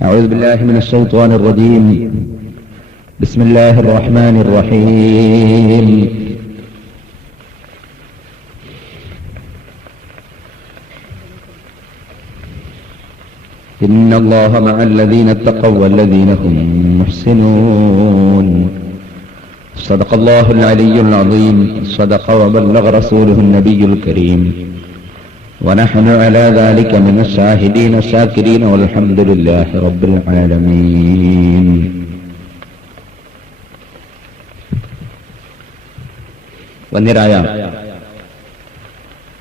أعوذ بالله من الشيطان الرجيم. بسم الله الرحمن الرحيم. إن الله مع الذين اتقوا والذين هم محسنون. صدق الله العلي العظيم. صدق وبلغ رسوله النبي الكريم. ونحن على ذلك من الشاهدين الشاكرين والحمد لله رب العالمين. വന്യരായ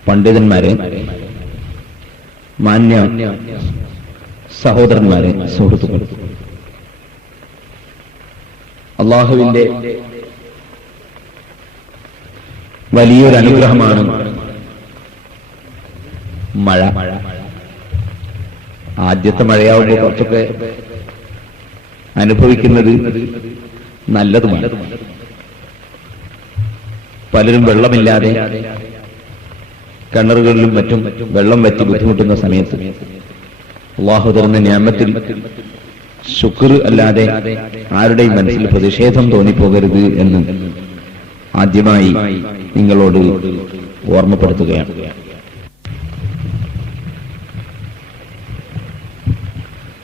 പണ്ഡിതന്മാരെ, മാന്യ സഹോദരന്മാരെ, സുഹൃത്തുക്കൾ, അല്ലാഹുവിന്റെ വലിയൊരു അനുഗ്രഹമാണ് മഴ. ആദ്യത്തെ മഴയാവുമ്പോൾ കുറച്ചൊക്കെ അനുഭവിക്കുന്നത് നല്ലതുമാണ്. പലരും വെള്ളമില്ലാതെ കിണറുകളിലും മറ്റും വെള്ളം വറ്റി ബുദ്ധിമുട്ടുന്ന സമയത്ത് അല്ലാഹു തരുന്ന നിഅമത്തിൽ ശുക്ർ അല്ലാതെ ആരുടെയും മനസ്സിൽ പ്രതിഷേധം തോന്നിപ്പോകരുത് എന്ന് ആദ്യമായി നിങ്ങളോട് ഓർമ്മപ്പെടുത്തുകയാണ്.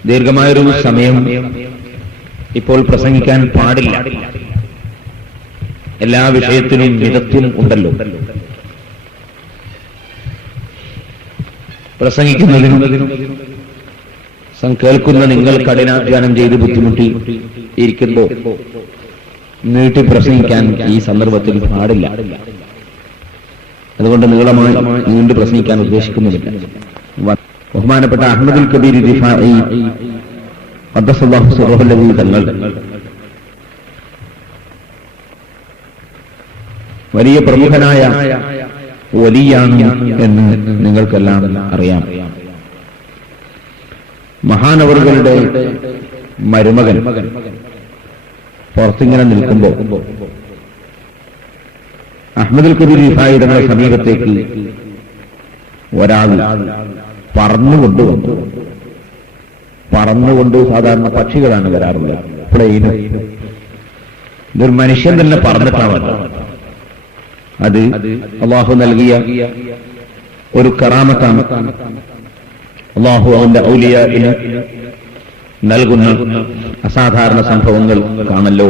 ദീർഘമായൊരു സമയം ഇപ്പോൾ പ്രസംഗിക്കാൻ പാടില്ല. എല്ലാ വിഷയത്തിനും മിതത്വം ഉണ്ടല്ലോ. പ്രസംഗിക്കുന്നതിനും കേൾക്കുന്ന നിങ്ങൾ കഠിനാധ്വാനം ചെയ്ത് ബുദ്ധിമുട്ടി ഇരിക്കുമ്പോൾ നീട്ടി പ്രസംഗിക്കാൻ ഈ സന്ദർഭത്തിൽ പാടില്ല. അതുകൊണ്ട് നീളമായി നീണ്ടു പ്രസംഗിക്കാൻ ഉദ്ദേശിക്കുന്നുമില്ല. ബഹുമാനപ്പെട്ട അഹ്മദുൽ കബീർ റിഫാഈ ഖദ്ദസല്ലാഹു സിർറഹു തങ്ങൾ വലിയ പ്രമുഖനായ വലിയാണ് എന്ന് നിങ്ങൾക്കെല്ലാം അറിയാം. മഹാനവറുകളുടെ മരുമകൻ പുറത്തിങ്ങനെ നിൽക്കുമ്പോൾ അഹ്മദുൽ കബീർ റിഫാഈ തങ്ങളുടെ സമീപത്തേക്ക് ഒരാൾ പറന്നുകൊണ്ട് സാധാരണ പക്ഷികളാണ് വരാറുള്ളത്, പ്ലെയിന്. ഇതൊരു മനുഷ്യൻ തന്നെ പറന്നിട്ടാണ്. അത് അല്ലാഹു നൽകിയ ഒരു കറാമത്താണ്. അല്ലാഹു അവന്റെ ഔലിയാഇന് നൽകുന്ന അസാധാരണ സംഭവങ്ങൾ കാണല്ലോ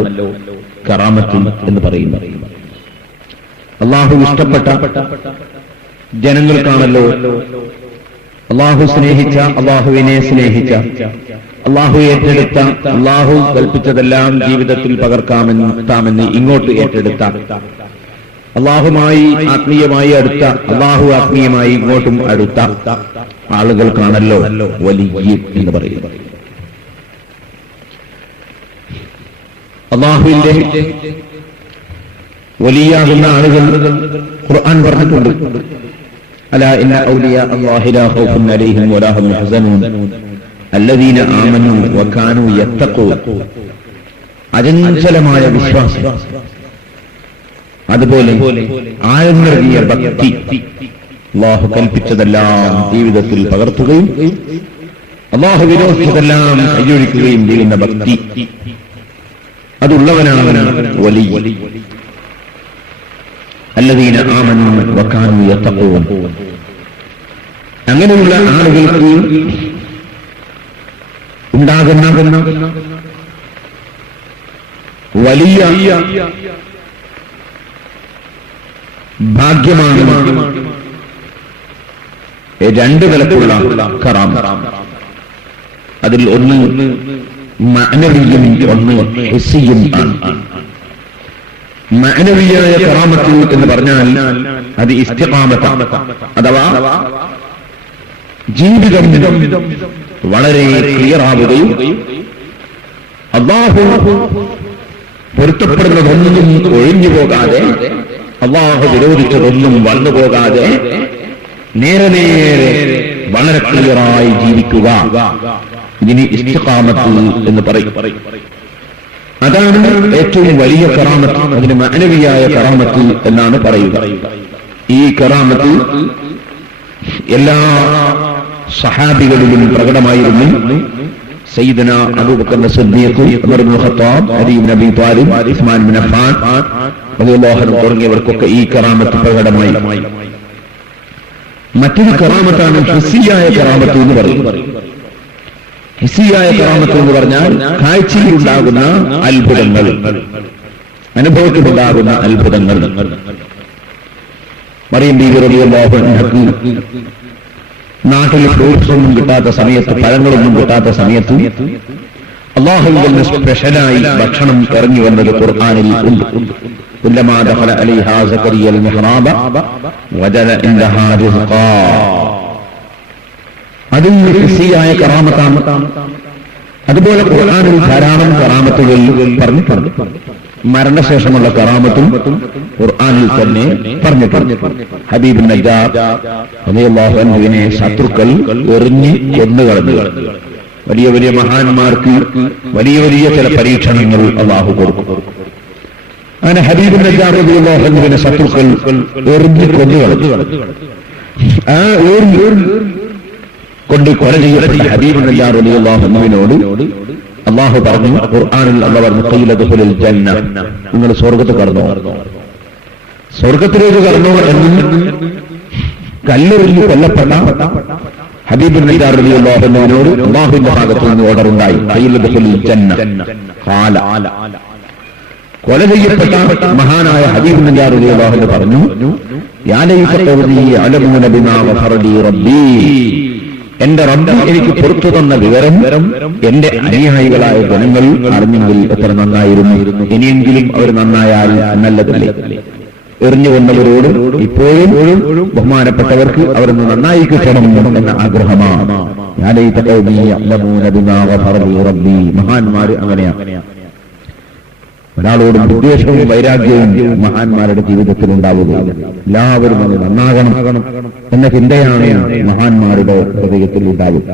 കറാമത്ത് എന്ന് പറയുന്നത്. അല്ലാഹു ഇഷ്ടപ്പെട്ട ജനങ്ങൾക്കാണല്ലോ, അല്ലാഹു സ്നേഹിച്ച, അല്ലാഹുവിനെ സ്നേഹിച്ച, അല്ലാഹു ഏറ്റെടുത്ത, അല്ലാഹു കൽപ്പിച്ചതെല്ലാം ജീവിതത്തിൽ പകർത്താമെന്ന് ഇങ്ങോട്ട് ഏറ്റെടുത്ത, അല്ലാഹുമായി ആത്മീയമായി അടുത്ത, അല്ലാഹു ആത്മീയമായി ഇങ്ങോട്ടും അടുത്ത ആളുകൾക്കാണല്ലോ വലിയ എന്ന് പറയുന്നത്. അല്ലാഹുവിന്റെ വലിയാകുന്ന ആളുകൾ ഖുർആൻ പറഞ്ഞിട്ടുണ്ട്. അലാ ഇന്ന ഔലിയാ അല്ലാഹി ലാ ഖൗഫുൻ അലൈഹിം വലാ ഹും യഹ്സനൂൻ അല്ലദീന ആമനൂ വകാനൂ യത്തഖൂൻ. അചഞ്ചലമായ വിശ്വാസം, അതുപോലെ ആഴമേറിയ ഭക്തി, അല്ലാഹു കൽപ്പിച്ചതെല്ലാം ജീവിതത്തിൽ പകർത്തുകയും അല്ലാഹു വിരോധിച്ചതെല്ലാം കൈയൊഴിക്കുകയും ചെയ്യുന്ന ഭക്തി, അതുള്ളവനാണ് വലിയ. അല്ലദീന ആമനൂ വകാനൂ യത്തഖൂൻ. അങ്ങനെയുള്ള ആളുകൾക്ക് ഉണ്ടാകുന്ന വലിയ ഭാഗ്യമാണ് രണ്ട് തലത്തിലുള്ള കറാമത്ത്. അതിൽ ഒന്ന് മഅനവിയും ഒന്ന് ഹിസ്സിയും ആണ്. മഅനവിയായ കറാമത്ത് എന്ന് പറഞ്ഞാൽ അത് ഇസ്തിഖാമത്താണ്. അഥവാ ജീവിതം വളരെ ക്ലിയറാവുകയും അല്ലാഹു പൊരുത്തപ്പെടുന്നതൊന്നും ഒഴിഞ്ഞു പോകാതെ, അല്ലാഹു വിരോധിച്ചതൊന്നും വന്നു പോകാതെ നേരെ നേരെ വളരെ ക്ലിയറായി ജീവിക്കുക, ഇതിന് ഇസ്തിഖാമത്ത് എന്ന് പറയും. അതാണ് ഏറ്റവും വലിയ കറാമത്ത്. അതിന് മഅനവിയായ കറാമത്ത് എന്നാണ് പറയുക. ഈ കറാമത്ത് എല്ലാ സഹാബികളിലും പ്രകടമായിരുന്നു. സയ്യിദന അബൂബക്കർ സിദ്ദീഖ്, ഉമർ ഇബ്നുൽ ഖത്താബ്, അലി ഇബ്നു അബീ ത്വാലിബ്, ഉസ്മാൻ ഇബ്നു അഫ്ഫാൻ റളിയല്ലാഹു അൻഹു തുടങ്ങിയവർക്കൊക്കെ ഈ കറാമത്ത് പ്രകടമായി. മറ്റൊരു കറാമത്താണ് ഹിസ്സിയായ കറാമത്ത് എന്ന് പറയുന്നത്. ഹിസ്സിയായ കറാമത്ത് എന്ന് പറഞ്ഞാൽ കാഴ്ചയിലുണ്ടാകുന്ന അത്ഭുതങ്ങൾ, അനുഭവത്തിലുണ്ടാകുന്ന അത്ഭുതങ്ങൾ. മറിയം ബീവി റളിയല്ലാഹു അൻഹക്ക് നാട്ടിൽ ഫ്രൂട്ട്സ് ഒന്നും കിട്ടാത്ത സമയത്ത്, പഴങ്ങളൊന്നും കിട്ടാത്ത സമയത്ത് അല്ലാഹുവിൽ നിന്ന് സ്പെഷ്യലായി ഭക്ഷണം ഇറങ്ങി വന്നത് ഖുർആനിൽ ഉണ്ട്. കുല്ലമാ ദഖല അലൈഹാ സകരിയൽ മിഹ്റാബ വജദ ഇൻദഹാ റിസ്ഖാ. അത് ഹിസ്സിയായ കറാമത്താണ്. അതുപോലെ ഖുർആനിൽ ധാരാളം കറാമത്തുകൾ പറഞ്ഞിട്ടുണ്ട്. മരണശേഷമുള്ള കറാമത്തും ഖുർആനിൽ തന്നെ പറഞ്ഞിട്ടുണ്ട്. ഹബീബ് നജ്ജാർ റളിയല്ലാഹു അൻഹുവിനെ ശത്രുക്കൾ എറിഞ്ഞ് കൊന്നുകളഞ്ഞു. വലിയ വലിയ മഹാന്മാർക്ക് വലിയ വലിയ ചില പരീക്ഷണങ്ങൾ അല്ലാഹു കൊടുക്കും. അങ്ങനെ ഹബീബ് നജ്ജാർ റളിയല്ലാഹു അൻഹുവിനെ ശത്രുക്കൾ എറിഞ്ഞ് കൊന്നുകളഞ്ഞു. ആ കൊണ്ട് കൊല ചെയ്യപ്പെട്ട ഹബീബ് നജ്ജാർ റളിയല്ലാഹു അൻഹുവിനോട് അല്ലാഹു പറഞ്ഞു, ഖുർആനിൽ അല്ലാഹു പറഞ്ഞു, ഖീല ദഖുലുൽ ജന്ന, നിങ്ങൾ സ്വർഗ്ഗത്തിൽ കടന്നോ, സ്വർഗ്ഗത്തിലേക്ക് കടന്നോ എന്ന് കല്ലെറിഞ്ഞ് കൊല്ലപ്പെട്ട ഹബീബ് നജ്ജാർ റളിയല്ലാഹു അൻഹുവിനോട് അല്ലാഹുവിന്റെ ഭാഗത്ത് നിന്ന് ഓർഡർ ഉണ്ടായി. ഖീല ദഖുലുൽ ജന്ന ഖാല. കൊല ചെയ്യപ്പെട്ട മഹാനായ ഹബീബ് നജ്ജാർ റളിയല്ലാഹു അൻഹു പറഞ്ഞു, യാ ലൈത ഖൗമി യഅലമൂന ബിമാ ഗഫറ ലി റബ്ബി, എന്റെ റബ്ബ് എനിക്ക് പുറത്തു തന്ന വിവരം എന്റെ അനുയായികളായ ജനങ്ങൾ അറിഞ്ഞെങ്കിൽ എത്ര നന്നായിരുന്നു. ഇനിയെങ്കിലും അവർ നന്നായാൽ നല്ലതല്ലേ. എറിഞ്ഞുകൊണ്ടവരോട് ഇപ്പോഴും ബഹുമാനപ്പെട്ടവർക്ക് അവരൊന്ന് നന്നായി കിട്ടണം എന്ന ആഗ്രഹമാണ്. മഹാന്മാര് അങ്ങനെയാണ്. ഒരാളോടും വിദ്വേഷവും വൈരാഗ്യവും മഹാന്മാരുടെ ജീവിതത്തിൽ ഉണ്ടാവുകയില്ല. എല്ലാവരും അത് നന്നാകണം എന്ന ചിന്തയാണ് മഹാന്മാരുടെ ഹൃദയത്തിൽ ഉണ്ടാവുക.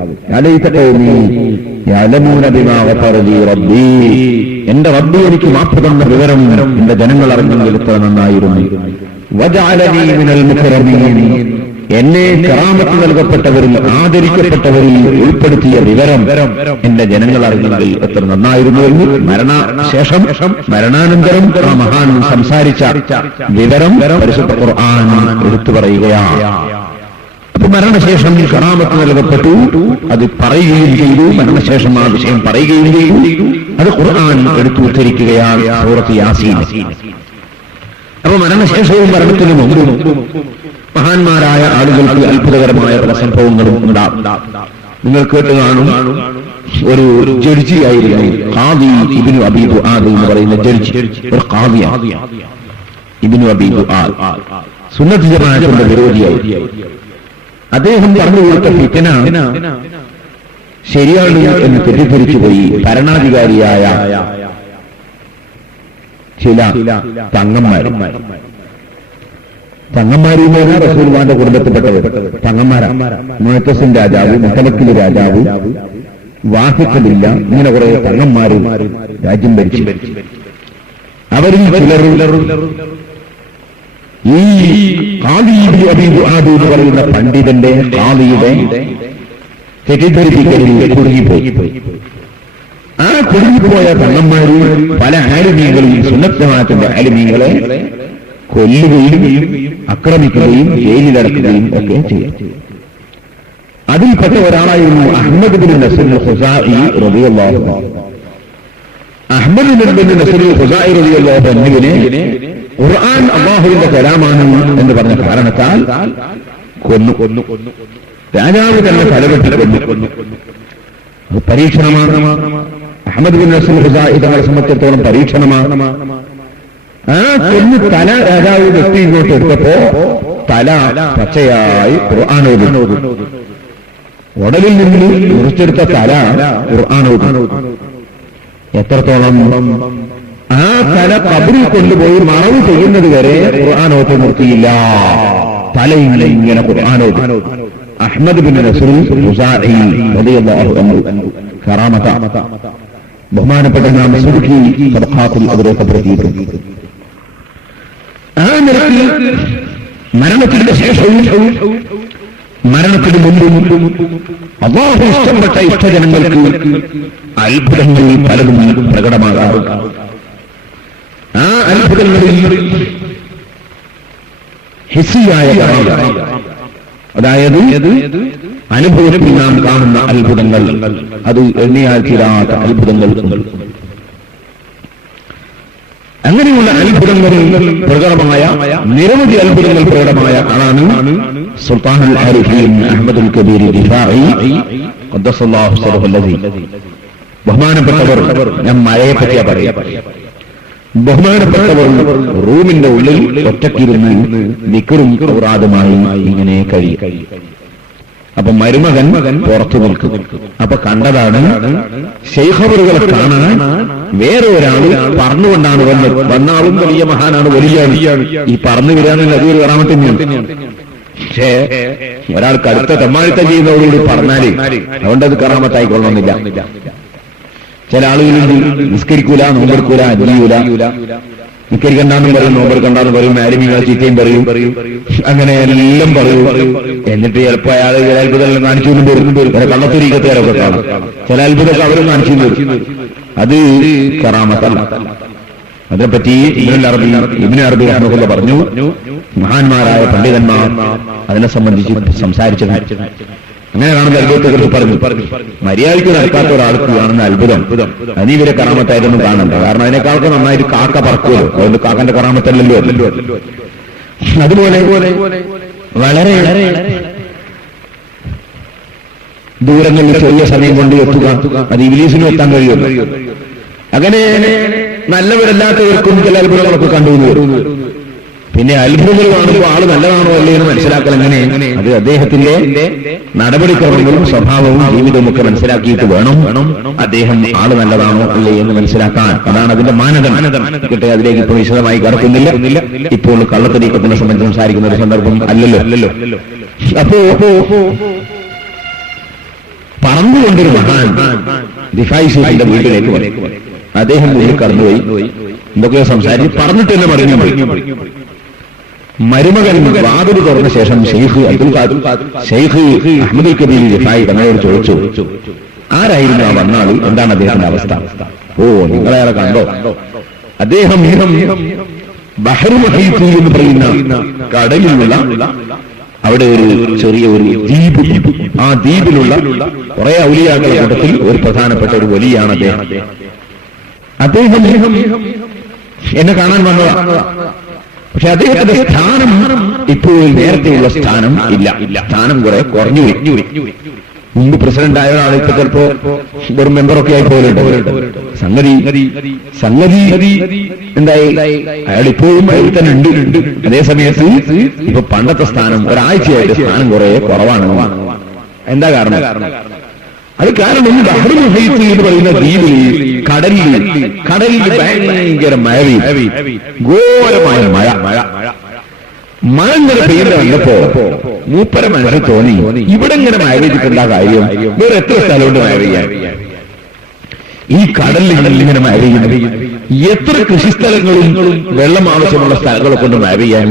എന്റെ റബ്ബി എനിക്ക് മാപ്പ് തന്ന വിവരം എന്റെ ജനങ്ങൾ അറിഞ്ഞെങ്കിൽ എത്ര നന്നായിരുന്നു. എന്നെ കറാമത്ത് നൽകപ്പെട്ടവരിൽ, ആദരിക്കപ്പെട്ടവരിൽ ഉൾപ്പെടുത്തിയ വിവരം എന്റെ ജനങ്ങൾ അറിഞ്ഞെങ്കിൽ എത്ര നന്നായിരുന്നു എന്ന് മരണശേഷം, മരണാനന്തരം ആ മഹാൻ സംസാരിച്ച വിവരം പരിശുദ്ധ ഖുർആൻ എടുത്തു പറയുകയാണ്. അപ്പൊ മരണശേഷം കറാമത്ത് നൽകപ്പെട്ടു, അത് പറയുകയും ചെയ്തു. മരണശേഷം ആ വിഷയം പറയുകയും ചെയ്തു. അത് ഖുർആൻ എടുത്തു ഉദ്ധരിക്കുകയാണ് സൂറത്ത് യാസീൻ. അപ്പൊ മരണശേഷവും മരണത്തിനു മുമ്പും മഹാന്മാരായ ആളുകൾക്ക് അത്ഭുതകരമായ പല സംഭവങ്ങളും ഉണ്ടാകും. നിങ്ങൾ കേട്ട് കാണും, ഒരു ജഡ്ജിയായിരുന്നു ഖാദി ഇബ്നു അബീ ദുആദ് എന്ന് പറയുന്ന ജഡ്ജി. ഒരു ഖാദിയാണ് ഇബ്നു അബീ ദുആദ്. സുന്നത്ത് ജമാഅത്തിന്റെ വിരോധിയായിരുന്നു. അദ്ദേഹം പറഞ്ഞു കൊടുത്ത ഫിത്ന ശരിയാണ് എന്ന് തെറ്റിദ്ധരിച്ചു പോയി ഭരണാധികാരിയായ ചില തങ്ങന്മാരുമാണ് റസൂലുള്ളാഹിന്റെ കുടുംബത്തിൽപ്പെട്ടവർ. തങ്ങന്മാരാണ്. മുഅത്തസിം രാജാവ്, മുത്തലക്കിൽ രാജാവ്, വാഹിഖിലില്ല, ഇങ്ങനെ കുറെ തങ്ങന്മാര് രാജ്യം ഭരിച്ചു. അവരിൽ ചിലർ ഈ ഖാദി ഇബ്നു അബീ ദുആദ് എന്ന് പറയുന്ന പണ്ഡിതന്റെ, ഖാദിയുടെ തെറ്റിദ്ധരിപ്പിക്കലിൽ കുടുങ്ങിപ്പോയി. ആ കുടുങ്ങിപ്പോയ തങ്ങന്മാര് പല ആലിമീങ്ങളെയും, സുന്നത്ത് ജമാഅത്തിന്റെ ആലിമീങ്ങളെ കൊല്ലുകയും ആക്രമിക്കുകയും ജയിലിലടക്കുകയും ഒക്കെ ചെയ്യും. അതിൽപ്പെട്ട ഒരാളായിരുന്നു അഹ്മദ് ബിൻ നസ്ർ ഖുസാഇ റളിയല്ലാഹു അൻഹു. അഹ്മദ് ബിൻ നസ്ർ ഖുസാഇ റളിയല്ലാഹു അൻഹുവിനെ ഖുർആൻ അല്ലാഹുവിന്റെ കലാമാണ് എന്ന് പറഞ്ഞ കാരണത്താൽ കൊന്നു. രാജാവ് തന്നെ തലവെട്ടി കൊന്നു. പരീക്ഷണമാണ്. അഹ്മദ് ബിൻ നസ്ർ ഖുസാഇ തങ്ങളെ സംബന്ധിച്ചിടത്തോളം പരീക്ഷണമാണ്. ആ കൊന്നു തല രാജാവ് വെട്ടി ഇങ്ങോട്ട് എടുത്തപ്പോ തല പച്ചയായി ഖുർആൻ ഓതി. ഉടലിൽ നിന്ന് മുറിച്ചെടുത്ത തല ഖുർആൻ ഓതി. എത്രത്തോളം? ആ തല ഖബറിൽ കൊണ്ടുപോയി മറവ് ചെയ്യുന്നത് വരെ ഖുർആൻ ഓതി നിർത്തിയില്ല. തലയിങ്ങനെ ഇങ്ങനെ ഖുർആൻ ഓതി. അഹ്മദ് ബിൻ നസ്ർ ഖുസാഇ റളിയല്ലാഹു അൻഹു കറാമത. ബഹുമാനപ്പെട്ട നാം സുബ്ഹി സദഖാത്തുൽ അവരെ പ്രതീക്ഷിക്കുന്നു. ആ നിരക്കിൽ മരണത്തിന്റെ ശേഷവും മരണത്തിന് മുമ്പും അല്ലാഹു ഇഷ്ടപ്പെട്ട ഇഷ്ടജനങ്ങൾക്ക് അത്ഭുതങ്ങൾ പലതും പ്രകടമാകാറുണ്ട്. ആ അത്ഭുതങ്ങളിൽ ഹിസ്സിയായ കറാമത്ത്, അതായത് അനുഭവത്തിൽ നാം കാണുന്ന അത്ഭുതങ്ങൾ, അത് എണ്ണിയാൽ തീരാത്ത അത്ഭുതങ്ങൾ. അങ്ങനെയുള്ള അത്ഭുതങ്ങൾ പ്രകടമായ നിരവധി അത്ഭുതങ്ങൾ പ്രകടമായ ആളാണ് സുൽത്താനുൽ ആരിഫീൻ അഹ്മദുൽ കബീർ ദിഫാഇ ഖദ്ദസല്ലാഹു സിറഹു അല്ലദീ. ബഹുമാനപ്പെട്ടവർ, ഞാൻ മഴയെ പറ്റിയാ പറയാ, ബഹുമാനപ്പെട്ടവർ റൂമിന്റെ ഉള്ളിൽ ഒറ്റക്കിരുന്ന് ദിക്റും ഔറാദുമായി ഇങ്ങനെ കഴിയും. അപ്പൊ മരുമകൻ പുറത്തു നിൽക്കും. അപ്പൊ കണ്ടതാണ് ശൈഖവറുകളെ കാണാൻ വേറെ ഒരാൾ പറഞ്ഞുകൊണ്ടാണ് വന്നാളും വലിയ മഹാനാണ്, വലിയാണ്. ഈ പറഞ്ഞു വരാനുള്ള അതൊരു കറാമത്ത് തന്നെയാണ്. പക്ഷേ ഒരാൾക്ക് അടുത്ത തെമ്മാഴിത്തം ചെയ്യുന്നതോടുകൂടി പറഞ്ഞാല് അതുകൊണ്ട് അത് കറാമത്തായിക്കൊള്ളണമെന്നില്ല. ചില ആളുകളുണ്ട് നിസ്കരിക്കൂല, നോമ്പെടുക്കൂല, അജ്ഞിയൂല, നിസ്കരിക്കണ്ടാന്നും പറയും, നോമ്പെടുക്കണ്ടാന്ന് പറയും, ആലിമീങ്ങളെ ചീത്തയും പറയും, അങ്ങനെ എല്ലാം പറയും. എന്നിട്ട് ചിലപ്പോ അയാൾ ചില അത്ഭുതങ്ങൾ കാണിച്ചു വരും. കള്ളത്തുരീക്കത്തുകാരൊക്കെ കാണാം, ചില അത്ഭുതമൊക്കെ അവരും കാണിച്ചു വരും. അത് കറാമത്തല്ല. അതിനെപ്പറ്റി ഇബ്നു അറബി റഹ്മത്തുള്ളാഹി പറഞ്ഞു, മഹാന്മാരായ പണ്ഡിതന്മാർ അതിനെ സംബന്ധിച്ച് സംസാരിച്ചത് അങ്ങനെ കാണുന്ന അത്ഭുതത്തെക്കുറിച്ച് പറഞ്ഞു. മര്യാദയ്ക്ക് നടക്കാത്ത ഒരാൾക്ക് കാണുന്ന അത്ഭുതം അത് ഇവരെ കറാമത്തായിട്ടൊന്നും കാണണ്ട. കാരണം അതിനേക്കാൾക്ക് നന്നായിട്ട് കാക്ക പറക്കുമല്ലോ, അതുകൊണ്ട് കാക്കന്റെ കറാമത്തല്ലല്ലോ. അതുപോലെ വളരെ ദൂരങ്ങളിൽ ചെറിയ സമയം കൊണ്ട് എത്തുക, അത് ഇബ്ലീസിനും എത്താൻ കഴിയുമല്ലോ. അങ്ങനെ നല്ലവരല്ലാത്തവർക്കും ചില അത്ഭുതങ്ങളൊക്കെ കണ്ടുവന്നു. പിന്നെ അത്ഭുതങ്ങൾ കാണുമ്പോൾ ആള് നല്ലതാണോ അല്ലേ എന്ന് മനസ്സിലാക്കൽ എങ്ങനെ? അത് അദ്ദേഹത്തിന്റെ നടപടിക്രമങ്ങളും സ്വഭാവവും ജീവിതവും ഒക്കെ മനസ്സിലാക്കിയിട്ട് വേണം അദ്ദേഹം ആള് നല്ലതാണോ അല്ലേ എന്ന് മനസ്സിലാക്കാൻ. അതാണ് അതിന്റെ മാനദണ്ഡം. കിട്ടെ, അതിലേക്ക് ഇപ്പോൾ വിശദമായി കടക്കുന്നില്ല. ഇപ്പോൾ കള്ളത്തരീക്കത്തിനെ സംബന്ധിച്ച് സംസാരിക്കുന്ന ഒരു സന്ദർഭം അല്ലല്ലോ. അപ്പോ പറന്നുകൊണ്ടൊരു മഹാൻ ദിഫാഇ ഷെയ്ഖിന്റെ വീട്ടിലേക്ക് വന്നു. അദ്ദേഹം മുന്നിൽ കടന്നുപോയി എന്തൊക്കെയോ സംസാരിച്ച് പറഞ്ഞിട്ട് തന്നെ പറഞ്ഞു. മരുമകൻ വാതിൽ തുറന്ന ശേഷം ഷെയ്ഖ് അഹ്മദുൽ കബീർ ദിഫാഇ തങ്ങളോട് ചോദിച്ചു, ആരായിരുന്നു ആ വന്നാൾ, എന്താണ് അദ്ദേഹത്തിന്റെ അവസ്ഥ? ഓ, നിങ്ങളയാളെ കണ്ടോ? അദ്ദേഹം ബഹ്റു മുഹീത്ത് എന്ന് പറയുന്ന കടലിലുള്ള അവിടെ ഒരു ചെറിയ ഒരു ദ്വീപ്, ആ ദ്വീപിലുള്ള കുറെ ഔലിയാക്കളുടെ കൂട്ടത്തിൽ ഒരു പ്രധാനപ്പെട്ട ഒരു വലിയാണ് അദ്ദേഹം എന്നെ കാണാൻ വന്നതാണ്. പക്ഷെ അദ്ദേഹത്തിന്റെ സ്ഥാനം ഇപ്പോൾ നേരത്തെയുള്ള സ്ഥാനം ഇല്ല. സ്ഥാനം കുറെ കുറഞ്ഞു. മുമ്പ് പ്രസിഡന്റ് ആയ ഒരാൾ ഇപ്പൊ ചിലപ്പോ വെറും മെമ്പറൊക്കെ ആയി പോലുണ്ട്. സംഗതി എന്തായി, അയാൾ ഇപ്പോഴും അതിൽ തന്നെ ഉണ്ട്. അതേ സമയത്ത് ഇപ്പൊ പണ്ടത്തെ സ്ഥാനം ഒരാഴ്ചയായിട്ട് സ്ഥാനം കുറെ കുറവാണ്. എന്താ കാരണം? അത് കാരണം ബഹ്റു മുഹീത്ത് എന്ന് പറയുന്ന ദ്വീപിൽ കടലിൽ ഭയങ്കര മഴ, ഘോരമായ മഴ ഇങ്ങനെ പെയ്യുന്ന കണ്ടപ്പോ മൂപ്പര മനസ്സിൽ തോന്നി, ഇവിടെ ഇങ്ങനെ മഴ പെയ്തിട്ടുണ്ടാ കാര്യം വേറെ എത്ര സ്ഥലമുണ്ട് മഴ പെയ്യാൻ? ഈ കടലിൽ ഇങ്ങനെ മഴ പെയ്യുന്നത് എത്ര കൃഷിസ്ഥലങ്ങളും വെള്ളം ആവശ്യമുള്ള സ്ഥലങ്ങളൊക്കെ കൊണ്ട് മഴ പെയ്യാൻ,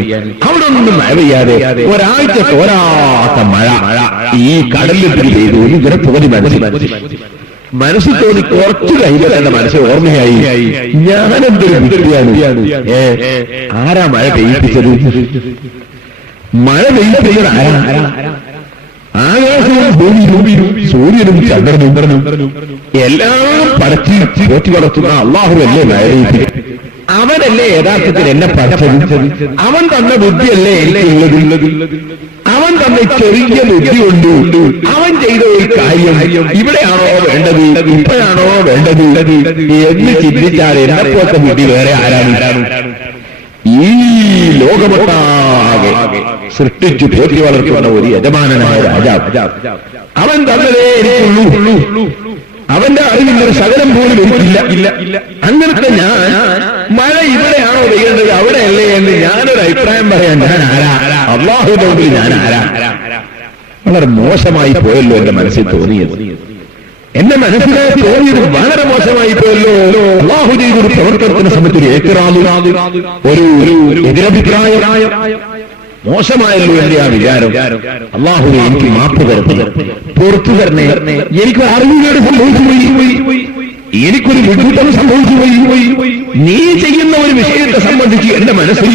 അവിടെ ഒന്നും മഴ പെയ്യാതെ ഒരാഴ്ച തോരാത്ത മഴ ഈ കടലിൽ പെയ്തു. ഇങ്ങനെ തോന്നി മനസ്സിൽ തോന്നി. കുറച്ചു കഴിയുമ്പോൾ എന്റെ മനസ്സിൽ ഓർമ്മയായി, ഞാനെന്തൊരു വിദ്യയാണ്. ആരാ മഴ പെയ്യിപ്പിച്ചത്? മഴ പെയ്യിപ്പിച്ചത് ആരാ? ആകാശവും ഭൂമിയും സൂര്യനും ചന്ദ്രനും എല്ലാം പടച്ച് പോറ്റി വളർത്തുന്ന അല്ലാഹുവല്ലേ മഴ പെയ്യിപ്പിച്ചത്? അവനല്ലേ യഥാർത്ഥത്തിൽ എന്നെ പഠിച്ചത്? അവൻ തന്ന ബുദ്ധിയല്ലേ എനിക്കുള്ളത്? അവൻ തന്ന ചെറിയ ബുദ്ധി കൊണ്ട് അവൻ ചെയ്ത ഒരു കാര്യം ഇവിടെയാണോ വേണ്ടത്, ഇപ്പോഴാണോ വേണ്ടത് എന്ന് ചിന്തിച്ചാൽ എന്നെപ്പോലത്തെ ബുദ്ധി വേറെ ആരാണ്? ഈ ലോകമൊട്ടാകെ സൃഷ്ടിച്ചു പോറ്റി വളർത്തുന്ന ഒരു യജമാനനായ രാജാവ്, അവൻ തന്നതേ എനിക്കുള്ളൂ. അവന്റെ അറിവിന്റെ ശകലം പോലും എനിക്കില്ല. അങ്ങനത്തെ ഞാൻ മഴ ഇവിടെയാണോ പെയ്യേണ്ടത് അവിടെയല്ലേ എന്ന് ഞാനൊരു അഭിപ്രായം പറയാൻ ഞാൻ ആരാ? അല്ലാഹുവിന്റെ മുമ്പിൽ ഞാൻ ആരാ? വളരെ മോശമായി പോയല്ലോ എന്റെ മനസ്സിൽ തോന്നിയത്. എന്റെ മനസ്സിനെ തോന്നിയത് വളരെ മോശമായി പോയല്ലോ. അല്ലാഹു ചെയ്തൊരു പ്രവർത്തനത്തിനെ സംബന്ധിച്ചൊരു ഏക്കറാണ്, ഒരു എതിരഭിപ്രായം മോശമായല്ലോ എന്റെ ആ വിചാരം. അല്ലാഹുവേ എനിക്ക് മാപ്പ് തരണേ, പുറത്തു തരണേ. എനിക്ക് അറിവുകേട് സംഭവിച്ചു പോയി, എനിക്കൊരു വിഡ്ഢിത്തം സംഭവിച്ചു പോയി. നീ ചെയ്യുന്ന ഒരു വിഷയത്തെ സംബന്ധിച്ച് എന്റെ മനസ്സിൽ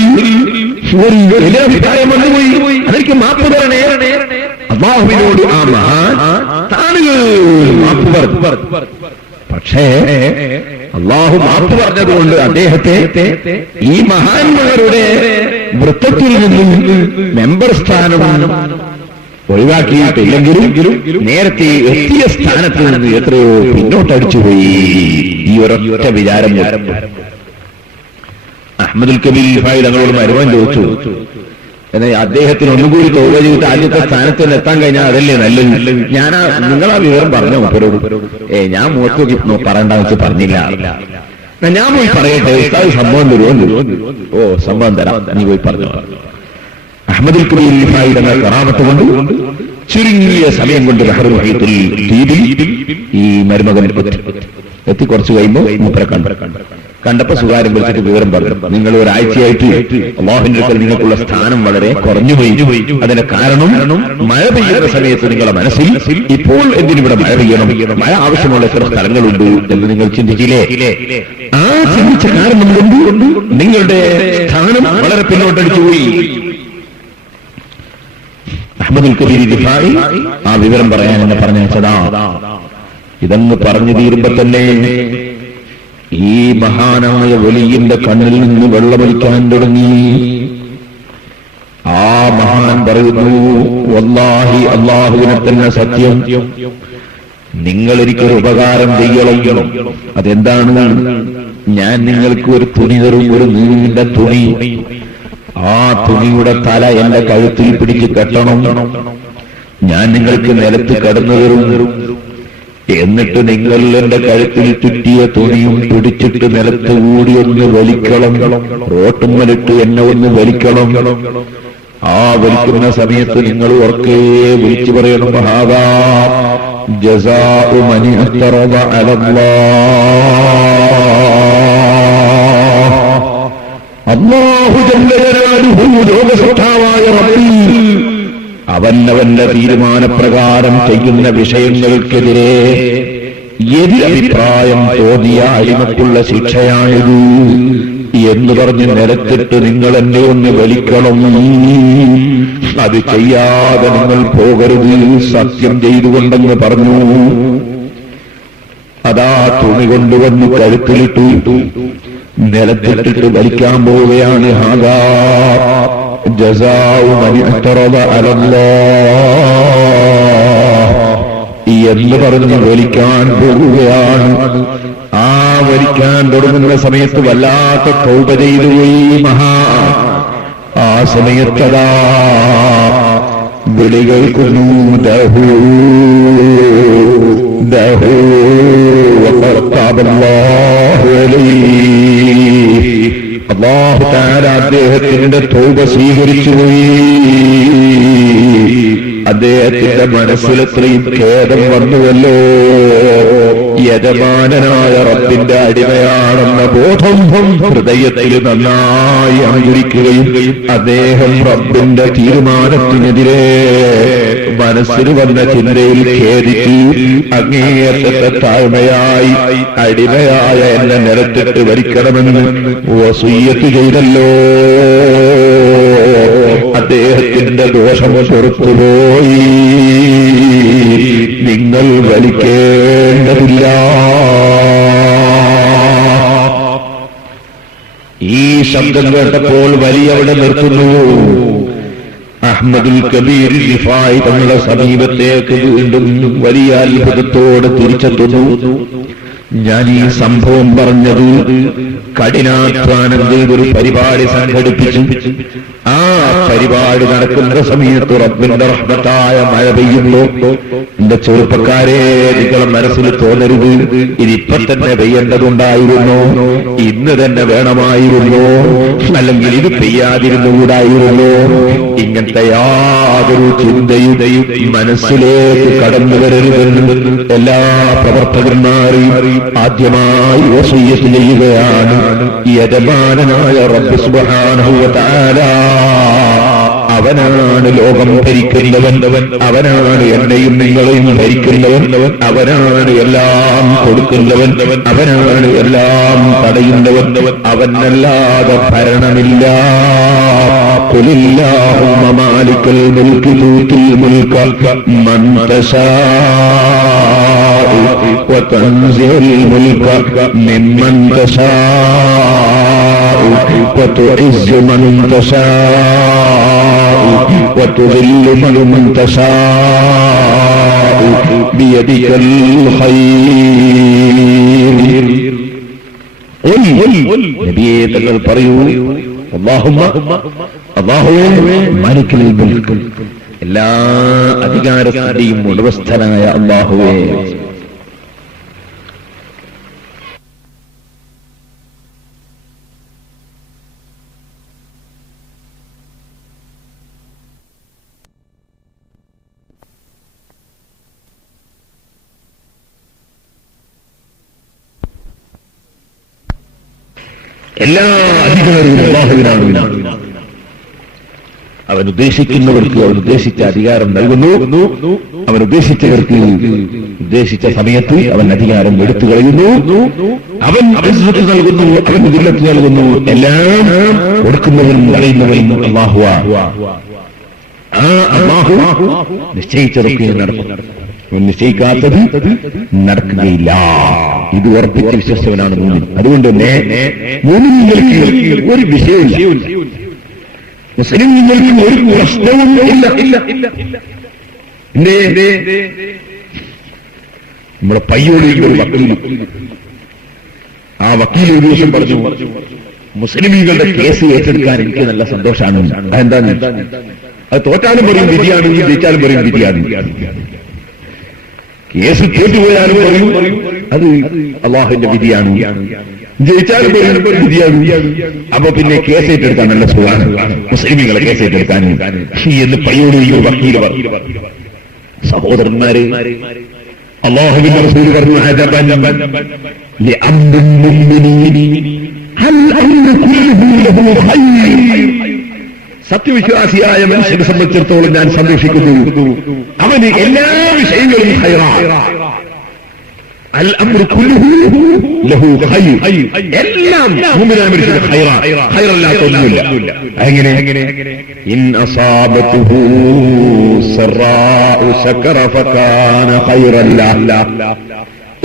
ഒരു അഭിപ്രായം വന്നുപോയി, അതെനിക്ക് മാപ്പ് തരണേ. അല്ലാഹുവിനോട് ആ മഹാൻ താനുകൾ മാപ്പ് പറഞ്ഞു. പക്ഷേ അല്ലാഹു മാപ്പ് പറഞ്ഞതുകൊണ്ട് അദ്ദേഹത്തെ ഈ മഹാന്മാരുടെ വൃത്തത്തിൽ നിന്നും മെമ്പർ സ്ഥാനം ഒഴിവാക്കിയിട്ടില്ലെങ്കിലും നേരത്തെ എത്തിയ സ്ഥാനത്ത് നിന്ന് എത്രയോ പിന്നോട്ടടിച്ചുപോയി. ഈ ഒരൊറ്റ വിചാരം. അഹ്മദുൽ കബീർ റിഫായി തങ്ങളോട് മരുമൻ ചോദിച്ചു, എന്നാൽ അദ്ദേഹത്തിന് ഒന്നുകൂടി തൗബ ചെയ്തിട്ട് ആദ്യത്തെ സ്ഥാനത്ത് തന്നെ എത്താൻ കഴിഞ്ഞാൽ അതല്ലേ നല്ലത്. നിങ്ങളാ വിവരം പറഞ്ഞോ മൂപ്പരോട്? ഞാൻ മുഖത്ത് പറയണ്ടെന്ന് വെച്ച് പറഞ്ഞില്ല. ഞാൻ പോയി പറയട്ടെ, ഉസ്താദ് സംഭവം തരുമോ? ഓ സംഭവം തരാം, നീ പോയി പറഞ്ഞു. അഹ്മദുൽ കബീർ റിഫായി തങ്ങൾ കറാമത്ത് കൊണ്ട് ചുരുങ്ങിയ സമയം കൊണ്ട് ബഹറുൽ മുഹീത്തുൽ ദ്വീപിൽ ഈ മരുമകൻ എത്തി. കുറച്ച് കഴിയുമ്പോൾ മൂപ്പരെ കണ്ടപ്പോ സുകാര്യം വിളിച്ചിട്ട് വിവരം പറഞ്ഞു, നിങ്ങൾ ഒരാഴ്ചയായിട്ട് അല്ലാഹുവിന്റെ അടുക്കൽ നിങ്ങൾക്കുള്ള സ്ഥാനം വളരെ കുറഞ്ഞുപോയി. അതിന് കാരണം മഴ പെയ്യുന്ന സമയത്ത് നിങ്ങളുടെ മനസ്സിൽ ഇപ്പോൾ എന്തിനിവിടെ മഴ പെയ്യണം, മഴ ആവശ്യമുള്ള എത്ര സ്ഥലങ്ങളുണ്ട് എന്ന് നിങ്ങൾ ചിന്തിച്ചില്ലേ? ആ ചിന്തിച്ച കാരണം കൊണ്ട് നിങ്ങളുടെ സ്ഥാനം വളരെ പിന്നോട്ടടിച്ചുപോയി. അഹ്മദുൽ കബീർ റിഫായി ആ വിവരം പറയാൻ എന്നെ പറഞ്ഞയച്ചതാ. ഇതെന്ന് പറഞ്ഞു തീരുമ്പോ തന്നെ ഈ മഹാനായ വലിയന്റെ കണ്ണിൽ നിന്ന് വെള്ളമൊലിക്കാൻ തുടങ്ങി. ആ മഹാൻ പറയുന്നു, വല്ലാഹി അല്ലാഹുവിനെ തന്നെ സത്യം, നിങ്ങൾ എനിക്കൊരു ഉപകാരം ചെയ്യണം. അതെന്താണ്? ഞാൻ നിങ്ങൾക്ക് ഒരു തുണി തരും, ഒരു നീണ്ട തുണി. ആ തുണിയുടെ തല എന്റെ കഴുത്തിൽ പിടിച്ച് കെട്ടണം. ഞാൻ നിങ്ങൾക്ക് നിലത്ത് കിടന്നു തരും. എന്നിട്ട് നിങ്ങൾ എന്റെ കഴുത്തിൽ ചുറ്റിയ തുണിയും പിടിച്ചിട്ട് നിലത്ത് കൂടി ഒന്ന് വലിക്കണം. റോട്ടുമ്മലിട്ട് എന്നെ ഒന്ന് വലിക്കണം. ആ വലിക്കുന്ന സമയത്ത് നിങ്ങൾ ഉറക്കെ വിളിച്ചു പറയണം, ഹാദാ ജസാഉ മൻ അഖ്തറബ അലല്ലാഹ്. അല്ലാഹു ജല്ല ജലാലുഹു ലോകസൃഷ്ടാവായ റബ്ബ് അവനവന്റെ തീരുമാനപ്രകാരം ചെയ്യുന്ന വിഷയങ്ങൾക്കെതിരെ എതിരഭിപ്രായം തോന്നിയ അടിമക്കുള്ള ശിക്ഷയാണിത് എന്ന് പറഞ്ഞ് നിലത്തിട്ട് നിങ്ങൾ എന്നെ ഒന്ന് വലിക്കണം. അത് ചെയ്യാതെ നിങ്ങൾ പോകരുത്, സത്യം ചെയ്തുകൊണ്ടെന്ന് പറഞ്ഞു. അതാ തുണി കൊണ്ടുവന്ന് കഴുത്തിലിട്ടു, നിലത്തിട്ടിട്ട് വലിക്കാൻ പോവുകയാണ്. ഹാദാ ജസാഉ മൻ അഖ്തറബ അലല്ലാഹ് എന്ന് പറഞ്ഞ് വലിക്കാൻ പോവുകയാണ്. ആ വലിക്കാൻ തുടങ്ങുന്ന സമയത്ത് വല്ലാത്ത തൗബ ചെയ്തുപോയി മഹാൻ. ആ സമയത്തതാ വിളി കേൾക്കുന്നു, ദഹൂ ദഹൂ വഖറബല്ലാഹു അലൈഹി. അല്ലാഹു തആല അദ്ദേഹത്തിന്റെ തൗബ സ്വീകരിച്ചുപോയി. അദ്ദേഹത്തിന്റെ മനസ്സിലെത്രയും ഖേദം വന്നുവല്ലോ. യജമാനനായ റബ്ബിന്റെ അടിമയാണെന്ന ബോധം ഹൃദയത്തിൽ നന്നായി അങ്കുരിക്കുകയും അദ്ദേഹം റബ്ബിന്റെ തീരുമാനത്തിനെതിരെ മനസ്സിൽ വന്ന ചിന്തയിൽ ഖേദിച്ച് അങ്ങേയറ്റത്തെ താഴ്മയായി അടിമയായ എന്നെ നിരത്തിട്ട് വരിക്കണമെന്ന് വസിയ്യത്ത് ചെയ്തല്ലോ. അദ്ദേഹത്തിന്റെ ദോഷം പുറത്തുപോയി. നിങ്ങൾ വലിക്കേണ്ടതില്ല. ഈ ശബ്ദം കേട്ടപ്പോൾ വലിയ അവിടെ നിർത്തുന്നു. അഹ്മദുൽ കബീർ റിഫായി തങ്ങളുടെ സമീപത്തേക്ക് വീണ്ടും വലിയ അത്ഭുതത്തോടെ തിരിച്ചെത്തുന്നു. ഞാൻ ഈ സംഭവം പറഞ്ഞത് കഠിനാധ്വാനം ചെയ്തൊരു പരിപാടി സംഘടിപ്പിച്ചു. ആ പരിപാടി നടക്കുന്ന സമയത്ത് റബ്ബിന്റെ റഹ്മത്തായ മഴ പെയ്യുന്നു. എന്റെ ചെറുപ്പക്കാരെ, നിങ്ങളുടെ മനസ്സിൽ തോന്നരുത് ഇതിപ്പൊ തന്നെ പെയ്യേണ്ടതുണ്ടായിരുന്നു, ഇന്ന് തന്നെ വേണമായിരുന്നു, അല്ലെങ്കിൽ ഇത് പെയ്യാതിരുന്നുകൂടായിരുന്നു. ഇങ്ങനത്തെ യാതൊരു ചിന്തയും മനസ്സിലേക്ക് കടന്നു വരരുതെന്ന് എല്ലാ പ്രവർത്തകന്മാരെയും ആദ്യമായി വസിയ്യത്ത് ചെയ്യുകയാണ് യജമാനനായ റബ്ബ് സുബ്ഹാനഹു വ തആല. ആ അവനാണ് ലോകം ഭരിക്കുന്നവൻ, അവനാണ് എന്നെയും നിങ്ങളെയും ഭരിക്കുന്നവൻ, അവനാണ് എല്ലാം കൊടുക്കുന്നവൻ, അവനാണ് എല്ലാം തടയുന്നവൻ, അവനല്ലാതെ ഭരണമില്ല. ഖുലില്ലാഹുമ്മ മാലിക്കൽ മുൽക്കി തൂത്തിൽ മുൽക മൻ തശാഉ വതൻസിഉൽ മുൽക മിമ്മൻ തശാഉ വതുഇസ്സു മൻ തശാഉ വതുദില്ലു മൻ തശാഉ ബിയദികൽ ഖൈർ. നബിയേ തങ്ങൾ പറയൂ, അല്ലാഹുവേ മാലിക്കൽ മുൽക്ക്, എല്ലാ അധികാരത്തിന്റെയും ഉടമസ്ഥനായ അല്ലാഹുവേ, എല്ലാ അധികാരവും അല്ലാഹുവിനാണ്. അവൻ ഉദ്ദേശിക്കുന്നവർക്ക് അവൻ ഉദ്ദേശിച്ച അധികാരം നൽകുന്നു, അവൻ ഉദ്ദേശിച്ചവർക്ക് ഉദ്ദേശിച്ച സമയത്ത് അവൻ അധികാരം എടുത്തു കളയുന്നു. അവൻ ഇസ്സത്ത് നൽകുന്നു, അവൻ ദില്ലത്ത് നൽകുന്നു. എല്ലാം കൊടുക്കുന്നവൻ കളയുന്നവൻ അല്ലാഹുവാണ്. ആ അല്ലാഹു നിശ്ചയിച്ചതൊക്കെ നടക്കും, നിശ്ചയിക്കാത്തത് നടക്കുകയില്ല. ഇത് ഉറപ്പിച്ച് വിശ്വസിച്ചവനാണ് മൂമിൻ. അതുകൊണ്ട് തന്നെ മൂമിനുകൾക്ക് ഒരു വിഷയമില്ല, മുസ്ലിങ്ങൾക്ക് ഒരു പ്രശ്നവും ഇല്ല. നമ്മുടെ പയ്യോളിൽ ഒരു വക്കീൽ, ആ വക്കീൽ ഒരു ദിവസം പറഞ്ഞു, മുസ്ലിമീങ്ങളുടെ കേസ് ഏറ്റെടുക്കാൻ എനിക്ക് നല്ല സന്തോഷമാണ്. അതെന്താന്ന്, അത് തോറ്റാലും പറയും വിധിയാണ്, ജയിച്ചാലും പറയും വിധിയാണ്. കേസ് തോറ്റുപോയാലും പറയും അത് അല്ലാഹുവിന്റെ വിധിയാണ്, ജയിച്ചാലും പറയും വിധിയാണ്. അപ്പൊ പിന്നെ കേസ് ഏറ്റെടുക്കാൻ നല്ല സുഖമാണ്, മുസ്ലിമീങ്ങളെ കേസ് എടുക്കാൻ എന്ന് പയ്യോട് ഈ വക്കീൽ പറഞ്ഞു. സഹോദരന്മാരെ, അല്ലാഹുവിന്റെ റസൂൽ പറഞ്ഞു, അജബൻ ലിഅംറിൽ മുഅ്മിനീൻ ഹൽ അംറു കുല്ലുഹു ലഹു ഖൈർ. സത്യവിശ്വാസിയായ മനുഷ്യനെ സംബന്ധിച്ചിടത്തോളം ഞാൻ സന്തോഷിക്കുന്നു, അവന് എല്ലാ വിഷയങ്ങളും ഖൈറാണ്. അൽ അംറു കുല്ലുഹു ലഹു ഖൈർ, എല്ലാം മുഅ്മിനായ മനുഷ്യന് ഖൈറാണ്, ഖൈറല്ലാത്ത ഒന്നുമില്ല. എങ്ങനെ? ഇൻ അസാബതുഹു സറാഉ ശകറ ഫകാന ഖൈറൻ ലഹു.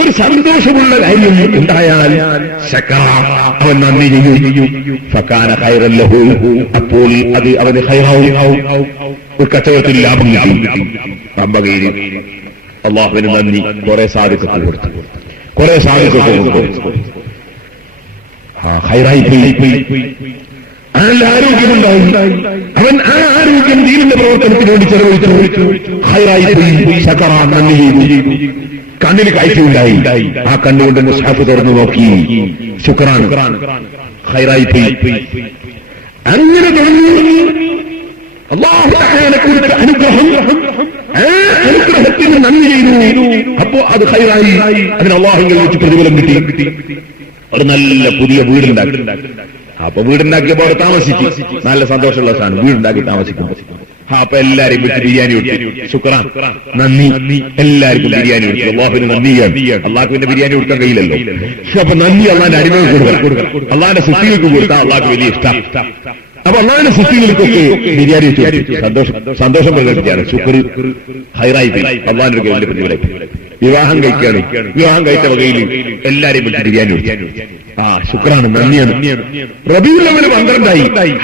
ഒരു സന്തോഷമുള്ള കാര്യം ഉണ്ടായാൽ ശകറ, അവൻ നന്ദി ചെയ്യും, ഫകാന ഖൈറൻ ലഹു, അപ്പോൾ അത് അവന് ഖൈറാവും. ഒരു കച്ചവടത്തിൽ ലാഭം കിട്ടി, അമ്പകയിൽ അല്ലാഹുവിന് നന്ദി, കുറെ സാധിക്കത്ത് കൊടുത്തു, കുറെ സാധിക്കത്ത് കൊടുത്തു, ഖൈറായി പോയി. അയാളുടെ ആരോഗ്യമുണ്ടായി, അവൻ ആ ആരോഗ്യം ദീനിന്റെ പ്രവർത്തനത്തിന് വേണ്ടി ചെലവഴിച്ചു, ഖൈറായി പോയി, ശകറ നന്ദി ചെയ്തു. കണ്ണിന് കാഴ്ചയുണ്ടായി, ആ കണ്ണുകൊണ്ട് മുസ്ഹഫ് തുറന്നു നോക്കി, ശുക്രാൻ, ഖൈറായി പോയി. അങ്ങനെ തുടങ്ങി അല്ലാഹു തആല കൊടുത്ത അനുഗ്രഹം, ആ അനുഗ്രഹത്തിന് നന്ദി ചെയ്തു, അപ്പോ അത് ഖൈറായി, അതിന് അല്ലാഹുവിൽ വെച്ച് പ്രതിഫലം കിട്ടി. ഒരു നല്ല പുതിയ വീടുണ്ടാക്കി. അപ്പൊ വീടുണ്ടാക്കിയപ്പോൾ അവിടെ താമസിച്ചു, നല്ല സന്തോഷമുള്ള സാധനം, വീടുണ്ടാക്കി താമസിക്കുമ്പോൾ അപ്പൊ എല്ലാരെയും വിളിച്ച് ബിരിയാണി കൊടുത്തു, ശുക്രാൻ, നന്ദി, എല്ലാവർക്കും ബിരിയാണി കൊടുത്തു. അല്ലാഹുവിന് നന്ദിയാണ്, അള്ളാഹുവിന്റെ ബിരിയാണി കൊടുക്കാൻ കഴിയില്ലല്ലോ. അപ്പൊ നന്ദി അള്ളാന്റെ അടിമകൾ കൊടുക്കണം, അള്ളാന്റെ സുത്തികൾക്ക് കൊടുത്താൽ അള്ളാഹ്ക്ക് വലിയ ഇഷ്ടം. അപ്പൊ അള്ളാന്റെ സുത്തികൾക്കൊക്കെ ബിരിയാണി വെച്ചു സന്തോഷം പ്രകടിപ്പിച്ചാണ്. ശുക്ർ ഖൈറായി പോയി, അള്ളാന്റെ വലിയ പ്രതിഫലം. വിവാഹം കഴിക്കുകയാണ്, വിവാഹം കഴിച്ച വകയിൽ എല്ലാരെയും വിളിച്ച് ബിരിയാണി കൊടുത്തു. ആ ശുക്രാണ്, നന്ദിയാണ്. റബീഉൽ അവ്വൽ 12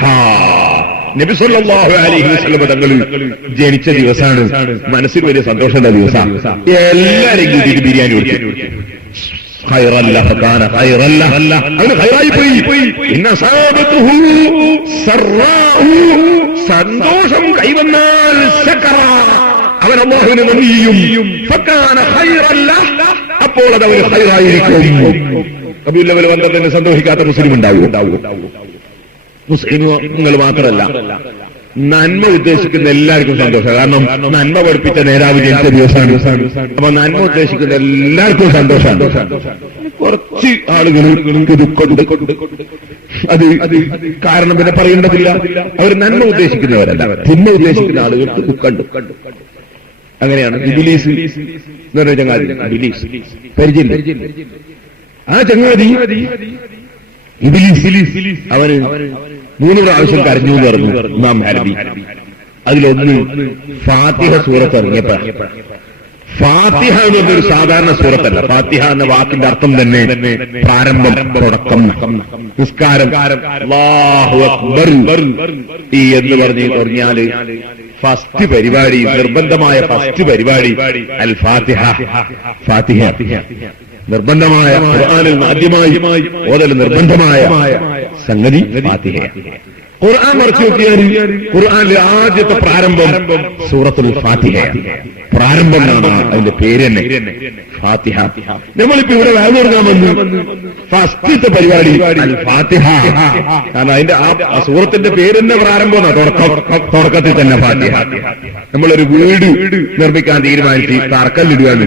നബി സല്ലല്ലാഹു അലൈഹി വസല്ലം തങ്ങൾ ജനിച്ച ദിവസമാണ്. മനസ്സിൽ വലിയ സന്തോഷമുള്ള ദിവസമാണ്. എല്ലാരെയും കൂട്ടിയിട്ട് ബിരിയാണി കൊടുത്തു. ഖൈറല്ല ഫകാന ഖൈറല്ല, അവന് ഖൈറായി പോയി. ഇന്ന സാബത്തുഹു സറാഉ, സന്തോഷം കൈവന്നാൽ ശകറ, അവൻ അല്ലാഹുവിനെ നന്ദി ചെയ്യും. ഫകാന ഖൈറല്ല, അപ്പോൾ അത് അവന് ഖൈറായിരിക്കും. റബീഉൽ അവ്വൽ 12 സന്തോഷിക്കാത്ത മുസ്ലിം ഉണ്ടാവും. മുസ്ലിമുകൾ മാത്രമല്ല, നന്മ ഉദ്ദേശിക്കുന്ന എല്ലാവർക്കും സന്തോഷം. കാരണം നന്മ പഠിപ്പിച്ച നേതാവ് ജനിച്ച ദിവസമാണ്. അപ്പൊ നന്മ ഉദ്ദേശിക്കുന്ന എല്ലാവർക്കും സന്തോഷമാണ്. കുറച്ച് ആളുകൾക്ക് ദുഃഖമുണ്ട്. അത് കാരണം പിന്നെ പറയേണ്ടതില്ല. അവർ നന്മ ഉദ്ദേശിക്കുന്നവരല്ല, തിന്മ ഉദ്ദേശിക്കുന്ന ആളുകൾക്ക് ദുഃഖമുണ്ട്. അങ്ങനെയാണ് ഇബ്ലീസ് എന്ന് പറഞ്ഞ ചങ്ങാതി. ഇബ്ലീസ് പരിചയം. ആ ചങ്ങാതി ഇബ്ലീസ് അവന് 3 പ്രാവശ്യം കരഞ്ഞു എന്ന് പറഞ്ഞു ഇമാം ഹരബി. അതിലൊന്ന് ഫാത്തിഹ സൂറത്ത് ഇറങ്ങിയപ്പോഴാണ്. ഫാത്തിഹ എന്ന് പറഞ്ഞൊരു സാധാരണ സൂറത്തല്ല. ഫാത്തിഹ എന്ന വാക്കിന്റെ അർത്ഥം തന്നെ പ്രാരംഭം, തുടക്കം, നിസ്കാരം. അല്ലാഹു അക്ബർ എന്ന് പറഞ്ഞാല് ഫസ്റ്റ് പരിപാടി, നിർബന്ധമായ ഫസ്റ്റ് പരിപാടി അൽ ഫാത്തിഹ. ഫാത്തിഹ നിർബന്ധമായ, ഖുർആനിൽ ആദ്യമായി ഓതൽ നിർബന്ധമായ സംഗതി ഫാത്തിഹ. ഖുർആൻ മറിച്ചു നോക്കിയാൽ ഖുർആനിലെ ആദ്യത്തെ പ്രാരംഭം സൂറത്തുൽ ഫാത്തിഹ. പ്രാരംഭം എന്നാണ് അതിന്റെ പേര് തന്നെ, ഫാത്തിഹ. നമ്മളിപ്പോ ഇവിടെ വേദ തുടങ്ങാമെന്ന് ഫസ്റ്റത്തെ പരിപാടി അൽ ഫാത്തിഹ. കാരണം അതിന്റെ ആ സൂറത്തിന്റെ പേര് തന്നെ പ്രാരംഭമാണ്, തുടക്കത്തിൽ തന്നെ ഫാത്തിഹ. നമ്മളൊരു വീട് നിർമ്മിക്കാൻ തീരുമാനിച്ച് തറക്കല്ലിടുകയാണ്,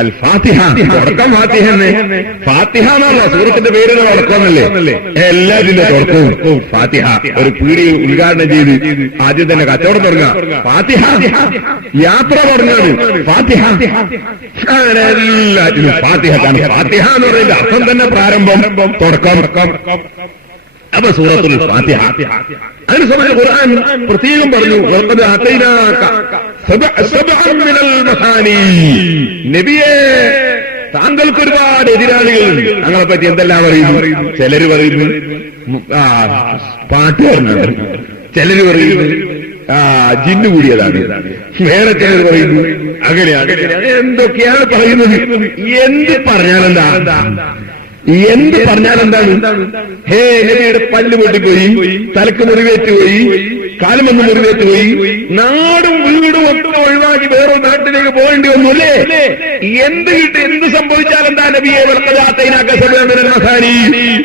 അൽ ഫാത്തിഹ, തുടക്കം ഫാത്തിഹ തന്നെ. ഫാത്തിഹ എന്നാണല്ലോ സൂറത്തിന്റെ പേര്, തുടക്കമല്ലേ. എല്ലാത്തിന്റെ തുടക്കവും ഫാത്തിഹ. ഒരു പീടി ഉദ്ഘാടനം ചെയ്ത് ആദ്യം തന്നെ കച്ചവടം തുടങ്ങുക, ഫാത്തിഹ. യാത്ര തുടങ്ങാണ് ഫാത്തിഹ. അങ്ങനെ എല്ലാറ്റിനും ഫാത്തിഹ. ഫാത്തിഹ എന്ന് പറയുന്ന അർത്ഥം തന്നെ പ്രാരംഭം, തുടക്കം. അപ്പൊ സൂറത്തുൽ ഫാത്തിഹ. അതിന് സമയം ഖുർആൻ പ്രത്യേകം പറഞ്ഞു, നബിയെ താങ്കൾക്ക് ഒരുപാട് എതിരാളികളുണ്ട്. ഞങ്ങളെ പറ്റി എന്തെല്ലാം പറയുന്നു? ചിലര് പറയുന്നു പാട്ടുകാരനാണ്, ചിലര് പറയുന്നു ജിന്നു കൂടിയതാണ്, വേറെ ചിലർ പറയുന്നു അങ്ങനെയാണ്. എന്തൊക്കെയാണ് പറയുന്നത്? എന്ത് പറഞ്ഞാലെന്താണ്? ഹേ നബിയുടെ പല്ല് പൊട്ടിപ്പോയി, തലക്ക് മുറിവേറ്റുപോയി, കാലുമൊന്ന് മുറിവേറ്റുപോയി, നാടും വീടും ഒക്കെ ഒഴിവാക്കി വേറൊരു നാട്ടിലേക്ക് പോകേണ്ടി വന്നു അല്ലേ? എന്ത് സംഭവിച്ചാലെന്താ നബിയെ?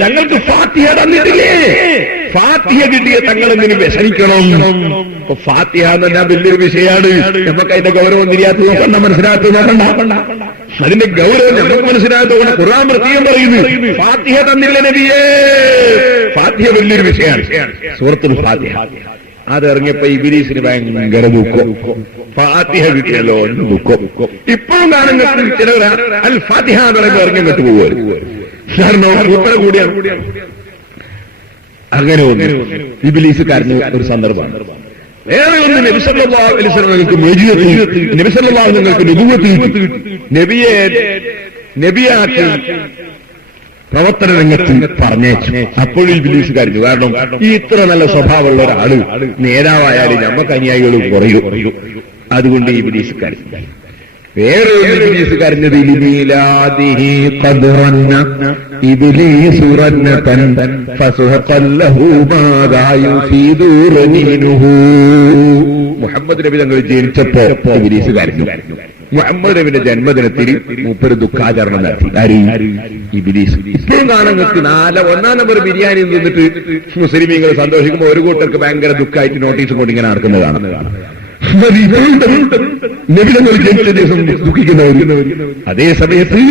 തങ്ങൾക്ക് ഫാത്തിഹ തന്നിട്ടില്ലേ? ഫാത്തിഹ കിട്ടിയ തങ്ങളെന്തിനും വ്യസനിക്കണം? ഫാത്തിഹ എന്ന് പറഞ്ഞാൽ വലിയൊരു വിഷയമാണ്. നമുക്ക് അതിന്റെ ഗൗരവം തിരിയാത്ത നോക്കണ്ട, മനസ്സിലാത്ത നോക്കണ്ട. അതിന്റെ ഗൗരവം നമുക്ക് മനസ്സിലാകത്തോണ്ട് ഖുർആൻ പ്രത്യേകം പറയുന്നു, ഫാത്തിഹ തന്നില്ല നബിയേ. ഫാത്തിഹ വലിയൊരു വിഷയമാണ്, സൂറത്തുൽ ഫാത്തിഹ. അതിറങ്ങിയപ്പോ ഇബ്ലീസിന് ഭയങ്കര ദുഃഖം. ഫാത്തിഹ കിട്ടിയല്ലോ ദുഃഖം. ഇപ്പോഴും കാണുന്ന ചിലവർ അൽ ഫാത്തിഹ എന്ന് പറയുമ്പോൾ ഇറങ്ങി കെട്ടു പോകുമായിരുന്നു. കാരണം ഉത്തര കൂടിയാണ്. അങ്ങനെ ഒന്ന് ഇബ്ലീസ് കരഞ്ഞ ഒരു സന്ദർഭമാണ്. വേറെ ഒന്ന് നബി സല്ലല്ലാഹു അലൈഹി വസല്ലം നബി സല്ലല്ലാഹു നിങ്ങൾക്ക് നുബുവത്ത് നബിയാക്കി പ്രവർത്തന രംഗത്ത് പറഞ്ഞേച്ചു. അപ്പോഴും ഇബ്ലീസ് കരഞ്ഞു. കാരണം ഈ ഇത്ര നല്ല സ്വഭാവമുള്ള ഒരാള് നേതാവായാലും നമുക്ക് അനുയായികളും കുറയും. അതുകൊണ്ട് ഇബ്ലീസ് കരഞ്ഞു. വേറെ ഒരു ഇബ്ലീസ് കരഞ്ഞത് മുഹമ്മദ് നബി തങ്ങൾ ജനിച്ചപ്പോ ഇബ്ലീസ് കരഞ്ഞു. മുഹമ്മദ് നബിയുടെ ജന്മദിനത്തിൽ മൂപ്പര് ദുഃഖാചരണം നടത്തി. ഇബ്ലീസ്. ഇപ്പോഴും കാണുന്നത് 1 നമ്പർ ബിരിയാണി നിന്നിട്ട് മുസ്ലിമീങ്ങൾ സന്തോഷിക്കുമ്പോൾ ഒരു കൂട്ടർക്ക് ഭയങ്കര ദുഃഖമായിട്ട് നോട്ടീസ് കൊണ്ട് ഇങ്ങനെ നടക്കുന്നതാണ്. നബിതങ്ങൾ ജനിച്ച ദിവസം ദുഃഖിക്കുന്നവർ. അതേ സമയത്ത്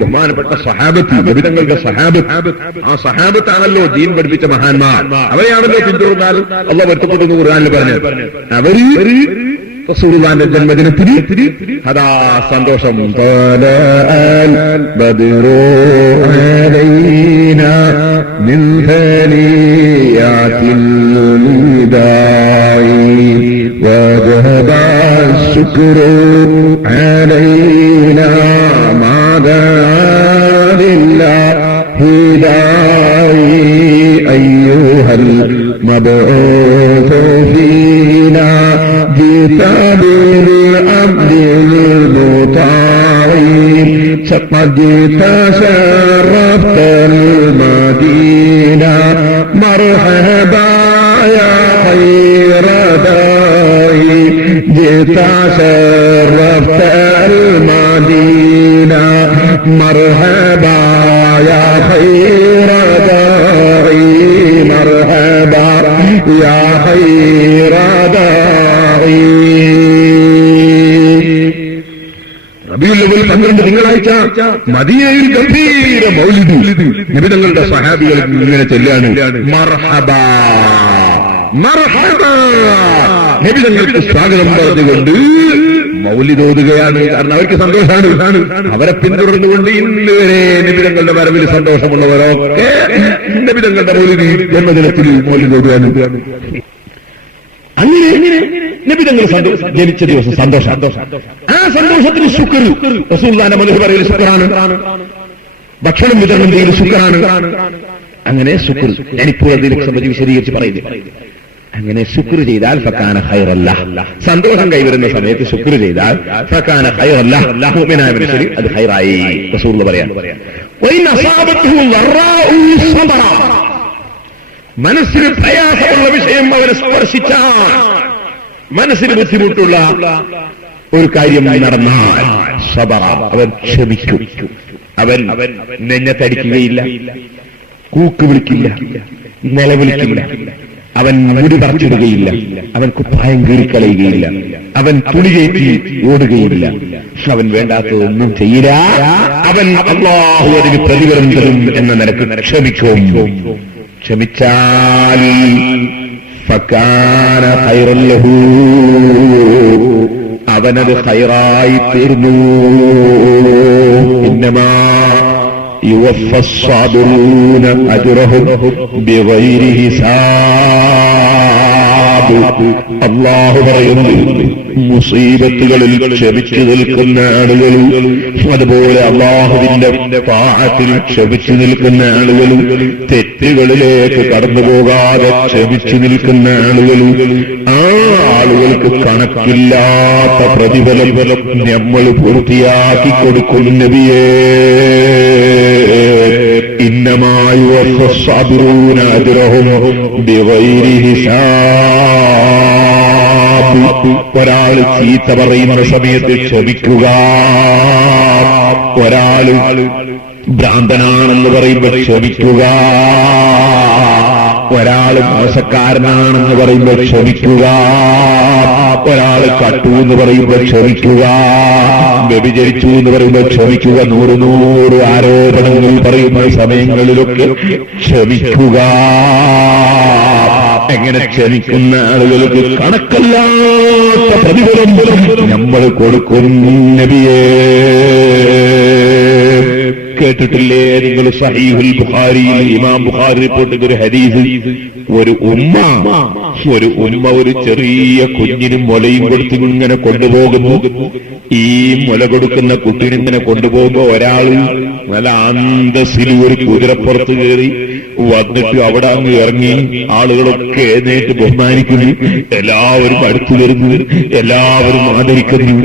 ബഹുമാനപ്പെട്ട സഹാബത്ത്, നബിതങ്ങളുടെ സഹാബത്ത്, ആ സഹാബത്താണല്ലോ ദീൻ പഠിപ്പിച്ച മഹാന്മാർ. അവരെയാണല്ലോ പിന്തുടർന്നാൽ അല്ലാഹു പൊരുത്തപ്പെടുന്നു ഖുർആനിൽ പറഞ്ഞത്. അവര് റസൂലുള്ളാഹിന്റെ ജന്മദിനത്തിൽ അതാ സന്തോഷം. وذهب الشكر علينا ما دار الله داعي أيها المبعوث فينا جئت بالأمر المطاع قد تشرفت المدينة مرحبا يا خير داعي جئت شرفت المدينة مرحبا يا خير داعي مرحبا യാ ഖൈറദാഇ. റബീഉൽ അവ്വൽ 12 തിങ്കളാഴ്ച മദീനയിൽ ഗംഭീര മൗലിദ്. നബി തങ്ങളുടെ സഹാബികൾ ഇങ്ങനെ ചൊല്ലാണ്, മർഹബാ മർഹബാ. നബി തങ്ങൾക്ക് സ്വാഗതം പറഞ്ഞുകൊണ്ട് മൗലിദ് ഓതുകയാണ്. കാരണം അവർക്ക് സന്തോഷമാണ്. അവരെ പിന്തുടർന്നുകൊണ്ട് ഇന്ന് വരെ നബി തങ്ങളുടെ വരവിൽ സന്തോഷമുള്ളവരൊക്കെ നബി തങ്ങളുടെ മൗലിദ് ജന്മദിനത്തിൽ മൗലിദ് ഓതുകയാണ്. അങ്ങനെ നബി തങ്ങൾ ജനിച്ച ദിവസം സന്തോഷം. ആ സന്തോഷത്തിന് ശുക്ർ. റസൂലുള്ളാഹിന്റെ മനസ്സ് പറയൽ ശുക്റാണ്. ഭക്ഷണം വിതരണം ചെയ്യൽ ശുക്റാണ്. അങ്ങനെ ശുക്ർ ഞാനിപ്പോൾ അതിനെ സംബന്ധിച്ച് വിശദീകരിച്ച് പറയുന്നു. അങ്ങനെ ശുക്ർ ചെയ്താൽ ഫകാന ഖൈറല്ല. സന്തോഷം കൈവരുന്ന സമയത്ത് ശുക്ർ ചെയ്താൽ ഫകാന ഖൈറല്ല. മുഅ്മിനായ മനുഷ്യർ അത് ഖൈറായി റസൂലുള്ളാഹി പറയാൻ. വഇൻ അസാബത്തുഹു ദർറാഉ സബറ. മനസ്സിന് പ്രയാസമുള്ള വിഷയം അവനെ സ്പർശിച്ചാൽ, മനസ്സിന് ബുദ്ധിമുട്ടുള്ള ഒരു കാര്യം നടന്നാൽ സബറ, അവൻ ക്ഷമിക്കും. അവൻ നെഞ്ഞത്തടിക്കുകയില്ല, കൂക്ക് വിളിക്കില്ല, നിലവിളിക്കില്ല, അവൻ മുടി പറിച്ചിടുകയില്ല, അവൻ കുപ്പായം കീറിക്കളയുകയില്ല, അവൻ തുണി കയറ്റി ഓടുകയില്ല, അവൻ വേണ്ടാത്തതൊന്നും ചെയ്യില്ല. അവൻ അല്ലാഹു അതിന് പ്രതിഫലം തരും എന്ന നിലക്ക് ക്ഷമിക്കും. ക്ഷമിച്ചാൽ ഫകാന ഖൈറൻ ലഹു, അവനത് ഖൈറായി തീർന്നു. ഇന്നമാ യുവഫ്ഫ സ്സാബിറൂന അജ്റഹും ബിഗൈരി ഹിസാബ്. അല്ലാഹു പറയുന്നു, മുസീബത്തുകളിൽ ക്ഷമിച്ചു നിൽക്കുന്ന ആളുകളും അതുപോലെ അല്ലാഹുവിന്റെ പാഅത്തിൽ ക്ഷമിച്ചു നിൽക്കുന്ന ആളുകളും തെറ്റുകളിലേക്ക് കടന്നുപോകാതെ ക്ഷമിച്ചു നിൽക്കുന്ന ആളുകളും ആ ആളുകൾക്ക് കണക്കില്ലാത്ത പ്രതിഫലം നമ്മൾ പൂർത്തിയാക്കി കൊടുക്കും. നബിയേ, ഇന്നമാ യുവഫ്ഫ സ്സാബിറൂന അജ്റഹും ബിഗൈരി ഹിസാബ്. ഒരാൾ ചീത്ത പറയുന്ന സമയത്ത് ക്ഷമിക്കുക. ഒരാൾ ഭ്രാന്തനാണെന്ന് പറയുമ്പോൾ ക്ഷമിക്കുക. ഒരാൾ മോശക്കാരനാണെന്ന് പറയുമ്പോൾ ക്ഷമിക്കുക. ഒരാൾ കട്ടു എന്ന് പറയുമ്പോൾ ക്ഷമിക്കുക. വ്യഭിചരിച്ചു എന്ന് പറയുമ്പോൾ ക്ഷമിക്കുക. 100 ആരോപണങ്ങൾ പറയുന്ന സമയങ്ങളിലൊക്കെ ക്ഷമിക്കുക. എങ്ങനെ ക്ഷമിക്കുന്ന ആളുകൾക്ക് കണക്കല്ലാത്ത പ്രതിഫലം നമ്മൾ കൊടുക്കും. നബിയേ, കേട്ടിട്ടില്ലേ നിങ്ങൾ? സഹീഹുൽ ബുഖാരിയിൽ ഇമാം ബുഖാരി റിപ്പോർട്ട് ചെയ്ത ഒരു ഹദീസ്, ഒരു ഉമ്മ ഒരു ചെറിയ കുഞ്ഞിനും മുലയും കൊടുത്ത് ഇങ്ങനെ കൊണ്ടുപോകുന്നു. ഈ മുല കൊടുക്കുന്ന കുട്ടീനിങ്ങനെ കൊണ്ടുപോകുമ്പോ ഒരാൾ നല്ല അന്തസ്സിൽ ഒരു കുതിരപ്പുറത്ത് കയറി വന്നിട്ട് അവിടെ അങ്ങ് ഇറങ്ങി ആളുകളൊക്കെ എഴുന്നേറ്റ് ബഹുമാനിക്കുന്നു. എല്ലാവരും അടുത്തു വരുന്നു, എല്ലാവരും ആദരിക്കുന്നു.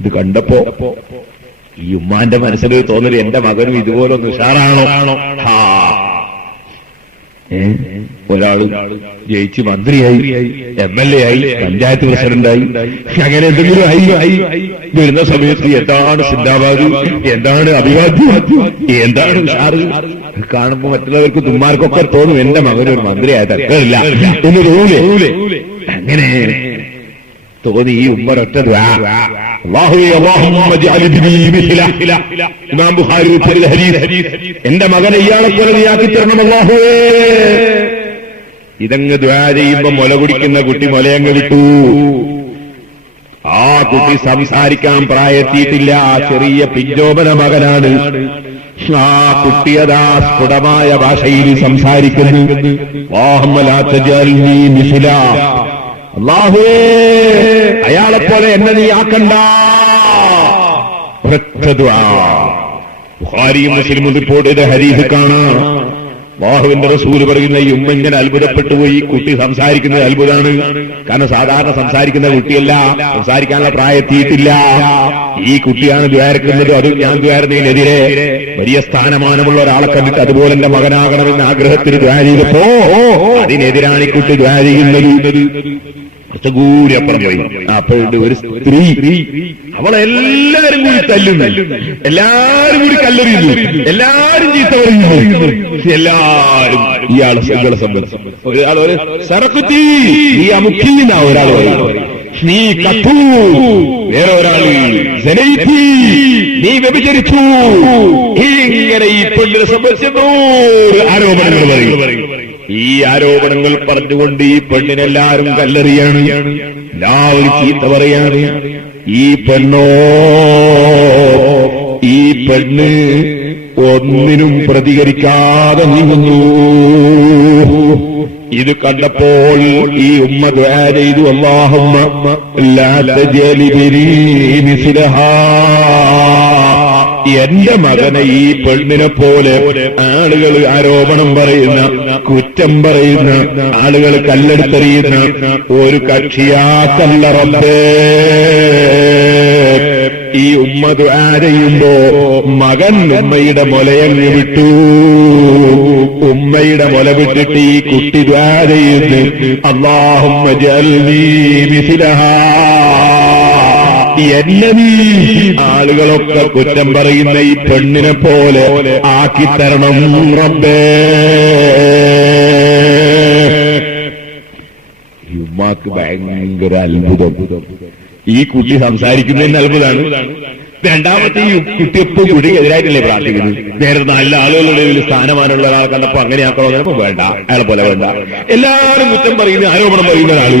ഇത് കണ്ടപ്പോ ഈ ഉമ്മാന്റെ മനസ്സിലൊരു തോന്നല്, എന്റെ മകനും ഇതുപോലെ ഒന്ന് ഉഷാറാണോ. ഒരാള് ജയിച്ച് മന്ത്രിയായി, MLA ആയി, പഞ്ചായത്ത് പ്രസിഡന്റായി, അങ്ങനെ എന്തെങ്കിലും ആയി വരുന്ന സമയത്ത് എന്താണ് സിന്ദാബാദ്, എന്താണ് അഭിവാദ്യം, എന്താണ് ഉഷാറ് കാണുമ്പോ മറ്റുള്ളവർക്ക് തുമ്മാർക്കൊക്കെ തോന്നും എന്റെ മകനൊരു മന്ത്രിയായ തക്കമില്ല എന്ന് തോന്നൂലേ. അങ്ങനെ തോന്നി ഈ ഉമ്മരൊറ്റ ഇമാം ബുഖാരി റിപ്പോർട്ട് ഹദീസ്, എന്റെ മകനെ ഇയാളെ പോലെ നീയാക്കി തരണം അല്ലാഹുവേ. ഇതങ്ങ് ദുആ ചെയ്യുമ്പോ മുല കുടിക്കുന്ന കുട്ടി മുലയങ്ങ് വിട്ടു. ആ കുട്ടി സംസാരിക്കാൻ പ്രായത്തിയിട്ടില്ല, ചെറിയ പിഞ്ചോപന മകനാണ്. ആ കുട്ടി അതാ സ്ഫുടമായ ഭാഷയിൽ സംസാരിക്കുന്നു. അല്ലാഹുവേ, അയാളെപ്പോലെ എന്നെ നീ ആക്കണ്ട. ബുഖാരിയും മുസ്ലിമും റിപ്പോർട്ട് ചെയ്ത ഹദീസ് കാണാം. അല്ലാഹുവിന്റെ റസൂൽ പറയുന്ന ഈ ഉമ്മ ഇങ്ങനെ അത്ഭുതപ്പെട്ടുപോയി. ഈ കുട്ടി സംസാരിക്കുന്നത് അത്ഭുതമാണ്. കാരണം സാധാരണ സംസാരിക്കുന്ന കുട്ടിയല്ല, സംസാരിക്കാനുള്ള പ്രായത്തിയിട്ടില്ല. ഈ കുട്ടിയാണ് ദ്വാരക്കുന്നത്. അതും ഞാൻ ദ്വാരന്നതിനെതിരെ വലിയ സ്ഥാനമാനമുള്ള ഒരാളെ കണ്ടിട്ട് അതുപോലെ എന്റെ മകനാകണമെന്ന ആഗ്രഹത്തിന് ദ്വാരിക്കപ്പോ അതിനെതിരാണ് ഈ കുട്ടി ദ്വാരിക്കുന്നത്. കൂടി അപ്പുറം പോയി. അപ്പോഴുണ്ട് ഒരു സ്ത്രീ, അവളെല്ലാരും കൂടി തല്ലുന്നു, എല്ലാരും കൂടി കല്ലെറിയുന്നു, എല്ലാരും ചീത്ത പറയുന്നു. എല്ലാരും ഇയാളെ സംബന്ധിച്ചു ഒരാൾ ഒരു സറക്കുത്തി നീ അമുഖീന, ഒരാൾ പറയും നീ കത്തു, വേറെ ഒരാൾ നീ വ്യഭിചരിച്ചു. ഇങ്ങനെ ഈ പെണ്ണിനെ സംബന്ധിച്ചു ആരോപണങ്ങൾ പറയും. ഈ ആരോപണങ്ങൾ പറഞ്ഞുകൊണ്ട് ഈ പെണ്ണിനെല്ലാരും കല്ലെറിയാണ്, എല്ലാവരും ചീത്ത പറയാണ്. ഈ പെണ്ണ് ഒന്നിനും പ്രതികരിക്കാതെ നീങ്ങുന്നു. ഇത് കണ്ടപ്പോൾ ഈ ഉമ്മ ദുആ ചെയ്തു, അല്ലാഹുമ്മ ലാ തജലിബിനി മിസ്ലഹാ, എന്റെ മകനെ ഈ പെണ്ണിനെ പോലെ ആളുകൾ ആരോപണം പറയുന്ന, കുറ്റം പറയുന്ന, ആളുകൾ കല്ലെടുത്തെറിയുന്ന ഒരു കക്ഷിയാക്കല്ല റബ്ബേ. ഈ ഉമ്മ ദുആ ചെയ്യുമ്പോ മകൻ ഉമ്മയുടെ മുലയങ്ങ് വിട്ടു. ഉമ്മയുടെ മുല വിട്ടിട്ട് ഈ കുട്ടി ദുആ ചെയ്യുന്നു, അല്ലാഹുമ്മ ജഅൽനീ മിസ്ലഹാ, എന്നെ നീ ആളുകളൊക്കെ കുറ്റം പറയുന്ന ഈ പെണ്ണിനെ പോലെ ആക്കിത്തരണം റബ്ബേ. ഉമ്മാക്ക് ഭയങ്കര അത്ഭുതം. ഈ കുട്ടി സംസാരിക്കുന്നതിന് അത്ഭുതമാണ്. രണ്ടാമത്തെ ഈ കുട്ടി എപ്പോൾ കുട്ടിക്ക് എതിരായിട്ടല്ലേ പ്രാർത്ഥിക്കുന്നത്. നേരത്തെ നല്ല ആളുകളുടെ ഒരു സ്ഥാനമാനമുള്ള ഒരാളെ കണ്ടപ്പോ അങ്ങനെ ആക്കണമെന്നപ്പോ വേണ്ട, അയാളെ പോലെ വേണ്ട. എല്ലാവരും കുറ്റം പറയുന്ന, ആരോപണം പറയുന്ന ഒരാൾ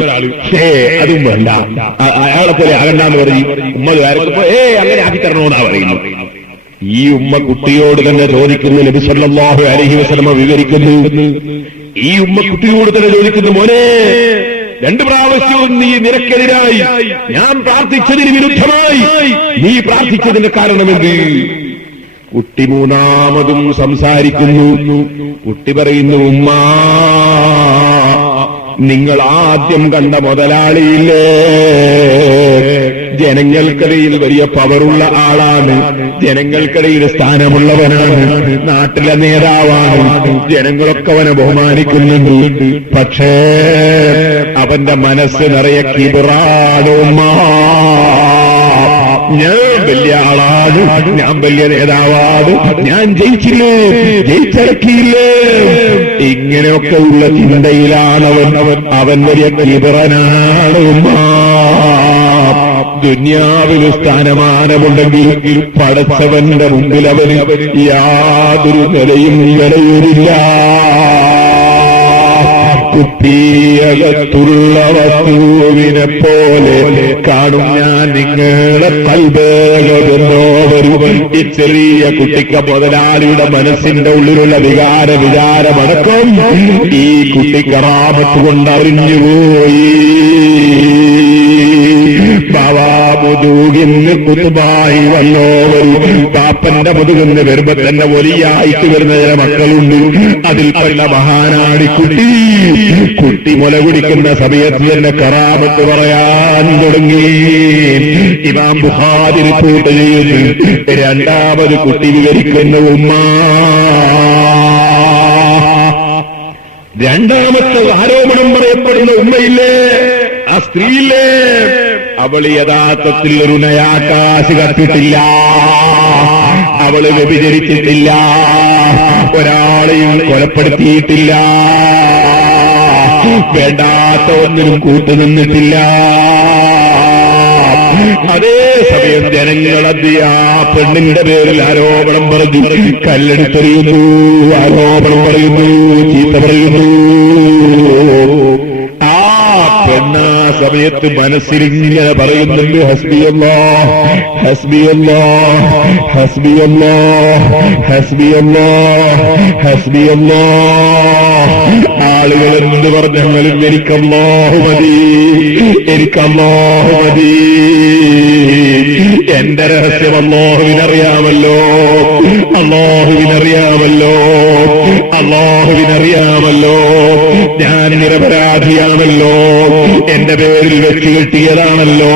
അതും വേണ്ട, അയാളെ പോലെ ആകണ്ടെന്ന് പറഞ്ഞ് ഉമ്മ ആരൊക്കെ അങ്ങനെ ആക്കിത്തരണമെന്നാ പറയുന്നു. ഈ ഉമ്മ കുട്ടിയോട് തന്നെ ചോദിക്കുന്നു, നബി സല്ലല്ലാഹു അലൈഹി വസല്ലം വിവരിക്കുന്നു, ഈ ഉമ്മ കുട്ടിയോട് തന്നെ ചോദിക്കുന്നു, മോനെ 2 പ്രാവശ്യവും നീ നിനക്കെതിരായി ഞാൻ പ്രാർത്ഥിച്ചതിന് വിരുദ്ധമായി നീ പ്രാർത്ഥിച്ചതിന്റെ കാരണമെന്ത്? കുട്ടി 3ാമതും സംസാരിക്കുന്നു. കുട്ടി പറയുന്നു, ഉമ്മാ, നിങ്ങൾ ആദ്യം കണ്ട മുതലാളിയില്ലേ, ജനങ്ങൾക്കിടയിൽ വലിയ പവറുള്ള ആളാണ്, ജനങ്ങൾക്കിടയിൽ സ്ഥാനമുള്ളവനാണ്, നാട്ടിലെ നേതാവാണ്, ജനങ്ങളൊക്കെ അവനെ ബഹുമാനിക്കുന്നുണ്ട്. പക്ഷേ അവന്റെ മനസ്സ് നിറയെ കിബറാണ്. ഉമ്മാ, ഞാൻ വലിയ ആളാണ്, ഞാൻ വലിയ നേതാവാണ്, ഞാൻ ജയിച്ചില്ലേ, ജയിച്ചിറക്കിയില്ലേ, ഇങ്ങനെയൊക്കെ ഉള്ള ചിന്തയിലാണവൻ. അവൻ വലിയ കിബറനാണ്. ദുന്യാവിൽ സ്ഥാനമാനമുണ്ടെങ്കിൽ പടച്ചവന്റെ മുമ്പിൽ അവന് യാതൊരു നിലയും വിലയൂരില്ല. കുപ്പിയകത്തുള്ള വസ്തുവിനെ പോലെ കാണും ഞാൻ നിങ്ങളെ കൽബേകെന്നോവരും. ഈ ചെറിയ കുട്ടിക്ക് മുതലാളിയുടെ മനസ്സിന്റെ ഉള്ളിലുള്ള വിചാരമടക്കം ഈ കുട്ടി കറാമത്ത് കൊണ്ട് അറിഞ്ഞുപോയി. മുതുകിന്ന് കുത്തുബായി വന്നോവരും പാപ്പന്റെ മുതുകിന്ന് വരുമ്പോ തന്നെ വലിയായിട്ട് വരുന്ന ചില മക്കളുണ്ട്. അതിൽപ്പെട്ട മഹാനാടി കുട്ടി മുല കുടിക്കുന്ന സമയത്ത് തന്നെ കറാമത്ത് പറയാൻ തുടങ്ങി. ഇമാം ബുഖാരി റിപ്പോർട്ട് ചെയ്യുന്നു. 2ാമത് കുട്ടി വിവരിക്കുന്ന ഉമ്മ, 2ാമത്തെ ആരോപണം പറയപ്പെടുന്ന ഉമ്മയില്ലേ, ആ സ്ത്രീയില്ലേ, അവൾ യഥാർത്ഥത്തിൽ ഒരു നയാകാശ് കത്തിട്ടില്ല, അവള് വ്യഭിചരിച്ചിട്ടില്ല, ഒരാളെയും കൊലപ്പെടുത്തിയിട്ടില്ല, വേണ്ടാത്ത ഒന്നിനും കൂട്ടുനിന്നിട്ടില്ല. അതേസമയം ജനങ്ങളത് ആ പെണ്ണിന്റെ പേരിൽ ആരോപണം പറഞ്ഞു, കല്ലെടുത്തെറിയുന്നു, ആരോപണം പറയുന്നു, ചീത്ത പറയുന്നു. പെണ്ണാ സമയത്ത് മനസ്സിലിങ്ങനെ പറയുന്നുണ്ട്, ഹസ്ബിയല്ലാഹ് ഹസ്ബിയല്ലാഹ് ഹസ്ബിയല്ലാഹ് ഹസ്ബിയല്ലാഹ് ഹസ്ബിയല്ലാഹ്. ആളുകൾ എന്ത് പറഞ്ഞെങ്കിലും എനിക്കല്ലാഹു മതി, എനിക്കല്ലാഹു മതി. എന്റെ രഹസ്യം അല്ലാഹുവിനറിയാമല്ലോ, അല്ലാഹുവിനറിയാമല്ലോ, അല്ലാഹുവിനറിയാമല്ലോ. ഞാൻ നിരപരാധിയാണല്ലോ, എന്റെ പേരിൽ വെച്ച് കെട്ടിയതാണല്ലോ.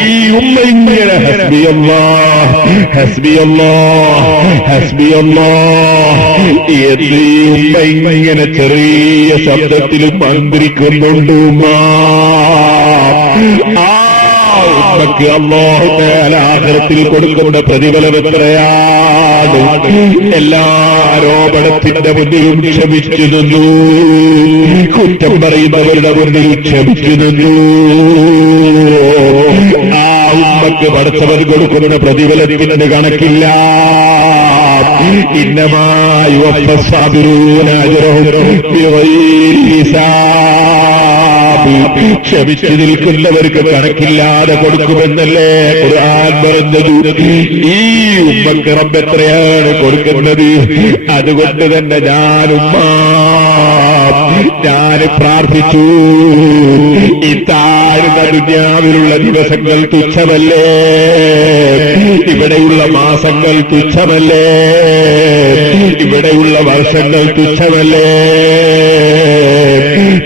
ഈ ഉമ്മ ഇങ്ങനെ ഹസ്ബിയല്ലാഹ് ഹസ്ബിയല്ലാഹ് ഹസ്ബിയല്ലാഹ് എന്ന് ഈ ഉമ്മ ഇങ്ങനെ ചെറിയ ശബ്ദത്തിൽ മന്ത്രിക്കുന്നുണ്ട്. ഉമ്മക്ക് അല്ലാഹു തആല ആഖിറത്തിൽ കൊടുക്കുന്ന പ്രതിഫലം എത്രയാണ്. എല്ലാ ആരോപണത്തിന്റെ മുന്നിലും ക്ഷമിച്ചു നിന്നു, കുറ്റം പറയുന്നവരുടെ മുന്നിൽ ക്ഷമിച്ചു നിന്നു. ആ ഉമ്മക്ക് പടച്ചവൻ കൊടുക്കുന്ന പ്രതിഫലത്തിന് കണക്കില്ല. ഇന്നമായി ക്ഷമിച്ചു നിൽക്കുന്നവർക്ക് കണക്കില്ലാതെ കൊടുക്കുമെന്നല്ലേ ഖുർആൻ പറഞ്ഞത്. ഈ ഉമ്മക്ക് റബ്ബ് എത്രയാണ് കൊടുക്കുന്നത്. അതുകൊണ്ട് തന്നെ ഞാൻ പ്രാർത്ഥിച്ചു, ഈ താഴ്ന്ന ദുനിയാവിലുള്ള ദിവസങ്ങൾ തുച്ഛമല്ലേ, ഇവിടെയുള്ള മാസങ്ങൾ തുച്ഛമല്ലേ, ഇവിടെയുള്ള വർഷങ്ങൾ തുച്ഛമല്ലേ,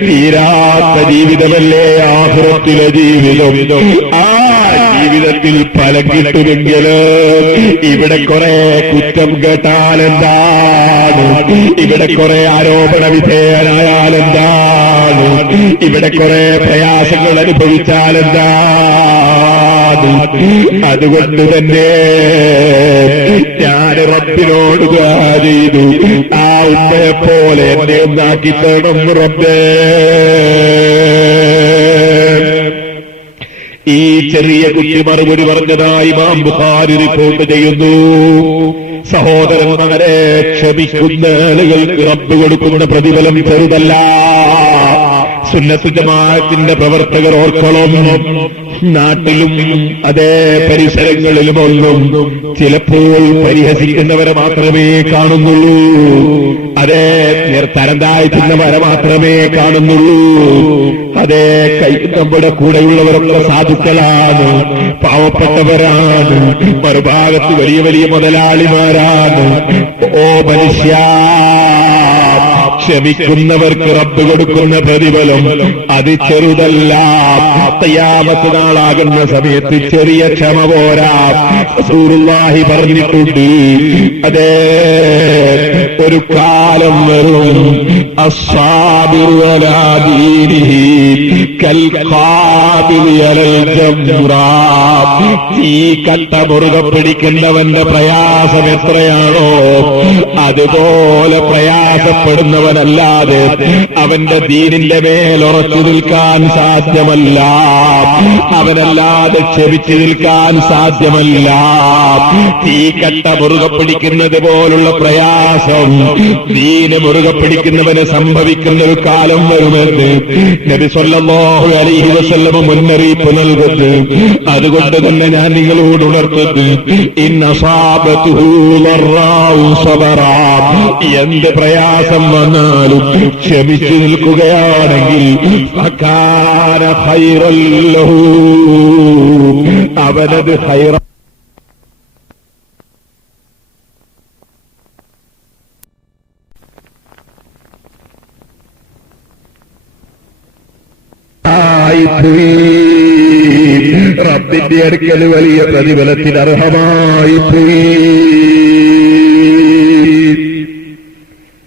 തീരാത്ത ജീവിതമല്ലേ ആഖിറത്തിലെ ജീവിതം. ആ ജീവിതത്തിൽ ഫലം കിട്ടുമെങ്കിൽ ഇവിടെ കുറെ കുറ്റം കേട്ടാലെന്താണ്, ഇവിടെ കുറെ ആരോപണ വിധേയനായാലെന്താണ്, ഇവിടെ കുറെ പ്രയാസങ്ങൾ അനുഭവിച്ചാലെന്താണ്. അതുകൊണ്ട് തന്നെ ഞാൻ റബ്ബിനോട് ദുആ ചെയ്തു, ആ ഉമ്മയെ പോലെ എന്നെ ഒന്നാക്കി തരണം റബ്ബേ. ഈ ചെറിയ കുട്ടി മറുപടി പറഞ്ഞതായി ഇമാം ബുഖാരി റിപ്പോർട്ട് ചെയ്യുന്നു. സഹോദരന്മാരെ, ക്ഷമിക്കുന്ന ആളുകൾക്ക് റബ്ബ് കൊടുക്കുന്ന പ്രതിഫലം ചെറുതല്ല. സുന്നത്ത് ജമാഅത്തിന്റെ പ്രവർത്തകർ ഓർക്കണം, നാട്ടിലും അതേ പരിസരങ്ങളിലുമൊന്നും ചിലപ്പോൾ പരിഹസിക്കുന്നവരെ മാത്രമേ കാണുന്നുള്ളൂ, അതേ തരം താഴ്ത്തുന്നവരെ മാത്രമേ കാണുന്നുള്ളൂ. അതേ നമ്മുടെ കൂടെയുള്ളവരൊക്കെ സാധുക്കളാണ്, പാവപ്പെട്ടവരാണ്, മറുഭാഗത്ത് വലിയ വലിയ മുതലാളിമാരാണ്. ഓ മനുഷ്യ, ക്ഷമിക്കുന്നവർക്ക് റബ്ബ് കൊടുക്കുന്ന പ്രതിഫലം അത് ചെറുതല്ല. ഖിയാമത്ത് നാളാകുന്ന സമയത്ത് ചെറിയ ക്ഷമ പോരാ. റസൂലുള്ളാഹി പറഞ്ഞിട്ടുണ്ട്, അതേ ഒരു കാലം വരും, അസ്സാബിറു അലാ ദീനിഹി കൽ ഖാബിലി അലൽ ജംറാ. ഈ കട്ട മുറുകെ പിടിക്കുന്നവന്റെ പ്രയാസം എത്രയാണോ അതുപോലെ പ്രയാസപ്പെടുന്നവനല്ലാതെ അവന്റെ ദീനിന്റെ മേൽ ഉറച്ചു നിൽക്കാൻ സാധ്യമല്ല, അവനല്ലാതെ ക്ഷമിച്ചു നിൽക്കാൻ സാധ്യമല്ല. തീ കട്ട മുറുകെ പിടിക്കുന്നത് പോലുള്ള പ്രയാസം ദീന് മുറുകെ പിടിക്കുന്നവന് സംഭവിക്കുന്ന ഒരു കാലം വരുമെന്ന് നബി സല്ലല്ലാഹു അലൈഹി വസല്ലം മുന്നറിയിപ്പ് നൽകുന്നു. അതുകൊണ്ട് തന്നെ ഞാൻ നിങ്ങളോട് ഉണർത്തുന്നു, ഇന്നസാബതുഹു ദർറാഉ സബറാ. എന്ത് പ്രയാസം വന്നാലും ക്ഷമിച്ചു നിൽക്കുകയാണെങ്കിൽ ഫകാന ഖൈറൻ ലഹു, അവനത് ഖൈറ. റബ്ബിന്റെ അടുക്കൽ വലിയ പ്രതിഫലത്തിന് അർഹമായി പോയി.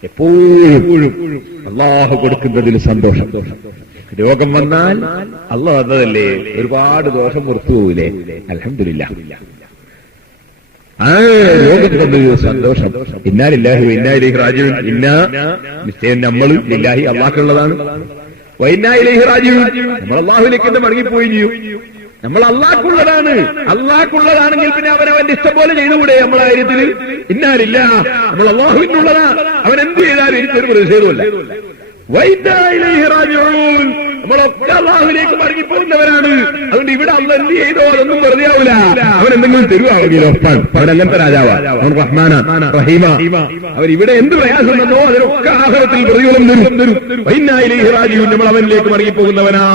എപ്പോഴും അല്ലാഹു കൊടുക്കുന്നതിൽ സന്തോഷം. രോഗം വന്നാൽ അല്ലാഹു വന്നതല്ലേ, ഒരുപാട് ദോഷം പുറത്തു പോവില്ലേ, അൽഹംദുലില്ലാഹ്. ആ രോഗം വന്നൊരു സന്തോഷം. ഇന്നാ ലില്ലാഹി വ ഇന്നാ ഇലൈഹി റാജിഊൻ. ഇന്നാ നിശ്ചയം നമ്മൾ ലില്ലാഹി അല്ലാഹുള്ളതാണ്, വ ഇന്നാ ഇലൈഹി റാജിഊൻ നമ്മൾ അല്ലാഹുവിലേക്ക് മടങ്ങിപ്പോയി ചെയ്യും. നമ്മൾ അല്ലാഹുള്ളതാണ്. അല്ലാഹുള്ളതാണെങ്കിൽ പിന്നെ അവനവന്റെ ഇഷ്ടം പോലെ ചെയ്തുകൂടെ? നമ്മളെ കാര്യത്തിൽ ഇന്നാലില്ല, നമ്മൾ അല്ലാഹുവിനുള്ളതാ. അവൻ എന്ത് ചെയ്താലും എനിക്കൊരു പ്രതിഷേധമല്ല. നമ്മളൊക്കെ അല്ലാഹുവിലേക്ക് മടങ്ങിപ്പോകുന്നവരാണ്. അതുകൊണ്ട് ഇവിടെ അല്ല എന്ത് ചെയ്തോ അതൊന്നും വെറുതെ ആവില്ല. അവൻ എന്തെങ്കിലും തരുവാണെങ്കിലോ, അവനല്ലത്തെ രാജാവാ, അവൻ റഹ്മാന റഹീമ. അവൻ ഇവിടെ എന്ത് പ്രയാസം വന്നോ അതിനൊക്കെ ആഖിറത്തിൽ പ്രതിഫലം തരും. വഇന്നാ ഇലൈഹി റാജിഊൻ. നമ്മൾ അവനിലേക്ക് മടങ്ങിപ്പോകുന്നവനാ,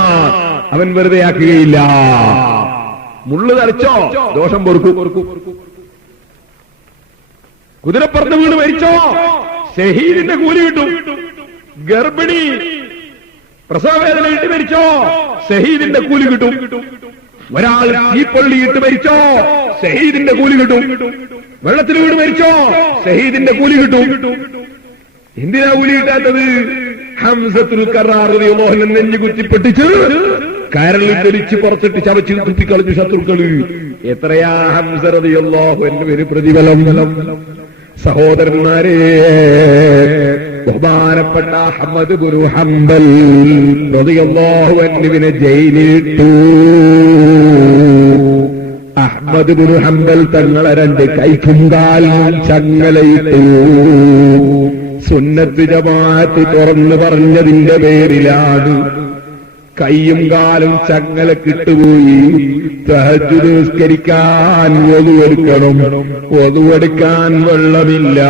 അവൻ വെറുതെ ആക്കുകയില്ല. മുള്ളു തറച്ചോ ദോഷം പൊറുക്കും. കുതിരപ്പുറത്ത് വീണ് മരിച്ചോ ഷഹീദിന്റെ കൂലി കിട്ടും. ഗർഭിണി പ്രസവവേദന ഇട്ട് മരിച്ചോ, ഷഹീദിന്റെ കൂലി കിട്ടും. ഒരാൾ തീപ്പൊള്ളി ഇട്ട് മരിച്ചോ, ഷഹീദിന്റെ കൂലി കിട്ടും. വെള്ളത്തിൽ വീട് മരിച്ചോ, ഷഹീദിന്റെ കൂലി കിട്ടും. എന്തിനാ കൂലി കിട്ടാത്തത്? ഹംസത്തുൽ കറാർ റളിയല്ലാഹു അൻഹു നെഞ്ഞു കുത്തിപ്പൊട്ടിച്ച് കരളിൽ ധരിച്ച് പുറത്തിട്ട് ചവച്ച് കുത്തിക്കളഞ്ഞു ശത്രുക്കള്. എത്രയാ ഹംസ റളിയല്ലാഹു അൻഹുവിന് പ്രതിഫലം. സഹോദരന്മാരെ, ബഹുമാനപ്പെട്ട അഹ്മദ് ഇബ്നു ഹംബൽ റളിയല്ലാഹു അൻഹുവിനെ ജയിലിലിട്ടു. അഹ്മദ് ഇബ്നു ഹംബൽ തങ്ങളെ രണ്ട് കൈക്കും കാലിനും ചങ്ങലയിട്ടു. സുന്നത്ത് ജമാഅത്ത് തുറന്നു പറഞ്ഞതിന്റെ പേരിലാണ് കൈയും കാലും ചങ്ങല കിട്ടുപോയി. തഹജ്ജുദ് നിസ്കരിക്കാൻ ഒതുവെടുക്കണം, ഒതുവെടുക്കാൻ വെള്ളമില്ല.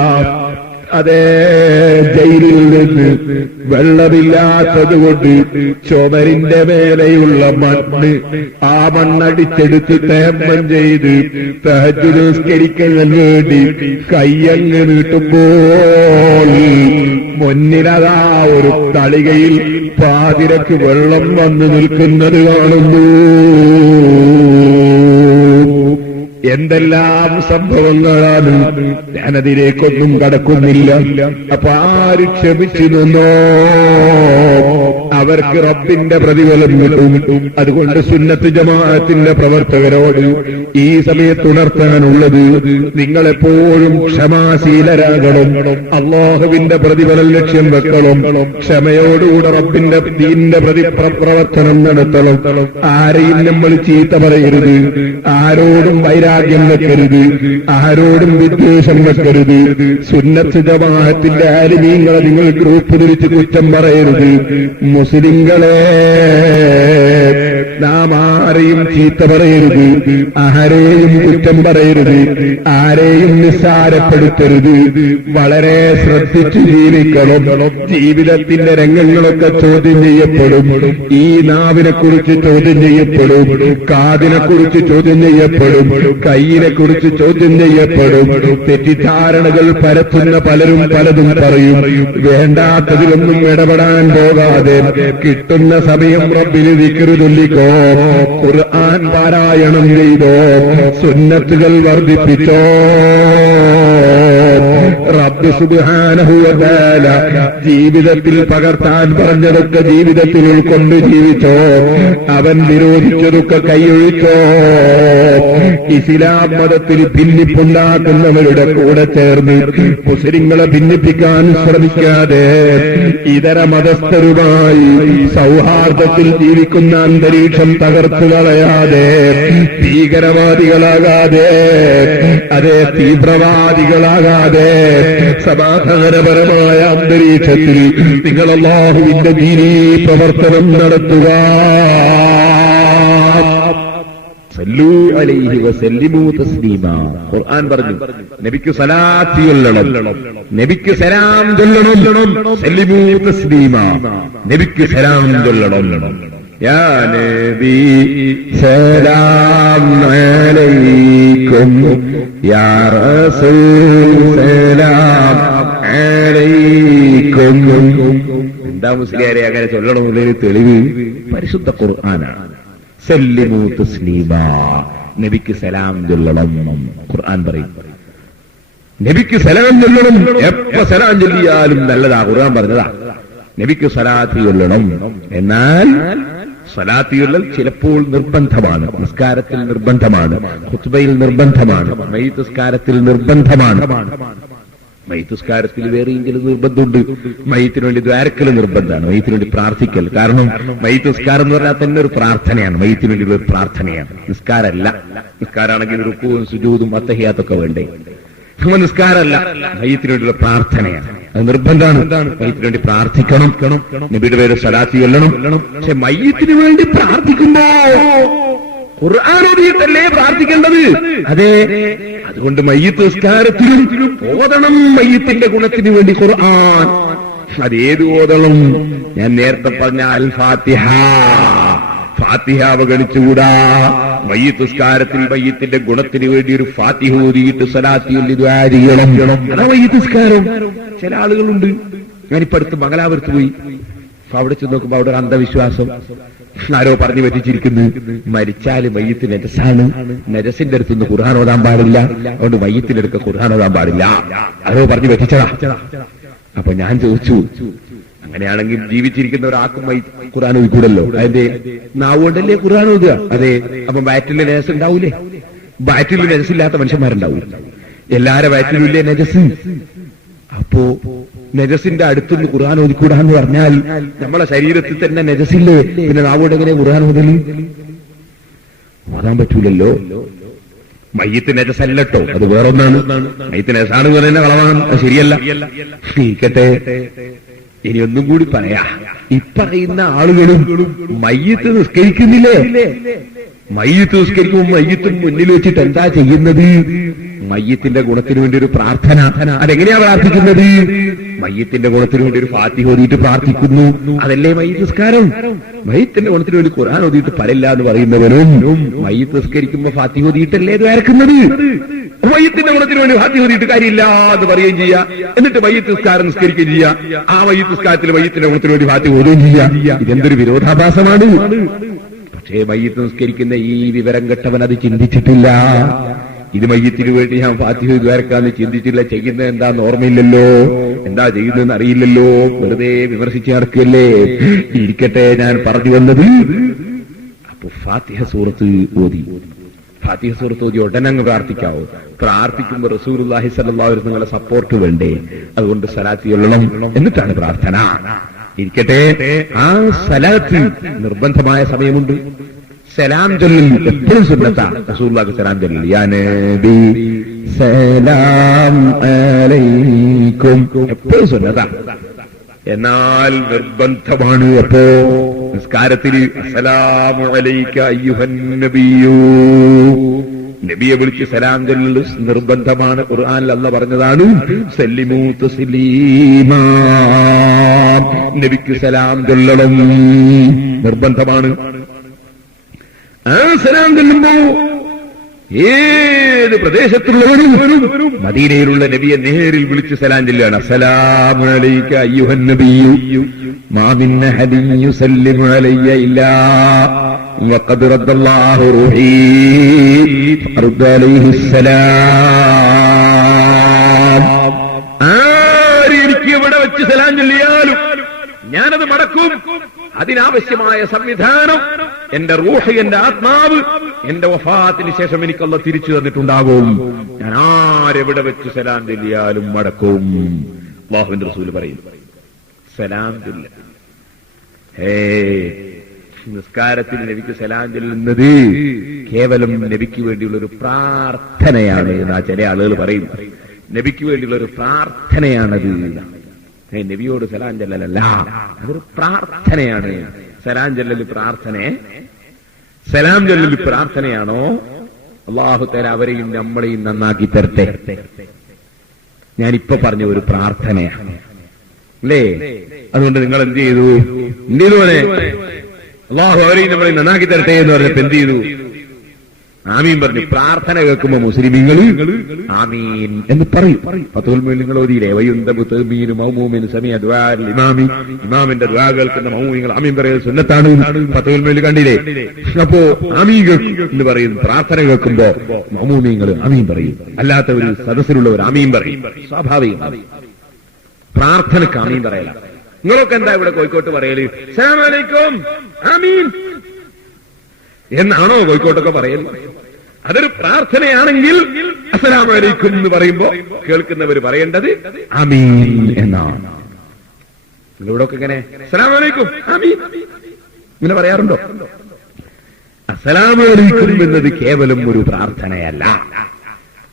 അതേ ജയിലിൽ നിന്ന് വെള്ളമില്ലാത്തത് കൊണ്ട് ചുമരിന്റെ മേലെയുള്ള മണ്ണ്, ആ മണ്ണടിച്ചെടുത്ത് തേമ്മം ചെയ്ത് തഹജ്ജുദ് നിസ്കരിക്കാൻ വേണ്ടി കയ്യങ്ങ് നീട്ടുമ്പോൾ മുന്നിലതാ ഒരു തളികയിൽ പാതിരക്ക് വെള്ളം വന്നു നിൽക്കുന്നത് കാണുന്നു. എന്തെല്ലാം സംഭവങ്ങളാണ്. ഞാനതിലേക്കൊന്നും കടക്കുന്നില്ല. അപ്പൊ ആര് ക്ഷമിച്ചു നിന്നോ അവർക്ക് റബ്ബിന്റെ പ്രതിഫലം കിട്ടും. അതുകൊണ്ട് സുന്നത്ത് ജമാഅത്തിന്റെ പ്രവർത്തകരോട് ഈ സമയത്ത് ഉണർത്താനുള്ളത്, നിങ്ങളെപ്പോഴും ക്ഷമാശീലരാകണം. അല്ലാഹുവിന്റെ പ്രതിഫലം ലക്ഷ്യം വെക്കണം. ക്ഷമയോടുകൂടെ റബ്ബിന്റെ ദീനിന്റെ പ്രവർത്തനം നടത്തണം. ആരെയും നമ്മൾ ചീത്ത പറയരുത്, ആരോടും വൈരാഗ്യം വെക്കരുത്, ആരോടും വിദ്വേഷം വെക്കരുത്. സുന്നത്ത് ജമാഅത്തിന്റെ ആലിമീങ്ങളെ നിങ്ങൾ ഗ്രൂപ്പ് തിരിച്ച് കുറ്റം പറയരുത്. മുസ്ലിങ്ങളെ നാം ആരെയും ചീത്ത പറയരുത്, ആരെയും കുറ്റം പറയരുത്, ആരെയും നിസ്സാരപ്പെടുത്തരുത്. വളരെ ശ്രദ്ധിച്ചു ജീവിക്കണം. ജീവിതത്തിന്റെ രംഗങ്ങളൊക്കെ ചോദ്യം ചെയ്യപ്പെടും. ഈ നാവിനെ കുറിച്ച് ചോദ്യം ചെയ്യപ്പെടും, കാതിനെ കുറിച്ച് ചോദ്യം ചെയ്യപ്പെടും, കൈയിനെ കുറിച്ച് ചോദ്യം ചെയ്യപ്പെടും. തെറ്റിദ്ധാരണകൾ പരത്തുന്ന പലരും പലതും പറയും. വേണ്ടാത്തതിലൊന്നും ഇടപെടാൻ പോകാതെ കിട്ടുന്ന സമയം റബ്ബിന് ദിക്റ് ചൊല്ലിക്കോ, ഖുർആൻ പാരായണം ചെയ്തോ, സുന്നത്തുകൾ വർദ്ധിപ്പിച്ചോ. റബ്ബ് സുബ്ഹാനഹു വ തആല ജീവിതത്തിൽ പകർത്താൻ പറഞ്ഞതൊക്കെ ജീവിതത്തിൽ ഉൾക്കൊണ്ട് ജീവിച്ചോ. അവൻ വിരോധിച്ചതൊക്കെ കൈയൊഴിച്ചോ. ഇസ്ലാം മതത്തിൽ ഭിന്നിപ്പുണ്ടാക്കുന്നവരുടെ കൂടെ ചേർന്ന് മുസ്ലിങ്ങളെ ഭിന്നിപ്പിക്കാൻ ശ്രമിക്കാതെ ഇതര മതസ്ഥരുമായി സൗഹാർദ്ദത്തിൽ ജീവിക്കുന്ന അന്തരീക്ഷം തകർത്തു കളയാതെ ഭീകരവാദികളാകാതെ, അതേ തീവ്രവാദികളാകാതെ സമാധാനപരമായ അന്തരീക്ഷത്തിൽ നിങ്ങൾ അല്ലാഹുവിന്റെ ദീനീ പ്രവർത്തനം നടത്തുക. സല്ലൂ അലൈഹി വസല്ലിമൂ തസ്ലീമാ. ഖുർആൻ പറഞ്ഞു, നബിക്ക് സലാത്ത് ചൊല്ലണം, നബിക്ക് സലാം ചൊല്ലണം. സല്ലിമൂ തസ്ലീമാ, നബിക്ക് സലാം ചൊല്ലണം. യാ നബി സലാം അലൈക്കും, യാ റസൂൽ സലാം അലൈക്കും. എന്താ മുസ്ലിയാരെ അങ്ങനെ ചൊല്ലണമെന്നൊരു തെളിവ് പരിശുദ്ധ ഖുർആനാണ്. സല്ലിമൂ തസ്ലീമാ, നബിക്ക് സലാം ചൊല്ലണം. ഖുർആൻ പറയും നബിക്ക് സലാം ചൊല്ലണം. എപ്പോ സലാം ചൊല്ലിയാലും നല്ലതാ. ഖുർആൻ പറഞ്ഞതാ നബിക്ക് സലാത്ത് ചൊല്ലണം. എന്നാൽ സലാത്ത് ചൊല്ലൽ ചിലപ്പോൾ നിർബന്ധമാണ്. നിസ്കാരത്തിൽ നിർബന്ധമാണ്, ഖുത്ബയിൽ നിർബന്ധമാണ്, മയ്യിത്ത് നിസ്കാരത്തിൽ നിർബന്ധമാണ്. മയ്യിത്ത് നിസ്കാരത്തിൽ വേറെയും ചില നിർബന്ധമുണ്ട്. മയ്യിത്തിന് വേണ്ടി ദ്വാരക്കൽ നിർബന്ധമാണ്, മയ്യിത്തിന് വേണ്ടി പ്രാർത്ഥിക്കൽ. കാരണം മയ്യിത്ത് നിസ്കാരം എന്ന് പറഞ്ഞാൽ തന്നെ ഒരു പ്രാർത്ഥനയാണ്, മയ്യിത്തിന് വേണ്ടി ഒരു പ്രാർത്ഥനയാണ്, നിസ്കാരമല്ല. നിസ്കാരമാണെങ്കിൽ റുക്കൂഉം സുജൂദും അത്തഹിയാത്തൊക്കെ വേണ്ടേ. നിസ്കാരമല്ല, മയ്യിത്തിന് വേണ്ടിയുള്ള പ്രാർത്ഥനയാണ്, അത് നിർബന്ധമാണ്. മയ്യിത്തിന് വേണ്ടി പ്രാർത്ഥിക്കണം, നബിയുടെ പേര് സ്വലാത്ത് ചൊല്ലണം. പക്ഷെ മയ്യിത്തിന് വേണ്ടി പ്രാർത്ഥിക്കുമ്പോ ഖുർആൻ ഓതിയിട്ടല്ലേ പ്രാർത്ഥിക്കേണ്ടത്? അതെ, അതുകൊണ്ട് മയ്യിത്ത് നിസ്കാരത്തിലും ഓതണം മയ്യിത്തിന്റെ ഗുണത്തിന് വേണ്ടി ഖുർആൻ. അതേത് ഓതണം? ഞാൻ നേരത്തെ പറഞ്ഞ അൽ ഫാത്തിഹ. ഫാത്തിഹ അവഗണിച്ചുകൂടാ. മയ്യിത്ത് നിസ്കാരത്തിൽ മയ്യിത്തിന്റെ ഗുണത്തിന് വേണ്ടി ഒരു ഫാത്തിഹ ഓതിയിട്ട് സ്വലാത്ത് ചൊല്ലി ദുആ ചെയ്യണം. അതാ മയ്യിത്ത് നിസ്കാരം. ചില ആളുകളുണ്ട് ഞാനിപ്പോ അടുത്ത് മംഗലാപുരത്ത് പോയി. അപ്പൊ അവിടെ ചെന്ന് നോക്കുമ്പോ അവിടെ ഒരു അന്ധവിശ്വാസം, ആരോ പറഞ്ഞു പറ്റിച്ചിരിക്കുന്നു, മരിച്ചാല് മയ്യത്ത് നെജസാണ്, നെജസിന്റെ അടുത്തുനിന്ന് ഖുർആൻ ഓതാൻ പാടില്ല, അതുകൊണ്ട് മയ്യത്തിന്റെ അടുക്ക ഖുർആൻ ഓതാൻ പാടില്ല, ആരോ പറഞ്ഞു പറ്റിച്ചതാ. അപ്പൊ ഞാൻ ചോദിച്ചു, അങ്ങനെയാണെങ്കിൽ ജീവിച്ചിരിക്കുന്ന ഒരാൾക്കും ഖുർആൻ ഓതിക്കൂടല്ലോ? അതിന്റെ നാവുകൊണ്ടല്ലേ ഖുർആൻ ഓതുക? അതെ. അപ്പൊ ബാറ്റിലെ നെജസ് ഉണ്ടാവൂലേ? ബാറ്റിൽ നെജസില്ലാത്ത മനുഷ്യന്മാരുണ്ടാവൂ? എല്ലാരെ ബാറ്റിലും ഇല്ലേ നെജസ്? അപ്പോ നെജസിന്റെ അടുത്തുനിന്ന് ഖുർആൻ ഓതിക്കൂടാന്ന് പറഞ്ഞാൽ നമ്മളെ ശരീരത്തിൽ തന്നെ നെജസില്ലേ, പിന്നെ നാവോട് എങ്ങനെ ഖുർആൻ ഓതല്? ഓതാൻ പറ്റൂലല്ലോ. മയ്യത്ത് നെജസല്ലട്ടോ, അത് വേറൊന്നാണ്. മയ്യത്ത് നെജസാണ് തന്നെ കളവാണ്, അത് ശരിയല്ല. ഇരിക്കട്ടെ, ഇനി ഒന്നും കൂടി പറയാ. ഇപ്പറയുന്ന ആളുകളും മയ്യത്ത് നിസ്കരിക്കുന്നില്ലേ? മയ്യത്ത് നിസ്കരിക്കുമ്പോൾ മയ്യത്തും മുന്നിൽ വെച്ചിട്ട് എന്താ ചെയ്യുന്നത്? മയ്യത്തിന്റെ ഗുണത്തിന് വേണ്ടി ഒരു പ്രാർത്ഥന. അതെങ്ങനെയാ പ്രാർത്ഥിക്കുന്നത്? മയ്യത്തിന്റെ ഗുണത്തിന് വേണ്ടി ഒരു ഫാത്തിഹ ഓതിയിട്ട് പ്രാർത്ഥിക്കുന്നു. അതല്ലേ മയ്യത്ത് നിസ്കാരം? മയ്യത്തിന്റെ ഗുണത്തിന് വേണ്ടി ഖുർആൻ ഓതിയിട്ട് ഫലമില്ല എന്ന് പറയുന്നവനും മയ്യത്ത് നിസ്കരിക്കുമ്പോ ഫാത്തിഹ ഓതിയിട്ടല്ലേ ഇത് വരക്കുന്നത്? മയ്യത്തിന്റെ ഗുണത്തിന് വേണ്ടി ഫാത്തിഹ ഓതിയിട്ട് കാര്യമില്ല എന്ന് പറയുകയും ചെയ്യാം, എന്നിട്ട് മയ്യത്ത് നിസ്കാരം നിസ്കരിക്കുകയും ചെയ്യാം. ആ മയ്യത്ത് നിസ്കാരത്തിൽ മയ്യത്തിന്റെ ഗുണത്തിന് വേണ്ടി ഫാത്തിഹ ഓതുകയും ചെയ്യാം. ഇതെന്തൊരു വിരോധാഭാസമാണ്. പക്ഷേ മയ്യത്ത് നിസ്കരിക്കുന്ന ഈ വിവരം കെട്ടവൻ അത് ചിന്തിച്ചിട്ടില്ല. ഇത് മയ്യത്തിന് വേണ്ടി ഞാൻ ഫാത്തിഹ ഇതുവരക്കാന്ന് ചിന്തിച്ചില്ല. ചെയ്യുന്നത് എന്താന്ന് ഓർമ്മയില്ലല്ലോ, എന്താ ചെയ്യുന്നതെന്ന് അറിയില്ലല്ലോ, വെറുതെ വിമർശിച്ച് നടക്കുകയല്ലേ. ഇരിക്കട്ടെ, ഞാൻ പറഞ്ഞു വന്നത്, അപ്പൊ ഫാത്തിഹ സൂറത്ത് ഓതി. ഫാത്തിഹ സൂറത്ത് ഓതി ഉടനെ അങ്ങ് പ്രാർത്ഥിക്കാവോ? പ്രാർത്ഥിക്കുമ്പോൾ റസൂലുള്ളാഹി സ്വല്ലല്ലാഹു അലൈഹി വസല്ലം നിങ്ങളെ സപ്പോർട്ട് വേണ്ടേ? അതുകൊണ്ട് സലാത്ത് ചൊല്ലണം, എന്നിട്ടാണ് പ്രാർത്ഥന. ഇരിക്കട്ടെ, ആ സലാത്ത് നിർബന്ധമായ സമയമുണ്ട്. സലാം ചൊല്ലൽ എപ്പോഴും സുന്നത്താ. റസൂലുള്ളാഹിക്ക് സലാം ചൊല്ലൽ, യാ നബി സലാം അലൈക്കും, എപ്പോഴും സുന്നത്താ. എന്നാൽ നിർബന്ധമാണ് എപ്പോ? നിസ്കാരത്തിൽ അസ്സലാമു അലൈക അയ്യുഹൻ നബിയൂ, നബിയെ വിളിച്ച് സലാം ചൊല്ലൽ നിർബന്ധമാണ്. ഖുർആനിൽ അല്ലാഹ് പറഞ്ഞതാണ്, സല്ലിമൂ തസ്ലീമാ, നബിക്ക് സലാം ചൊല്ലണം, നിർബന്ധമാണ്. ആ സലാം ചൊല്ലുമ്പോ ഏത് പ്രദേശത്തുള്ളവരും മദീനയിലുള്ള നബിയെ നേരിൽ വിളിച്ച് സലാം ചൊല്ലുകയാണ്. അസ്സലാമു അലൈക അയ്യുഹൻ നബിയ്യു മാ മിൻ അഹദിൻ യുസല്ലിമു അലയ്യ ഇല്ലാ വഖദ് റദ്ദല്ലാഹു റൂഹി ഫർദ് അലൈഹിസ്സലാം. ആര് എനിക്ക് ഇവിടെ വെച്ച് സലാം ചൊല്ലിയാലും ഞാനത് മടക്കും. അതിനാവശ്യമായ സംവിധാനം എന്റെ റൂഹ്, എന്റെ ആത്മാവ് എന്റെ വഫാത്തിന് ശേഷം എനിക്ക് അല്ലാഹ് തിരിച്ചു തന്നിട്ടുണ്ടാകും. ഞാൻ ആരെവിടെ വെച്ച് സലാം ചൊല്ലിയാലും മടക്കും. അല്ലാഹുവിന്റെ റസൂൽ പറയും, സലാം ചൊല്ല. നിസ്കാരത്തിൽ നബിക്ക് സലാം ചൊല്ലുന്നത് കേവലം നബിക്ക് വേണ്ടിയുള്ള ഒരു പ്രാർത്ഥനയാണ് എന്നാ ചില ആളുകൾ പറയും. നബിക്ക് വേണ്ടിയുള്ള ഒരു പ്രാർത്ഥനയാണത്. നബിയോട് സലാം ചൊല്ലലല്ല, അതൊരു പ്രാർത്ഥനയാണ്. സലാം ചൊല്ലല് സലാം ചൊല്ലല് പ്രാർത്ഥനയാണോ? അല്ലാഹു തആല അവരെയും നമ്മളെയും നന്നാക്കി തരട്ടെ. ഞാനിപ്പോ പറഞ്ഞ ഒരു പ്രാർത്ഥനയാണ് അല്ലേ? അതുകൊണ്ട് നിങ്ങൾ എന്ത് ചെയ്തു? പോലെ അല്ലാഹു അവരെയും നമ്മളെയും നന്നാക്കി തരട്ടെ എന്ന് പറഞ്ഞപ്പോ എന്ത് ചെയ്തു? ആമീൻ പറഞ്ഞു. പ്രാർത്ഥന കേൾക്കുമ്പോ മുസ്ലിമീങ്ങൾ ആമീൻ എന്ന് പറയും. ഫത്ഹുൽ മുഈൻ നിങ്ങൾ ഓതിയില്ലേ? വയുന്തബു തഅ്മീനു മൗമൂമിൻ സമിഅ ദുആൽ ഇമാമി, ഇമാമിന്റെ ദുആ കേൾക്കുന്ന മൗമൂമിങ്ങൾ ആമീൻ പറയുന്നത് സുന്നത്താണ്. ഫത്ഹുൽ മുഈൻ കണ്ടില്ലേ? അപ്പോ ആമീൻ എന്ന് പറയുന്നു. പ്രാർത്ഥന കേൾക്കുമ്പോ മൗമൂമിങ്ങൾ ആമീൻ പറയും, അല്ലാത്ത ഒരു സദസ്സിലുള്ളവർ ആമീൻ പറയും. സ്വാഭാവികമാണ്. പ്രാർത്ഥനക്ക് ആമീൻ പറയല. നിങ്ങളൊക്കെ എന്താ ഇവിടെ കോഴിക്കോട്ട് പറയല്? അസ്സലാമു അലൈക്കും ആമീൻ എന്നാണോ കോഴിക്കോട്ടൊക്കെ പറയല്? അതൊരു പ്രാർത്ഥനയാണെങ്കിൽ അസ്സലാമു അലൈക്കും എന്ന് പറയുമ്പോ കേൾക്കുന്നവർ പറയേണ്ടത് ആമീൻ എന്നാണ്. നിങ്ങളിവിടൊക്കെ എങ്ങനെ അസ്സലാമു അലൈക്കും ആമീൻ ഇങ്ങനെ പറയാറുണ്ടോ? അസ്സലാമു അലൈക്കും എന്നത് കേവലം ഒരു പ്രാർത്ഥനയല്ല,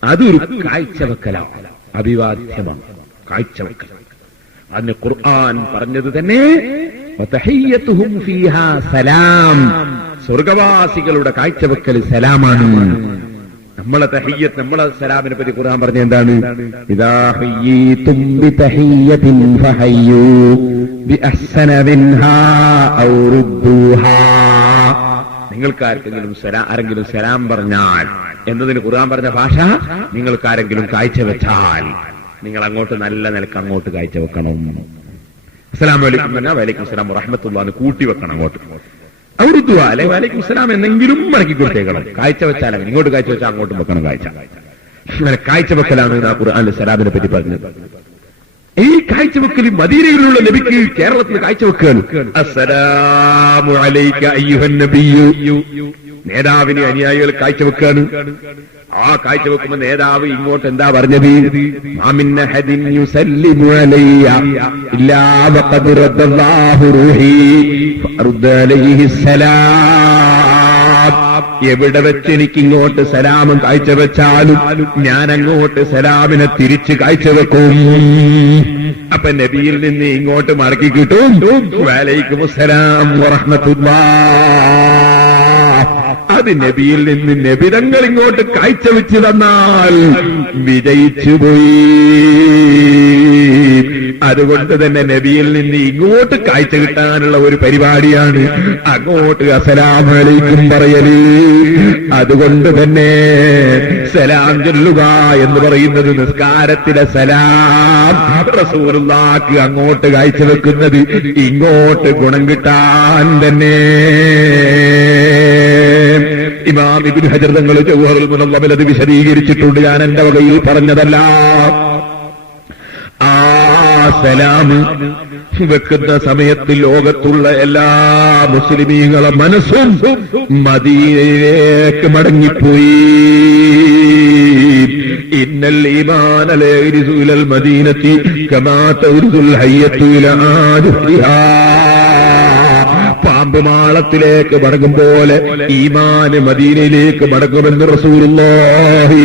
അതൊരു കാഴ്ചവെക്കലാണ്, അഭിവാദ്യമാണ്, കാഴ്ചവെക്കൽ. അതിന് ഖുർആൻ പറഞ്ഞത് തന്നെ വതഹിയ്യതുഹും ഫീഹാ സലാം, സ്വർഗവാസികളുടെ കാഴ്ചവെക്കൽ സലാമാണ്. നമ്മളെ തഹിയ്യത്ത്, നമ്മളെ സലാമിനെ പറ്റി ഖുർആൻ പറഞ്ഞ എന്താണ്? ഇദാ ഹയ്യീതും ബിതഹിയ്യതിൻ ഫഹയ്യൂ ബിഅഹ്സന മിൻഹാ ഔ റുദ്ദൂഹാ. നിങ്ങൾക്കാർക്കെങ്കിലും ആരെങ്കിലും സലാം പറഞ്ഞാൽ എന്നതിന് ഖുർആൻ പറഞ്ഞ ഭാഷ, നിങ്ങൾക്കാരെങ്കിലും കാഴ്ചവെച്ചാൽ നിങ്ങൾ അങ്ങോട്ട് നല്ല നിലക്ക് അങ്ങോട്ട് കാഴ്ചവെക്കണം. അസ്സലാമു അലൈക്കും പറഞ്ഞാൽ വലൈക്കും സലാം വറഹ്മത്തുള്ളാഹി എന്ന് കൂട്ടി വെക്കണം അങ്ങോട്ട്. അവരുദ്ദുവ അല്ലെ വലൈക്കും സലാം എന്നെങ്കിലും മടക്കി കൊടുത്തേക്കണം. കാഴ്ച വെച്ചാൽ ഇങ്ങോട്ട് കാഴ്ച വെച്ചാൽ അങ്ങോട്ടും വെക്കണം. കാഴ്ച വെക്കലാണ് ഖുർആനിൽ സലാമിനെ പറ്റി പറഞ്ഞത്. ഈ കാഴ്ചവെക്കൽ മദീനയിലുള്ള നബിക്ക് കേരളത്തിൽ കാഴ്ചവെക്കുകയാണ്. അസ്സലാമു അലൈക അയ്യുഹൻ നബിയ്യു. നേതാവിന് അനുയായികൾ കാഴ്ചവെക്കുകയാണ്. ആ കാഴ്ചവെക്കുമ്പോ നേതാവ് ഇങ്ങോട്ട് എന്താ പറഞ്ഞത്? മാമിൻ അഹദിൻ യുസല്ലിമു അലയ്യ ഇല്ലാ വഖദ് റദ്ദല്ലാഹു റൂഹി ഫഅർദ് അലൈഹി സലാം. എവിടെ വെച്ച് എനിക്ക് ഇങ്ങോട്ട് സലാമും കാഴ്ചവെച്ചാലും ഞാൻ അങ്ങോട്ട് സലാമിനെ തിരിച്ച് കാഴ്ചവെക്കും. അപ്പൊ നബിയിൽ നിന്ന് ഇങ്ങോട്ട് മടക്കി കിട്ടും വലൈക്കുമുസ്സലാം വറഹ്മത്തുള്ളാഹ്. അത് നബിയിൽ നിന്ന് നബിതങ്ങൾ ഇങ്ങോട്ട് കാഴ്ചവെച്ച് തന്നാൽ വിജയിച്ചുപോയി. അതുകൊണ്ട് തന്നെ നബിയിൽ നിന്ന് ഇങ്ങോട്ട് കാഴ്ച കിട്ടാനുള്ള ഒരു പരിപാടിയാണ് അങ്ങോട്ട് അസ്സലാമു അലൈക്കും പറയല്. അതുകൊണ്ട് തന്നെ സലാം ചൊല്ലുക എന്ന് പറയുന്നത് നിസ്കാരത്തിലെ സലാം റസൂലുള്ളാഹിക്ക് അങ്ങോട്ട് കാഴ്ചവെക്കുന്നത് ഇങ്ങോട്ട് ഗുണം കിട്ടാൻ തന്നെ. ഇമാം ഇബ്നു ഹജർ തങ്ങൾ ജൗഹറുൽ മുനവ്വറിൽ അത് വിശദീകരിച്ചിട്ടുണ്ട്. ഞാൻ എന്റെ വകയിൽ പറഞ്ഞതല്ല. ആ സലാം വെക്കുന്ന സമയത്ത് ലോകത്തുള്ള എല്ലാ മുസ്ലിമീങ്ങളെ മനസ്സും മദീനയിലേക്ക് മടങ്ങിപ്പോയി. ഇന്നൽ ഈമാന ലയരിസു ഇലൽ മദീനത്തി കമാ തൗരിസുൽ ഹയ്യത്തു ഇലാ ജുഹ്രിഹാ. പാമ്പ് മാളത്തിലേക്ക് മടങ്ങും പോലെ ഈമാന് മദീനയിലേക്ക് മടങ്ങുമെന്ന് റസൂലുള്ളാഹി.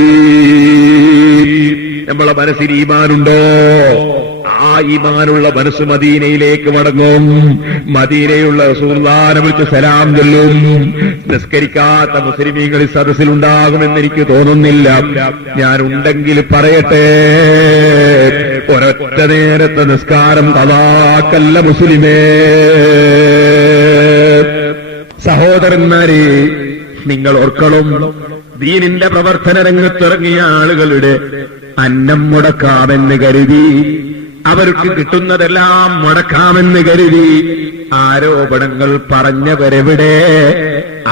നമ്മളെ മനസ്സിൽ ഈമാനുണ്ടോ? ആ ഈമാനുള്ള മനസ്സ് മദീനയിലേക്ക് മടങ്ങും. മദീനയുള്ള റസൂലുള്ളാഹിനെ വിളിച്ച് സലാം ചൊല്ലും. നിസ്കരിക്കാത്ത മുസ്ലിമീങ്ങൾ ഈ സദസ്സിലുണ്ടാകുമെന്ന് എനിക്ക് തോന്നുന്നില്ല. ഞാൻ ഉണ്ടെങ്കിൽ പറയട്ടെ, ഒരൊറ്റ നേരത്തെ നിസ്കാരം ഖളാക്കല്ല മുസ്ലിമേ. സഹോദരന്മാരെ, നിങ്ങൾ ഓർക്കണം, ദീനിന്റെ പ്രവർത്തന രംഗത്തിറങ്ങിയ ആളുകളുടെ അന്നം മുടക്കാമെന്ന് കരുതി, അവർക്ക് കിട്ടുന്നതെല്ലാം മുടക്കാമെന്ന് കരുതി ആരോപണങ്ങൾ പറഞ്ഞവരെവിടെ?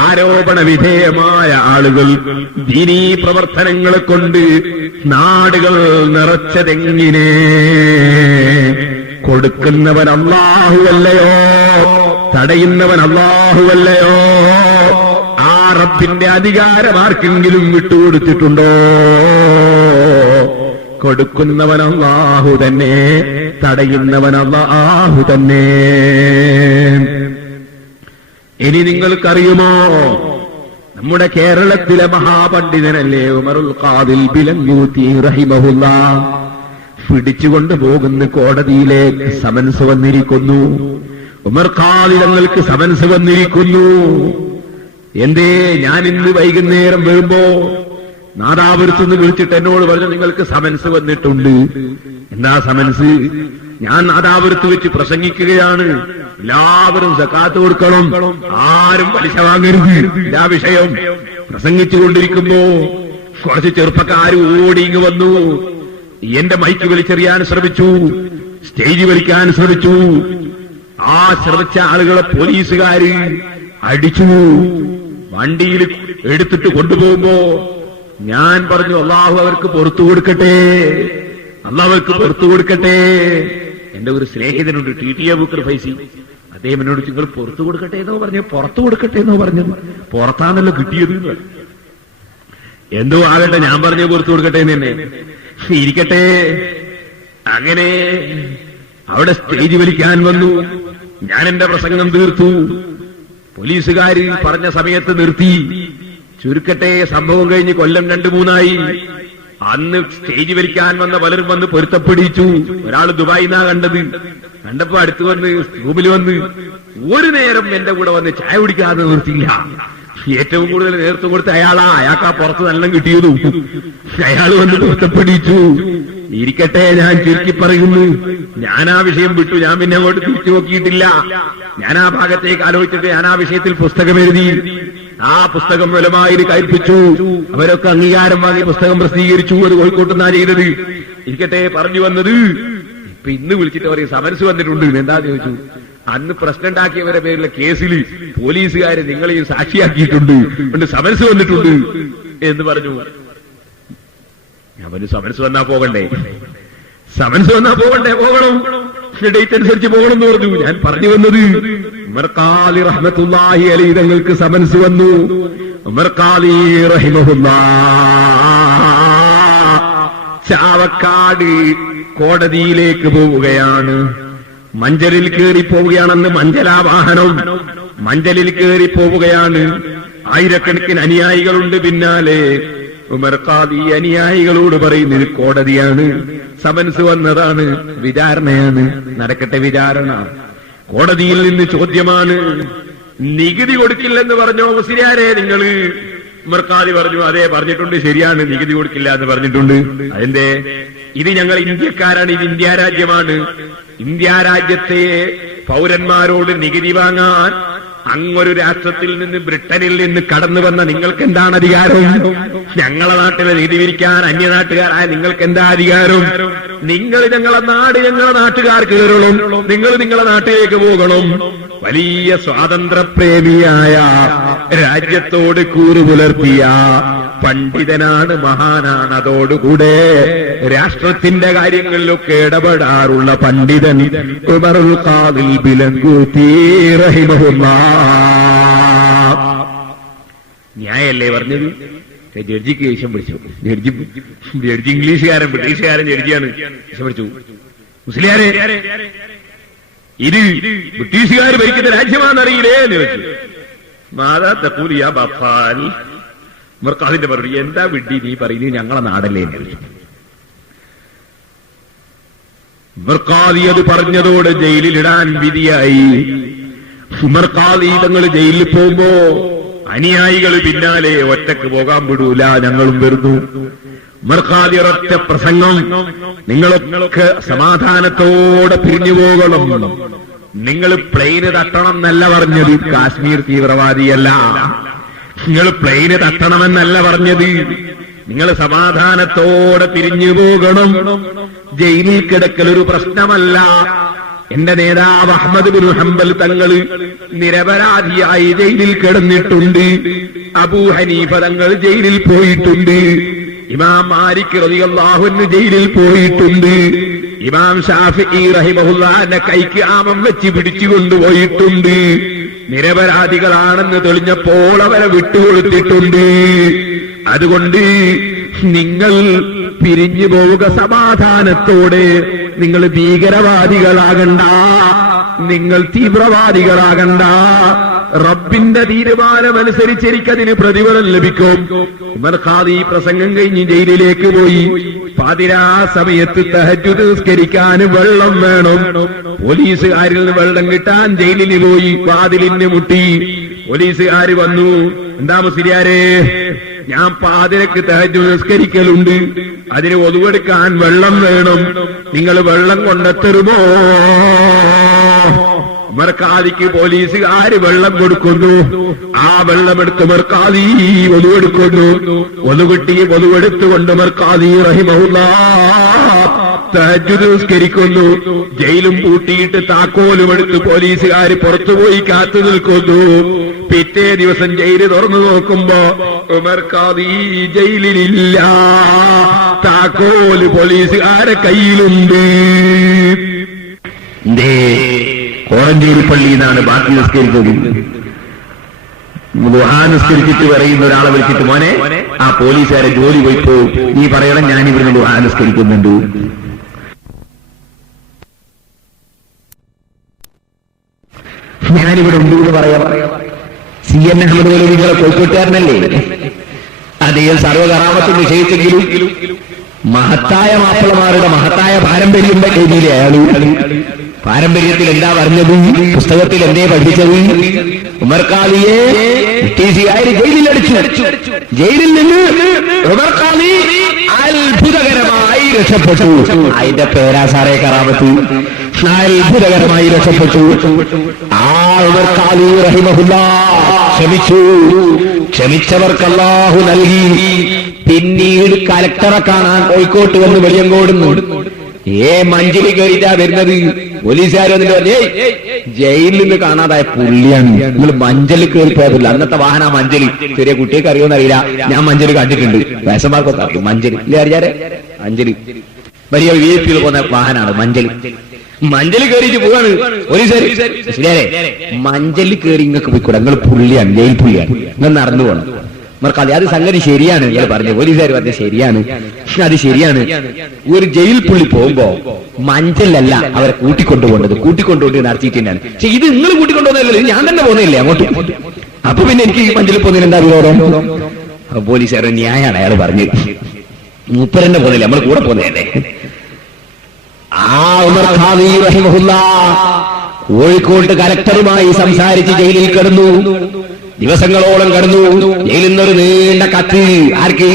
ആരോപണ വിധേയമായ ആളുകൾ ദീനീ പ്രവർത്തനങ്ങളെ കൊണ്ട് നാടുകൾ നിറച്ചതെങ്ങിനെ? കൊടുക്കുന്നവൻ അല്ലാഹുവല്ലയോ? തടയുന്നവൻ അല്ലാഹുവല്ലയോ? ആ റബ്ബിന്റെ അധികാരം ആർക്കെങ്കിലും വിട്ടുകൊടുത്തിട്ടുണ്ടോ? കൊടുക്കുന്നവൻ അല്ലാഹു തന്നെ, തടയുന്നവൻ അല്ലാഹു തന്നെ. ഇനി നിങ്ങൾക്കറിയുമോ, നമ്മുടെ കേരളത്തിലെ മഹാപണ്ഡിതനല്ലേ ഉമറുൽ ഖാദിൽ ബിലങ്ങൂത്തി റഹിമഹുല്ലാഹ്, പിടിച്ചുകൊണ്ടു പോകുന്ന കോടതിയിലേക്ക് സമൻസ് വന്നിരിക്കുന്നു. ഉമർ ഖാദി തങ്ങൾക്ക് സമൻസ് വന്നിരിക്കുന്നു. എന്തേ? ഞാൻ ഇന്ന് വൈകുന്നേരം വരുമ്പോ നാദാപുരത്തുനിന്ന് വിളിച്ചിട്ട് എന്നോട് പറഞ്ഞു, നിങ്ങൾക്ക് സമൻസ് വന്നിട്ടുണ്ട്. എന്താ സമൻസ്? ഞാൻ നാദാപുരത്ത് വെച്ച് പ്രസംഗിക്കുകയാണ്, എല്ലാവരും സക്കാത്ത് കൊടുക്കണം, ആരും പലിശ വാങ്ങരുത്, ഇതാ വിഷയം. പ്രസംഗിച്ചുകൊണ്ടിരിക്കുമ്പോ കുറച്ച് ചെറുപ്പക്കാർ ഓടിങ്ങ് വന്നു. എന്റെ മൈക്ക് വലിച്ചെറിയാൻ ശ്രമിച്ചു, സ്റ്റേജ് വലിക്കാൻ ശ്രമിച്ചു. ആ ശ്രമിച്ച ആളുകളെ പോലീസുകാര് അടിച്ചു. വണ്ടിയിൽ എടുത്തിട്ട് കൊണ്ടുപോകുമ്പോ ഞാൻ പറഞ്ഞു, അള്ളാഹു അവർക്ക് പുറത്തു കൊടുക്കട്ടെ, അള്ളാഹു അവർക്ക് പുറത്തു കൊടുക്കട്ടെ. എന്റെ ഒരു സ്നേഹിതനുണ്ട്, ടി അബൂബക്കർ ഫൈസി, അദ്ദേഹം എന്നോട് നിങ്ങൾ പുറത്തു കൊടുക്കട്ടെ എന്നോ പറഞ്ഞു, പുറത്തു കൊടുക്കട്ടെ എന്നോ പറഞ്ഞു. പുറത്താണല്ലോ കിട്ടിയത്. എന്തോ ആകട്ടെ, ഞാൻ പറഞ്ഞു പുറത്തു കൊടുക്കട്ടെ എന്ന് തന്നെ. ഇരിക്കട്ടെ. അങ്ങനെ അവിടെ സ്റ്റേജ് വലിക്കാൻ വന്നു. ഞാൻ എന്റെ പ്രസംഗം തീർത്തു. പോലീസുകാർ പറഞ്ഞ സമയത്ത് നിർത്തി. ചുരുക്കട്ടെ, സംഭവം കഴിഞ്ഞ് കൊല്ലം 2-3 അന്ന് സ്റ്റേജ് വലിക്കാൻ വന്ന പലരും വന്ന് പൊരുത്തപ്പെടിച്ചു. ഒരാൾ ദുബായിന്നാ കണ്ടത്. കണ്ടപ്പോ അടുത്ത് വന്ന് റൂമിൽ വന്ന് ഒരു നേരം എന്റെ കൂടെ വന്ന് ചായ കുടിക്കാതെ നിർത്തിയില്ല. ഏറ്റവും കൂടുതൽ നേതൃത്വം കൊടുത്ത അയാൾക്കാ പുറത്ത് നല്ല കിട്ടിയതും. അയാൾ വന്ന് പൊരുത്തപ്പെടിച്ചു. ഇരിക്കട്ടെ, ഞാൻ ചുരുക്കി പറയുന്നു, ഞാൻ ആ വിഷയം വിട്ടു. ഞാൻ പിന്നെ അങ്ങോട്ട് തിരിച്ചു നോക്കിയിട്ടില്ല. ഞാൻ ആ ഭാഗത്തേക്ക് ആലോചിച്ചിട്ട് ഞാൻ ആ വിഷയത്തിൽ പുസ്തകം എഴുതി. ആ പുസ്തകം ഉലമായിൽ കൽപ്പിച്ചു. അവരൊക്കെ അംഗീകാരം വാങ്ങി പുസ്തകം പ്രസിദ്ധീകരിച്ചു. അത് കോഴിക്കോട്ട് നിന്നാ ചെയ്തത്. ഇരിക്കട്ടെ, പറഞ്ഞു വന്നത്, ഇപ്പൊ ഇന്ന് വിളിച്ചിട്ട് പറയും സമൻസ് വന്നിട്ടുണ്ട്. എന്താന്ന് ചോദിച്ചു. അന്ന് പ്രശ്നം ഉണ്ടാക്കിയവരെ പേരിലെ കേസിൽ പോലീസുകാര് നിങ്ങളെയും സാക്ഷിയാക്കിയിട്ടുണ്ട്, കൊണ്ട് സമൻസ് വന്നിട്ടുണ്ട് എന്ന് പറഞ്ഞു. ഞാൻ പറഞ്ഞു സമൻസ് വന്നാ പോകണ്ടേ, സമൻസ് വന്നാ പോകണ്ടേ, പോകണം, ഡേറ്റ് അനുസരിച്ച് പോകണം എന്ന് പറഞ്ഞു. ഞാൻ പറഞ്ഞു വന്നത് ഉമർ ഖാദി റഹ്മത്തുള്ളാഹി അലൈഹി തങ്ങൾക്ക് സമൻസ് വന്നു. ഉമർ ഖാദി റഹിമഹുല്ലാഹ് ചാവക്കാട് കോടതിയിലേക്ക് പോവുകയാണ്. മഞ്ചലിൽ കയറി പോവുകയാണെന്ന് മഞ്ചലാ വാഹനം. മഞ്ചലിൽ കയറി പോവുകയാണ്. ആയിരക്കണക്കിന് അനുയായികളുണ്ട് പിന്നാലെ. ഉമർ ഖാദി അനുയായികളോട് പറയുന്നത് കോടതിയാണ്, സമൻസ് വന്നതാണ്, വിചാരണയാണ്, നടക്കട്ടെ വിചാരണ. കോടതിയിൽ നിന്ന് ചോദ്യമാണ്, നികുതി കൊടുക്കില്ലെന്ന് പറഞ്ഞോ മുസ്ലിയാരെ നിങ്ങള്? ഉമർ ഖാദി പറഞ്ഞു, അതെ പറഞ്ഞിട്ടുണ്ട്, ശരിയാണ്, നികുതി കൊടുക്കില്ല എന്ന് പറഞ്ഞിട്ടുണ്ട്. അതിന്റെ ഇത് ഞങ്ങൾ ഇന്ത്യക്കാരാണ്, ഇത് ഇന്ത്യ രാജ്യമാണ്. ഇന്ത്യ രാജ്യത്തെ പൗരന്മാരോട് നികുതി വാങ്ങാൻ അങ്ങൊരു രാഷ്ട്രത്തിൽ നിന്ന്, ബ്രിട്ടനിൽ നിന്ന് കടന്നു വന്ന നിങ്ങൾക്ക് എന്താണ് അധികാരം? ഞങ്ങളെ നാട്ടിലെ നികുതി പിരിക്കാൻ അന്യനാട്ടുകാരായ നിങ്ങൾക്ക് എന്താ അധികാരം? നിങ്ങൾ ഞങ്ങളെ നാട്, ഞങ്ങളെ നാട്ടുകാർക്ക് കയറണം, നിങ്ങൾ നിങ്ങളെ നാട്ടിലേക്ക് പോകണം. വലിയ സ്വാതന്ത്ര്യപ്രേമിയായ, രാജ്യത്തോട് കൂറ് പുലർത്തിയ പണ്ഡിതനാണ്, മഹാനാണ്. അതോടുകൂടെ രാഷ്ട്രത്തിന്റെ കാര്യങ്ങളിലൊക്കെ ഇടപെടാറുള്ള പണ്ഡിതൻ ഉമറുൽ ഖാദി ബിലങ്കൂത്തി റഹിമഹുല്ലാഹ്. ന്യായല്ലേ പറഞ്ഞത്? ജഡ്ജിക്ക് ദേഷ്യം പിടിച്ചു. ജഡ്ജി ഇംഗ്ലീഷുകാരൻ, ബ്രിട്ടീഷുകാരൻ ജഡ്ജിയാണ്, പിടിച്ചു. മുസ്ലിയാരെ, ഇത് ബ്രിട്ടീഷുകാർ ഭരിക്കുന്ന രാജ്യമാണെന്നറിയില്ലേ എന്ന് വെച്ചു. മാതാ തഖൂലിയ ബഫാൽ. ഉമർ ഖാദിന്റെ പറഞ്ഞു, എന്താ വിഡ്ഢി നീ പറയുന്നത്, ഞങ്ങളെ നാടല്ലേ എന്ന് ചോദിച്ചു. ഉമർ ഖാദി അത് പറഞ്ഞതോടെ ജയിലിലിടാൻ വിധിയായി. ഉമർ ഖാദി തങ്ങൾ ജയിലിൽ പോകുമ്പോ അനുയായികൾ പിന്നാലെ, ഒറ്റക്ക് പോകാൻ വിടൂല, ഞങ്ങളും വരുന്നു. ഉമർ ഖാദി ഒരൊറ്റ പ്രസംഗം, നിങ്ങളൊക്കെ സമാധാനത്തോടെ പിരിഞ്ഞു പോകണം. നിങ്ങൾ പ്ലെയിന് തട്ടണം എന്നല്ല പറഞ്ഞത്, കാശ്മീർ തീവ്രവാദിയല്ല. നിങ്ങൾ പ്ലെയിന് തട്ടണമെന്നല്ല പറഞ്ഞത്, നിങ്ങൾ സമാധാനത്തോടെ പിരിഞ്ഞു പോകണം. ജയിലിൽ കിടക്കൽ ഒരു പ്രശ്നമല്ല. എന്റെ നേതാവ് അഹ്മദ് ബിൻ ഹംബൽ തങ്ങള് നിരപരാധിയായി ജയിലിൽ കിടന്നിട്ടുണ്ട്. അബൂ ഹനീഫ തങ്ങൾ ജയിലിൽ പോയിട്ടുണ്ട്. ഇമാം മാലിക് റളിയല്ലാഹു അൻഹു ജയിലിൽ പോയിട്ടുണ്ട്. ഇമാം ഷാഫിഈ റഹിമഹുല്ലാഹിന്റെ കൈക്ക് ആമം വെച്ച് പിടിച്ചു കൊണ്ടുപോയിട്ടുണ്ട്. നിരപരാധികളാണെന്ന് തെളിഞ്ഞപ്പോൾ അവരെ വിട്ടുകൊടുത്തിട്ടുണ്ട്. അതുകൊണ്ട് നിങ്ങൾ പിരിഞ്ഞു പോവുക സമാധാനത്തോടെ. നിങ്ങൾ ഭീകരവാദികളാകണ്ട, നിങ്ങൾ തീവ്രവാദികളാകണ്ട. റബ്ബിന്റെ തീരുമാനമനുസരിച്ച് എനിക്കതിന് പ്രതിഫലം ലഭിക്കും. ഉമർ ഖാദി പ്രസംഗം കഴിഞ്ഞ് ജയിലിലേക്ക് പോയി. പാതിരാ സമയത്ത് തഹജ്ജുദ് നിസ്കരിക്കാൻ വെള്ളം വേണം. പോലീസുകാരിൽ നിന്ന് വെള്ളം കിട്ടാൻ ജയിലിന് പോയി. വാതിലിന് മുട്ടി. പോലീസുകാര് വന്നു, എന്താ മുസ്ലിയാരെ, ഞാൻ പാതിരക്ക് തഹജ്ജുദ് നിസ്കരിക്കലുണ്ട്, അതിന് ഒതുവെടുക്കാൻ വെള്ളം വേണം, നിങ്ങൾ വെള്ളം കൊണ്ടെത്തരുമോ? ഉമർ ഖാദിക്ക് പോലീസുകാര് വെള്ളം കൊടുക്കുന്നു. ആ വെള്ളമെടുത്ത് ഉമർ ഖാദി ഒതുവെടുക്കുന്നു. ഒതുവെടുത്തുകൊണ്ട് ഉമർ ഖാദി റഹിമഹുല്ലാഹ് തഹജ്ജുദ് നിസ്കരിക്കുന്നു. ജയിലും പൂട്ടിയിട്ട് താക്കോലുമെടുത്ത് പോലീസുകാര് പുറത്തുപോയി കാത്തു നിൽക്കുന്നു. പിറ്റേ ദിവസം ജയില് തുറന്നു നോക്കുമ്പോ ഉമർ ഖാദി ജയിലിലില്ല. താക്കോല് പോലീസുകാരെ കയ്യിലുണ്ട്. കോഴഞ്ചേരി പള്ളിയിൽ ബാക്കി നിസ്കരിച്ചത്. ദുഹാ നിസ്കരിച്ചിട്ട് പറയുന്ന ഒരാളെ വിളിച്ചിട്ട്, മോനെ ആ പോലീസുകാരെ ജോലി പോയി പോകും, നീ പറയണം ഞാനിവിടുന്ന് ദുഹാ നിസ്കരിക്കുന്നുണ്ട്. ഞാനിവിടെ ഉണ്ട് എന്ന് പറയാം. CN അഹമ്മദ് ഖാൻ നിങ്ങളെ കോഴിക്കോട്ടുകാരനല്ലേ? അദ്ദേഹം സർവ്വകറാമത്ത് നിശ്ചയിച്ചെങ്കിലും മഹത്തായ മാപ്പിളമാരുടെ മഹത്തായ പാരമ്പര്യം രീതിയിലെ അയാൾ പാരമ്പര്യത്തിൽ എന്താ പറഞ്ഞത്, പുസ്തകത്തിൽ എന്തേ പഠിപ്പിച്ചത്? ഉമർ ഖാദിയെ ബ്രിട്ടീഷുകാർ ജയിലിലടിച്ചു. ജയിലിൽ നിന്ന് ഉമർ ഖാദി അത്ഭുതകരമായി രക്ഷപ്പെട്ടു. അതിന്റെ പേരാ സാറേ കറാമത്ത്. അത്ഭുതകരമായി രക്ഷപ്പെട്ടു. ആ ഉമർ ഖാദി റഹിമഹുല്ലാഹ് ക്ഷമിച്ചു. ക്ഷമിച്ചവർക്ക് അല്ലാഹു നൽകി. പിന്നീട് കലക്ടറെ കാണാൻ കോഴിക്കോട്ട് വന്ന് വെളിയങ്കോടുന്നു. മഞ്ചിൽ കയറിയിട്ടാ വരുന്നത്. പോലീസുകാർ വന്നിട്ട് പറഞ്ഞു, ജയിലിൽ നിന്ന് കാണാതായ പുള്ളിയാണ്, നിങ്ങൾ മഞ്ചലിൽ കയറി പോയതില്ല. അന്നത്തെ വാഹന മഞ്ചലി. ചെറിയ കുട്ടിയൊക്കെ അറിയോന്ന് അറിയില്ല, ഞാൻ മഞ്ചല് കണ്ടിട്ടുണ്ട്. വയസ്സന്മാർക്കൊക്കെ അറിയും മഞ്ചല് ഇല്ലേ? അറിയാരെ മഞ്ചല് വലിയ VIP പോകുന്ന വാഹനമാണ് മഞ്ചല്. മഞ്ചല് കയറിയിട്ട് പോവാണ് പോലീസുകാർ. ശരിയാലേ, മഞ്ചല് കയറി ഇങ്ങക്ക് പോയിക്കൂടെ, നിങ്ങൾ പുള്ളിയാണ്, ജയിൽ പുള്ളിയാണ്, നിങ്ങൾ നടന്നു പോകണം. മറക്കാതെ അത് സംഗതി ശരിയാണ്. ഇയാൾ പറഞ്ഞു, പോലീസുകാർ പറഞ്ഞ ശരിയാണ്, അത് ശരിയാണ്. ഒരു ജയിൽ പുള്ളി പോകുമ്പോ മഞ്ചലല്ല അവരെ കൂട്ടിക്കൊണ്ടുപോകേണ്ടത്, കൂട്ടിക്കൊണ്ടുപോയി നടത്തിയിട്ടാണ്. പക്ഷെ ഇത് നിങ്ങൾ കൂട്ടിക്കൊണ്ടുപോകുന്നതല്ലേ, ഞാൻ തന്നെ പോകുന്നില്ലേ അങ്ങോട്ട്. അപ്പൊ പിന്നെ എനിക്ക് ഈ മഞ്ചലിൽ പോകുന്നതിന് എന്താ വിരോധം? പോലീസുകാരുടെ ന്യായമാണ് അയാൾ പറഞ്ഞു. മൂപ്പരന്നെ പോകുന്നില്ല, നമ്മൾ കൂടെ പോകുന്നതല്ലേ. ഉമർ ഖാദി റഹിമഹുല്ലാഹ് കോഴിക്കോട്ട് കലക്ടറുമായി സംസാരിച്ച് ജയിലിൽ കിടന്നു. ദിവസങ്ങളോളം കടന്നു. ജയിലിൽ നിന്നൊരു നീണ്ട കത്ത് ആർക്ക്?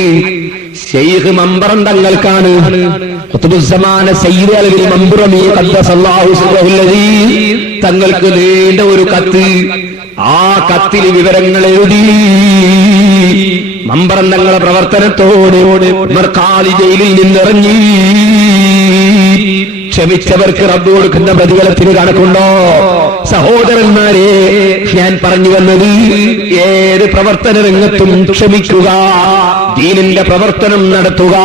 ശൈഖ് മമ്പറം തങ്ങൾക്കാണ്. ഖുത്ബുസ്സമാന സയ്യിദ് അലവി മമ്പുറമി ഖദ്ദസല്ലാഹു സിർറഹുല്ലദീ തങ്ങൾക്ക് നീണ്ട ഒരു കത്ത്. ആ കത്തിൽ വിവരങ്ങൾ എഴുതി. മമ്പറം തങ്ങളുടെ പ്രവർത്തനത്തോട് ഉമർ ഖാദി ജയിലിൽ നിന്നിറങ്ങി. ക്ഷമിച്ചവർക്ക് റബ്ബ് കൊടുക്കുന്ന പ്രതിഫലത്തിന് കണക്കുണ്ടോ? സഹോദരന്മാരെ, ഞാൻ പറഞ്ഞു വന്നത്, ഏത് പ്രവർത്തന രംഗത്തും ക്ഷമിക്കുക, ദീനിന്റെ പ്രവർത്തനം നടത്തുക,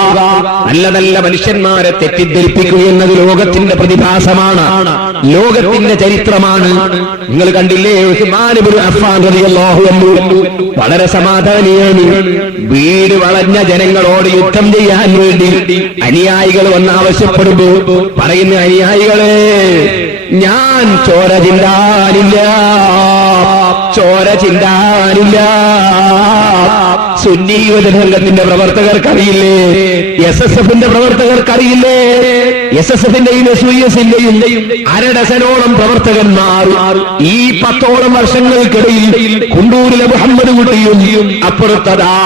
നല്ല നല്ല മനുഷ്യന്മാരെ തെറ്റിദ്ധരിപ്പിക്കുക എന്നത് ലോകത്തിന്റെ പ്രതിഭാസമാണ്, ലോകത്തിന്റെ ചരിത്രമാണ്. നിങ്ങൾ കണ്ടില്ലേ, ഉസ്മാൻ ഇബ്നു അഫ്ഫാൻ റളിയല്ലാഹു അൻഹു വളരെ സമാധാനിയാണ്. വീട് വളഞ്ഞ ജനങ്ങളോട് യുദ്ധം ചെയ്യാൻ വേണ്ടി അനുയായികൾ വന്ന് ആവശ്യപ്പെടുമ്പോൾ പറയുന്ന, അനുയായികളെ, ഞാൻ ചോര ചിന്താനില്ല, ചോര ചിന്താനില്ല. സുന്നി യുവജനസംഘത്തിന്റെ പ്രവർത്തകർക്കറിയില്ലേ, SSFന്റെ പ്രവർത്തകർക്കറിയില്ലേ, SSFന്റെയും SUSന്റെയും അരഡസനോളം പ്രവർത്തകന്മാർ ഈ 10ഓളം വർഷങ്ങൾക്കിടയിൽ കുണ്ടൂരിലെ മുഹമ്മദ് കുട്ടിയും അപ്പുറത്തതാ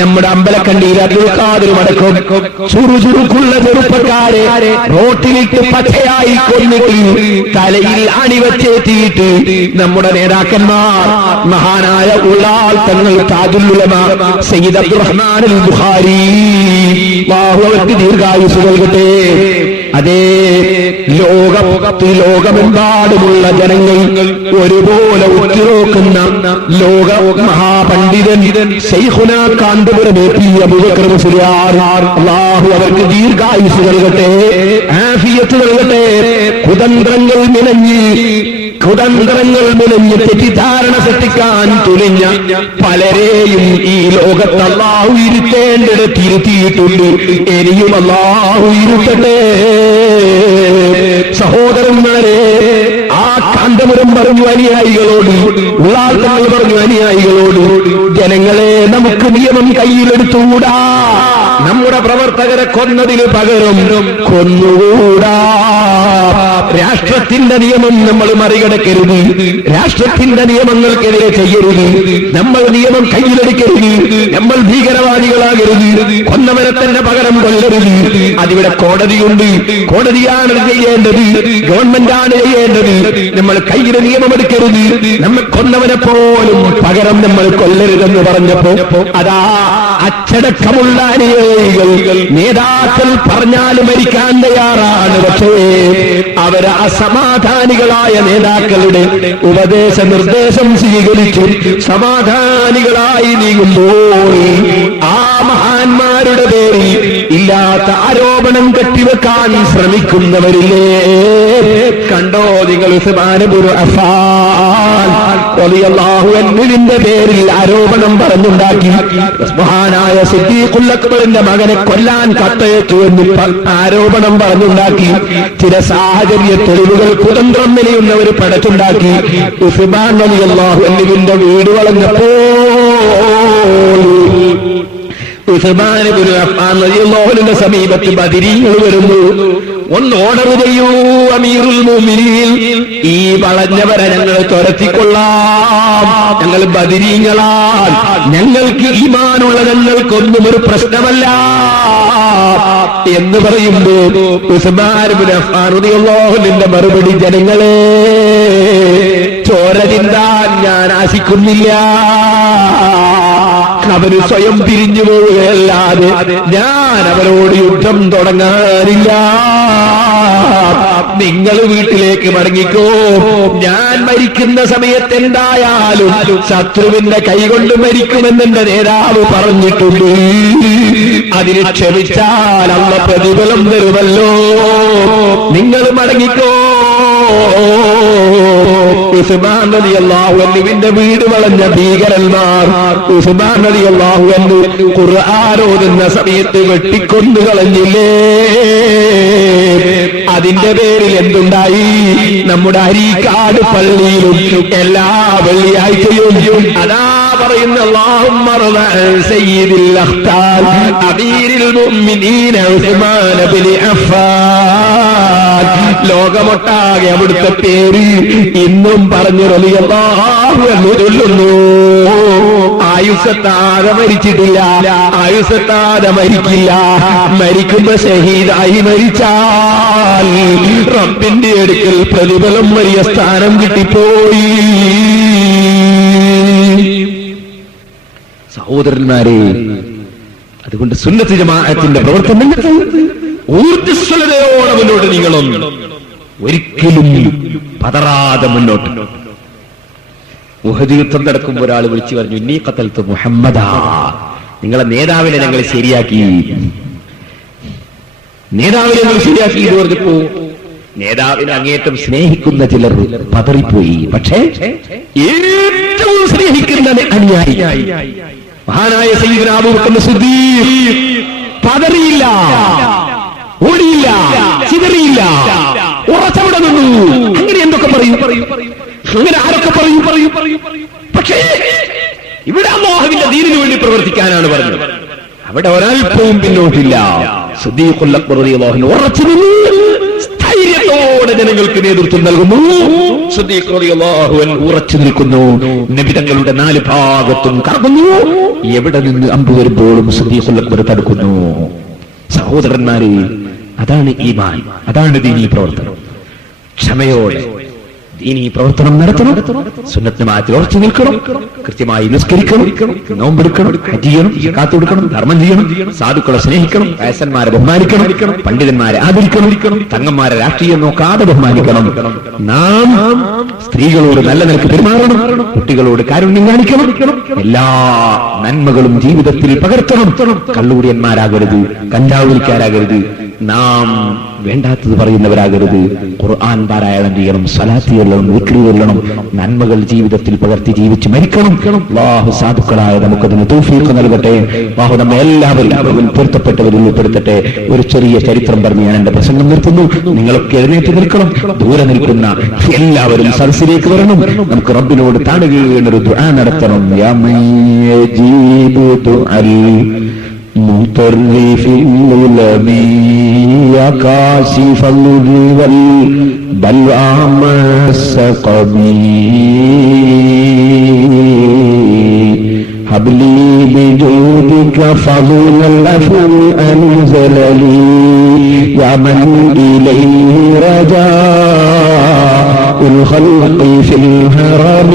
നമ്മുടെ അമ്പലക്കണ്ടിയിൽ അബ്ദുൽ ഖാദിറും അടക്കം ചുറുചുറുക്കുള്ള ചെറുപ്പക്കാരെ റോട്ടിലിട്ട് പച്ചയായി കൊന്നിട്ട് തലയിൽ അണിവച്ചേറ്റിയിട്ട് നമ്മുടെ നേതാക്കന്മാർ മഹാനായ ഉള്ളാൾ തങ്ങൾ താജുൽ ഉലമ സയ്യിദ് അബ്ദുറഹ്മാൻ അൽ ബുഖാരി അവർക്ക് ദീർഘായുസ് നൽകട്ടെ. അതേ, ലോകമെമ്പാടുമുള്ള ജനങ്ങൾ ഒരുപോലെ ഉറ്റുനോക്കുന്ന ലോക മഹാപണ്ഡിതൻ ശൈഖുനാ കാന്തപുരം അബൂബക്കർ മുസ്ലിയാർ, അല്ലാഹു അവർക്ക് ദീർഘായുസ് നൽകട്ടെ, ആഫിയത്ത് നൽകട്ടെ. കുതന്ത്രങ്ങൾ മിനഞ്ഞ് തെറ്റിദ്ധാരണ സൃഷ്ടിക്കാൻ തുനിഞ്ഞ പലരെയും ഈ ലോകത്ത് അല്ലാഹു ഇരുത്തേണ്ടിടത്ത് ഇരുത്തിയിട്ടുണ്ട്. ഇനിയും അല്ലാഹു ഇരുത്തട്ടെ. സഹോദരന്മാരെ, ആ കാന്തപുരം പറഞ്ഞു അനുയായികളോട്, ഉള്ളാൾ തങ്ങൾ പറഞ്ഞു അനുയായികളോട്, ജനങ്ങളെ, നമുക്ക് നിയമം കയ്യിലെടുത്തുകൂടാ, നമ്മുടെ പ്രവർത്തകരെ കൊന്നതിന് പകരം കൊന്നുകൂടാ. രാഷ്ട്രത്തിന്റെ നിയമം നമ്മൾ മറികടക്കരുത്, രാഷ്ട്രത്തിന്റെ നിയമങ്ങൾക്കെതിരെ ചെയ്യരുത്, നമ്മൾ നിയമം കയ്യിലെടുക്കരുത്, നമ്മൾ ഭീകരവാദികളാകരുത്, കൊന്നവരെ തന്നെ പകരം കൊല്ലരുത്. അതിവിടെ കോടതിയുണ്ട്, കോടതിയാണ് ചെയ്യേണ്ടത്, ഗവൺമെന്റാണ് ചെയ്യേണ്ടത്. നമ്മൾ കയ്യിൽ നിയമമെടുക്കരുത്, നമ്മൾ കൊന്നവനെ പോലും പകരം നമ്മൾ കൊല്ലരുതെന്ന് പറഞ്ഞപ്പോ അതാ അച്ചടക്കമുള്ള അനുയായികൾ, നേതാക്കൾ പറഞ്ഞാൽ മരിക്കാൻ തയ്യാറാണ്. പക്ഷേ അവര് അസമാധാനികളായ നേതാക്കളുടെ ഉപദേശ നിർദ്ദേശം സ്വീകരിച്ചു സമാധാനികളായി നീങ്ങുമ്പോൾ ആ മഹാന്മാരുടെ പേരിൽ ഇല്ലാത്ത ആരോപണം കെട്ടിവെക്കാൻ ശ്രമിക്കുന്നവരില്ലേ? കണ്ടോ നിങ്ങൾ, ഉസ്മാൻ ഇബ്നു അഫ്ഫാൻ റളിയല്ലാഹു അൻഹുവിന്റെ പേരിൽ ആരോപണം പറഞ്ഞുണ്ടാക്കി. മഹാനായ സിദ്ദീഖുൽ അക്ബറിന്റെ മകനെ കൊല്ലാൻ കത്തയച്ചു എന്ന് ആരോപണം പറഞ്ഞുണ്ടാക്കി. ചില സാഹചര്യ തെളിവുകൾ കുതന്ത്രം മെനയുന്നവർ പടച്ചുണ്ടാക്കി. ഉസ്മാൻ റളിയല്ലാഹു അൻഹുവിന്റെ വീട് വളഞ്ഞപ്പോൾ ഉസ്മാൻ ഇബ്നു അഫ്ഫാൻ റളിയല്ലാഹു അൻഹുവിന്റെ സമീപത്ത് ബദരീങ്ങൾ വരുന്നു. ഒന്ന് ഓർഡർ ചെയ്യൂ അമീറുൽ മുഅ്മിനീൻ, ഈ വളഞ്ഞവരെ ഞങ്ങൾ തുരത്തിക്കൊള്ളാം, ഞങ്ങൾ ബദരീങ്ങളാൽ, ഞങ്ങൾക്ക് ഈമാനുള്ള ഞങ്ങൾക്കൊന്നും ഒരു പ്രശ്നമല്ല എന്ന് പറയുമ്പോൾ ഉസ്മാൻ ഇബ്നു അഫ്ഫാൻ റളിയല്ലാഹു അൻഹുവിന്റെ മറുപടി, ജനങ്ങളെ, ചോര ചിന്താൻ ഞാൻ ആശിക്കുന്നില്ല. അവന് സ്വയം പിരിഞ്ഞു പോവുകയല്ലാതെ ഞാൻ അവരോട് യുദ്ധം തുടങ്ങാനില്ല. നിങ്ങൾ വീട്ടിലേക്ക് മടങ്ങിക്കോ. ഞാൻ മരിക്കുന്ന സമയത്ത് എന്തായാലും ശത്രുവിന്റെ കൈകൊണ്ട് മരിക്കുമെന്നെന്റെ നേതാവ് പറഞ്ഞിട്ടുണ്ട്. അതിന് ക്ഷമിച്ചാൽ അള്ള പ്രതിഫലം തരുമല്ലോ. നിങ്ങൾ മടങ്ങിക്കോ. ഉസ്മാൻ റളിയല്ലാഹു അൻഹുവിന്റെ വീട് വളഞ്ഞ ഭീകരന്മാർ ഉസ്മാൻ റളിയല്ലാഹു അൻഹു ഖുർആൻ ഓതുന്ന സമയത്ത് വെട്ടിക്കൊന്നു കളഞ്ഞില്ലേ? അതിന്റെ പേരിൽ എന്തുണ്ടായി? നമ്മുടെ അരീക്കാട് പള്ളിയിലും എല്ലാ വെള്ളിയാഴ്ചയും അതാ പറയുന്ന അല്ലാഹുമ്മ റബ്ബന സയ്യിദിൽ അഖ്താൽ അമീരിൽ മുഅ്മിനീന ഉസ്മാൻ ഇബ്നു അഫ്ഫാൻ. ലോകമൊട്ടാകെ അവിടുത്തെ പേര് ഇന്നും പറഞ്ഞു റളിയല്ലാഹു അൻഹു ചൊല്ലുന്നു. ആയുസ്സത്താതെ മരിച്ചിട്ടില്ല, ആയുസ്സത്താതെ മരിക്കില്ല. മരിക്കുമ്പോ ഷഹീദായി മരിച്ചാൽ റബ്ബിന്റെ അടുക്കൽ പ്രതിഫലം വലിയ സ്ഥാനം കിട്ടിപ്പോയി. സഹോദരന്മാരെ, അതുകൊണ്ട് സുന്നത്ത് ജമാഅത്തിന്റെ പ്രവർത്തനം ഊർജ്ജസ്വലതയോടെ മുന്നോട്ട് നീങ്ങണം. ഒരിക്കലും പതറാതെ മുന്നോട്ട്. ഉഹദ് യുദ്ധം നടക്കുമ്പോൾ ഒരാൾ വിളിച്ചു പറഞ്ഞു, ഇന്നീ ഖതൽതു മുഹമ്മദാ, നിങ്ങളെ നേതാവിനെ ഞങ്ങൾ ശരിയാക്കി, നേതാവിനെ ഞങ്ങൾ ശരിയാക്കി എന്ന് പറഞ്ഞപ്പോ നേതാവിനെ അങ്ങേറ്റം സ്നേഹിക്കുന്ന ചിലർ പതറിപ്പോയി. പക്ഷേ ഏറ്റവും സ്നേഹിക്കുന്ന അനുയായി മഹാനായ സയ്യിദുനാ അബൂബക്കർ സിദ്ദീഖ് പതറിയില്ല, ഓടിയില്ല, ചിതറിയില്ല, ഉറച്ചവിടെ നിന്നു. അങ്ങനെ എന്തൊക്കെ പറയും, അങ്ങനെ ആരൊക്കെ പറയും. പക്ഷേ ഇവിടെ അല്ലാഹുവിന്റെ ദീനിനു വേണ്ടി പ്രവർത്തിക്കാനാണ് പറഞ്ഞത്. അവിടെ ഒരൽപ്പവും പിന്നോട്ടില്ല. സിദ്ദീഖുൽ അക്ബർ റളിയല്ലാഹു അൻഹു ഉറച്ചു നിന്നു, സ്ഥൈര്യത്തോടെ ജനങ്ങൾക്ക് നേതൃത്വം നൽകുന്നു. സിദ്ദീഖ് റളിയല്ലാഹു അൻഹു ഉറച്ചു നിൽക്കുന്നു. നബി തങ്ങളുടെ 4 ഭാഗത്തും കറങ്ങുന്നു. എവിടെ നിന്ന് അമ്പ് വരുമ്പോഴും സിദ്ദീഖുൽ അക്ബർ തടുക്കുന്നു. സഹോദരന്മാരെ, അതാണ് ഈമാൻ, അതാണ് ദീനീ പ്രവർത്തനം. ക്ഷമയോടെ ദീനീ പ്രവർത്തനം നടത്തണം. സുന്നത്ത് ജമാഅത്തിൽ ഉറച്ചു നിൽക്കണം. കൃത്യമായി നിസ്കരിക്കണം, നോമ്പെടുക്കണം, ഹജ്ജ് ചെയ്യണം, സകാത്ത് കൊടുക്കണം, ധർമ്മം ചെയ്യണം, സാധുക്കളെ സ്നേഹിക്കണം, വയസ്സന്മാരെ ബഹുമാനിക്കണം, പണ്ഡിതന്മാരെ ആദരിക്കണം, തങ്ങന്മാരെ രാഷ്ട്രീയം നോക്കാതെ ബഹുമാനിക്കണം. നാം സ്ത്രീകളോട് നല്ല നിലക്ക് പെരുമാറണം, കുട്ടികളോട് കാരുണ്യം കാണിക്കണം, എല്ലാ നന്മകളും ജീവിതത്തിൽ പകർത്തണം. കള്ളുകൂടിയന്മാരാകരുത്, കഞ്ചാവുകാരാകരുത്, നാം വേണ്ടാത്തത് പറയുന്നവരാകരുത്. ഖുർആൻ പാരായണം ചെയ്യണം, സ്വലാത്ത് ചൊല്ലണം, ദിക്ർ ചൊല്ലണം, നന്മകൾ ജീവിതത്തിൽ പകർത്തി ജീവിച്ച് മരിക്കണം. അല്ലാഹു സാധുക്കളായ നമുക്കതിന് തൗഫീഖ് നൽകട്ടെ. അല്ലാഹു നമ്മെ എല്ലാവരും പൊരുത്തപ്പെട്ടവരിൽ ഉൾപ്പെടുത്തട്ടെ. ഒരു ചെറിയ ചരിത്രം പറഞ്ഞ് ഞാൻ എന്റെ പ്രസംഗം നിർത്തുന്നു. നിങ്ങളൊക്കെ എഴുന്നേറ്റ് നിൽക്കണം. ദൂരെ നിൽക്കുന്ന എല്ലാവരും സദസ്സിലേക്ക് വരണം. നമുക്ക് റബ്ബിനോട് താണുകയൊരു ദുആ നടത്തണം. യാ മൻ യജീബു ദുആൽ مطرف الظلم يا كاشف الضر والبلوى والسقم هب لي بجودك فضلا العفو أنزل لي يا من إليه رجاء الخلق في الهرم.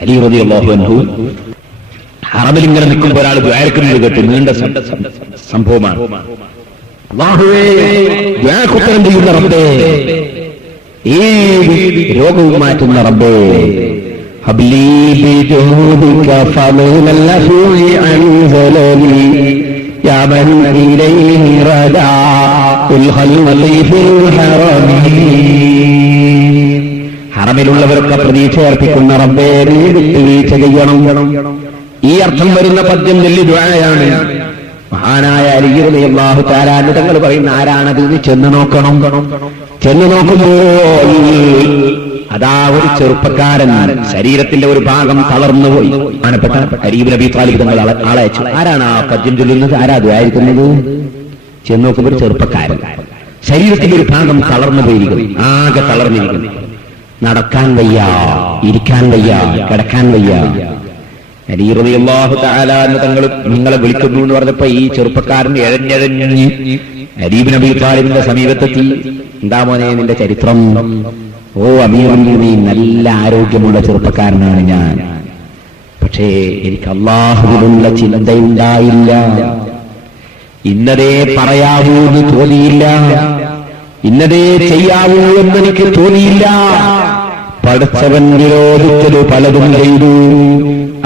علي رضي الله عنه ഹറമിലിങ്ങനെ നിൽക്കുമ്പോൾ ഒരാൾ ദ്വാരക്കുന്നത് കേട്ട് നീണ്ട സംഭവമാണ്. അല്ലാഹുവേ, ദ്വാരക്കുത്തരം ചെയ്യുന്ന റബ്ബേ, ഏത് രോഗവും മാറ്റുന്ന റബ്ബേ, ഹബ്ലി ബിജൂദിക ഫളലൽ അഫ്വി അൻസലനി യാ മൻ ഇലൈഹി റജാഉൽ ഖൽഖി ഫിൽ ഹറമി. ഹറമിലുള്ളവരൊക്കെ പ്രതീക്ഷ അർപ്പിക്കുന്ന റബ്ബേ, നീ വിട്ടുവീഴ്ച ചെയ്യണം. ഈ അർത്ഥം വരുന്ന പദ്യം വലിയ ദുആയാണ്. മഹാനായ അലി റളിയല്ലാഹു തആല അൻഹു തങ്ങൾ പറയുന്ന ആരാണത് എന്ന് ചെന്ന് നോക്കണം. ചെന്ന് നോക്കുമ്പോൾ അതാ ഒരു ചെറുപ്പക്കാരൻ, ശരീരത്തിന്റെ ഒരു ഭാഗം തളർന്നുപോയി. പ്രധാനപ്പെട്ട അലി ഇബ്നു അബീ ത്വാലിബ് തങ്ങൾ ആളെ അയച്ചു. ആരാണ് ആ പദ്യം ചൊല്ലുന്നത്, ആരാ ദുആയിരിക്കുന്നത്? ചെന്ന് നോക്കുമ്പോൾ ഒരു ചെറുപ്പക്കാരൻ, ശരീരത്തിന്റെ ഒരു ഭാഗം തളർന്നു പോയിരിക്കുന്നു, ആകെ തളർന്നിരിക്കുന്നു. നടക്കാൻ വയ്യ, ഇരിക്കാൻ വയ്യ, കിടക്കാൻ വയ്യ. അലി റളിയല്ലാഹു തആല തങ്ങൾ നിങ്ങളെ വിളിക്കുന്നു എന്ന് പറഞ്ഞപ്പോ ഈ ചെറുപ്പക്കാരൻ എഴഞ്ഞെഴഞ്ഞ് അലി ഇബ്നു അബീ ത്വാലിബിന്റെ സമീപത്തെത്തി. എന്താ മോനെ നിന്റെ ചരിത്രം? ഓ അമീറുൽ മുഅ്മിനീൻ, നല്ല ആരോഗ്യമുള്ള ചെറുപ്പക്കാരനാണ് ഞാൻ, പക്ഷേ എനിക്ക് അല്ലാഹുവിലുള്ള ചിന്തയുണ്ടായില്ല. ഇന്നതേ പറയാവൂ എന്ന് തോന്നിയില്ല, ഇന്നതേ ചെയ്യാവൂ എന്നെനിക്ക് തോന്നിയില്ല. പഠിച്ചവൻ വിരോധിച്ചത് പലതും ചെയ്തു,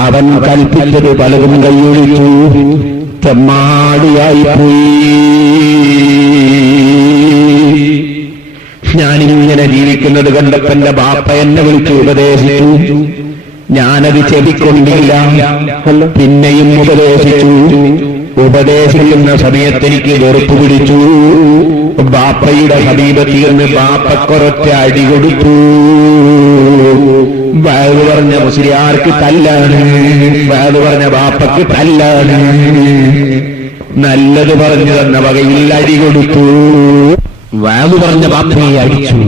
അവൻ കൽപ്പിച്ചത് പലതും കൈയൊഴിച്ചു, തെമ്മാടിയായി പോയി. ഞാനിങ്ങനെ ജീവിക്കുന്നത് കണ്ടപ്പോ എന്റെ ബാപ്പ എന്നെ വിളിച്ച് ഉപദേശിച്ചു, ഞാനത് ചെവിക്കൊണ്ടില്ല, പിന്നെയും ഉപദേശിച്ചു. ഉപദേശിക്കുന്ന സമയത്ത് എനിക്ക് വെറുപ്പ് പിടിച്ചു. ബാപ്പയുടെ സമീപത്തിൽ നിന്ന് ബാപ്പക്കൊരൊറ്റ അടി കൊടുത്തു. വഅദ് പറഞ്ഞ മുസ്ലിയാർക്ക് തല്ലാണ്, വഅദ് പറഞ്ഞ ബാപ്പക്ക് തല്ലാണ്. നല്ലത് പറഞ്ഞു തന്ന വകയിൽ അടി കൊടുത്തു. വഅദ് പറഞ്ഞ ബാപ്പയെ അടിച്ചു.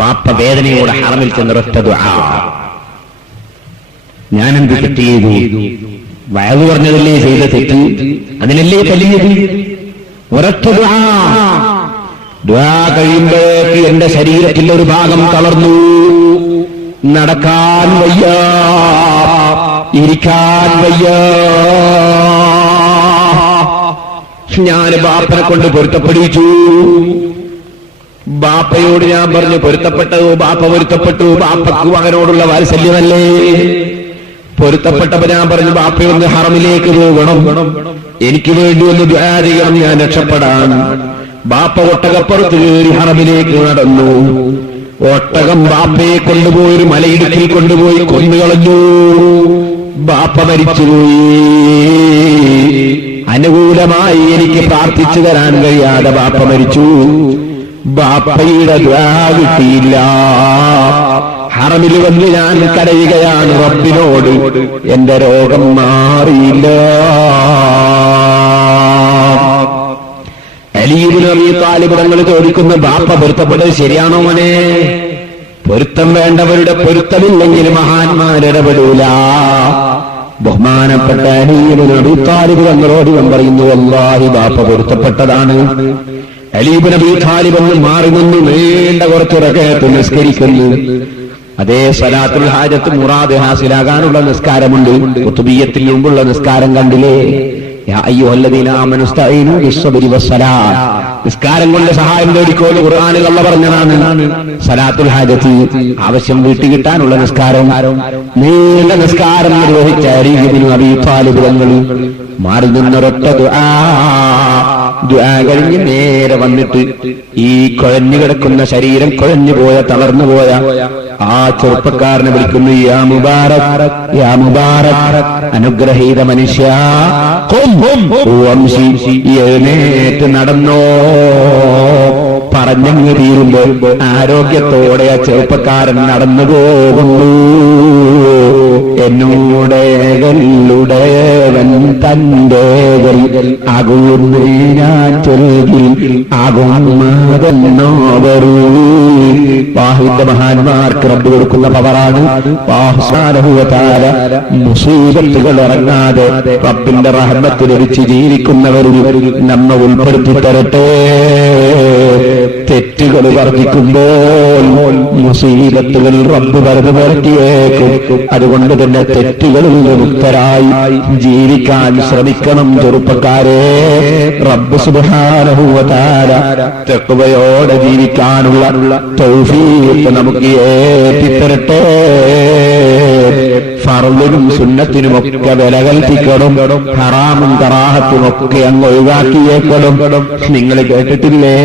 ബാപ്പ വേദനയോടെ ഹറമിൽ ചെന്നൊരൊറ്റ ദുആ, ഞാനെന്ത് തെറ്റ് ചെയ്തു? വയലു പറഞ്ഞതല്ലേ ചെയ്ത തെറ്റ്, അതിനല്ലേ തല്ലിയത്? ഒരൊറ്റ ദുആ. ദുആ കഴിയുമ്പോഴേക്ക് എന്റെ ശരീരത്തിൽ ഒരു ഭാഗം തളർന്നു. നടക്കാൻ വയ്യ, ഇരിക്കാൻ വയ്യ. ഞാൻ ബാപ്പനെ കൊണ്ട് പൊരുത്തപ്പെടിച്ചു. ബാപ്പയോട് ഞാൻ പറഞ്ഞു, പൊരുത്തപ്പെട്ടു. ബാപ്പ പൊരുത്തപ്പെട്ടു. ബാപ്പക്ക് മകനോടുള്ള വാത്സല്യമല്ലേ? പൊരുത്തപ്പെട്ടപ്പോ ഞാൻ പറഞ്ഞു, ബാപ്പയൊന്ന് ഹറമിലേക്ക് പോകണം, എനിക്ക് വേണ്ടി ഒന്ന് ദുആ ചെയ്യണം, ഞാൻ രക്ഷപ്പെടാൻ. ബാപ്പ ഒട്ടകപ്പുറത്ത് കയറി ഹറമിലേക്ക് നടന്നു. ഒട്ടകം ബാപ്പയെ കൊണ്ടുപോയി ഒരു മലയിടുക്കിൽ കൊണ്ടുപോയി കൊന്നുകളഞ്ഞു. ബാപ്പ മരിച്ചുപോയി. അനുകൂലമായി എനിക്ക് പ്രാർത്ഥിച്ചു തരാൻ കഴിയാതെ ബാപ്പ മരിച്ചു. ബാപ്പയുടെ ദുആ കിട്ടിയില്ല. ഹറമിൽ വന്ന് ഞാൻ കരയുകയാണ് റബ്ബിനോട്, എന്റെ രോഗം മാറിയില്ല. അലി ഇബ്നു അബീ ത്വാലിബ് തങ്ങൾ ചോദിക്കുന്ന, ബാപ്പ പൊരുത്തപ്പെട്ടത് ശരിയാണോ മോനെ? പൊരുത്തം വേണ്ടവരുടെ പൊരുത്തമില്ലെങ്കിൽ മഹാന്മാരിടപെടൂല. ബഹുമാനപ്പെട്ട അലി ഇബ്നു അബീ ത്വാലിബ് തങ്ങളോട് ഞാൻ പറയുന്നു, വല്ലാഹി ബാപ്പ പൊരുത്തപ്പെട്ടതാണ്. അലി ഇബ്നു അബീ ത്വാലിബ് എന്ന് മാറി നിന്ന് നീണ്ട കുറച്ച് റകഅത്ത് നിസ്കരിക്കുന്നു. അതേ സ്വലാത്തുൽ ഹാജത്ത് മുറാദ് ഹാസിലാകാനുള്ള നിസ്കാരമുണ്ട്. ഖുതുബിയ്യത്തിന് മുമ്പുള്ള നിസ്കാരം കണ്ടില്ലേ? യാ അയ്യുഹല്ലദീന ആമനു ഇസ്തഈനു ബിസ്സബ്രി വസ്സലാത്ത്. നിസ്കാരം കൊണ്ട് സഹായം തേടിക്കോന്ന് ഖുർആനിൽ അല്ലാഹ് പറഞ്ഞതാണ്. സ്വലാത്തുൽ ഹാജത്ത് ആവശ്യം വീട്ടി കിട്ടാനുള്ള നിസ്കാരം. നീണ്ട നിസ്കാരം നിർവഹിച്ച അലി ഇബ്നു അബീ ത്വാലിബ് തങ്ങൾ മാറി നിന്നൊരൊറ്റ ദുആ. ദുആ കഴിഞ്ഞ് നേരെ വന്നിട്ട് ഈ കുഴഞ്ഞു കിടക്കുന്ന ശരീരം, കുഴഞ്ഞു പോയ, തളർന്നു പോയ ആ ചെറുപ്പക്കാരനെ വിളിക്കുന്നു, യാ മുബാറക്, യാ മുബാറക്, അനുഗ്രഹീത മനുഷ്യ, എഴുന്നേറ്റ് നടന്നോ. പറഞ്ഞങ്ങ് തീരുമ്പോ ആരോഗ്യത്തോടെ ആ ചെറുപ്പക്കാരൻ നടന്നു പോകുന്നു. എന്നോടേകല്ലുടേവൻ തന്റെ ആകുന്നു ഞാൻ ചൊല്ലി ആകുന്നതെന്നോവരൂ. വാഹിന്റെ മഹാന്മാർക്ക് റബ്ബ് കൊടുക്കുന്ന പവറാണ്. മുസീബത്തുകൾ ഇറങ്ങാതെ റബ്ബിന്റെ റഹ്മത്ത് ലഭിച്ച് ജീവിക്കുന്നവരിൽ നമ്മെ ഉൾപ്പെടുത്തി തരട്ടെ. തെറ്റുകൾ വർദ്ധിക്കുമ്പോൾ മുസീബത്തുകൾ റബ്ബ് വെറുതെ വരട്ടിയേക്കും. അതുകൊണ്ട് തന്നെ തെറ്റുകളിൽ മുക്തരായി ജീവിക്കാൻ ശ്രമിക്കണം ചെറുപ്പക്കാരെ. റബ്ബ് സുബ്ഹാനഹു വ തആല തഖ്വയോടെ ജീവിക്കാനുള്ള തൗഫീഖ് നമുക്ക് ഏറ്റിത്തരട്ടെ. ഫർളിനും സുന്നത്തിനുമൊക്കെ വില കൽപ്പിക്കണം. ഹറാമും കറാഹത്തും ഒക്കെ അങ്ങ് ഒഴിവാക്കിയേക്കണം. നിങ്ങൾ കേട്ടിട്ടില്ലേ,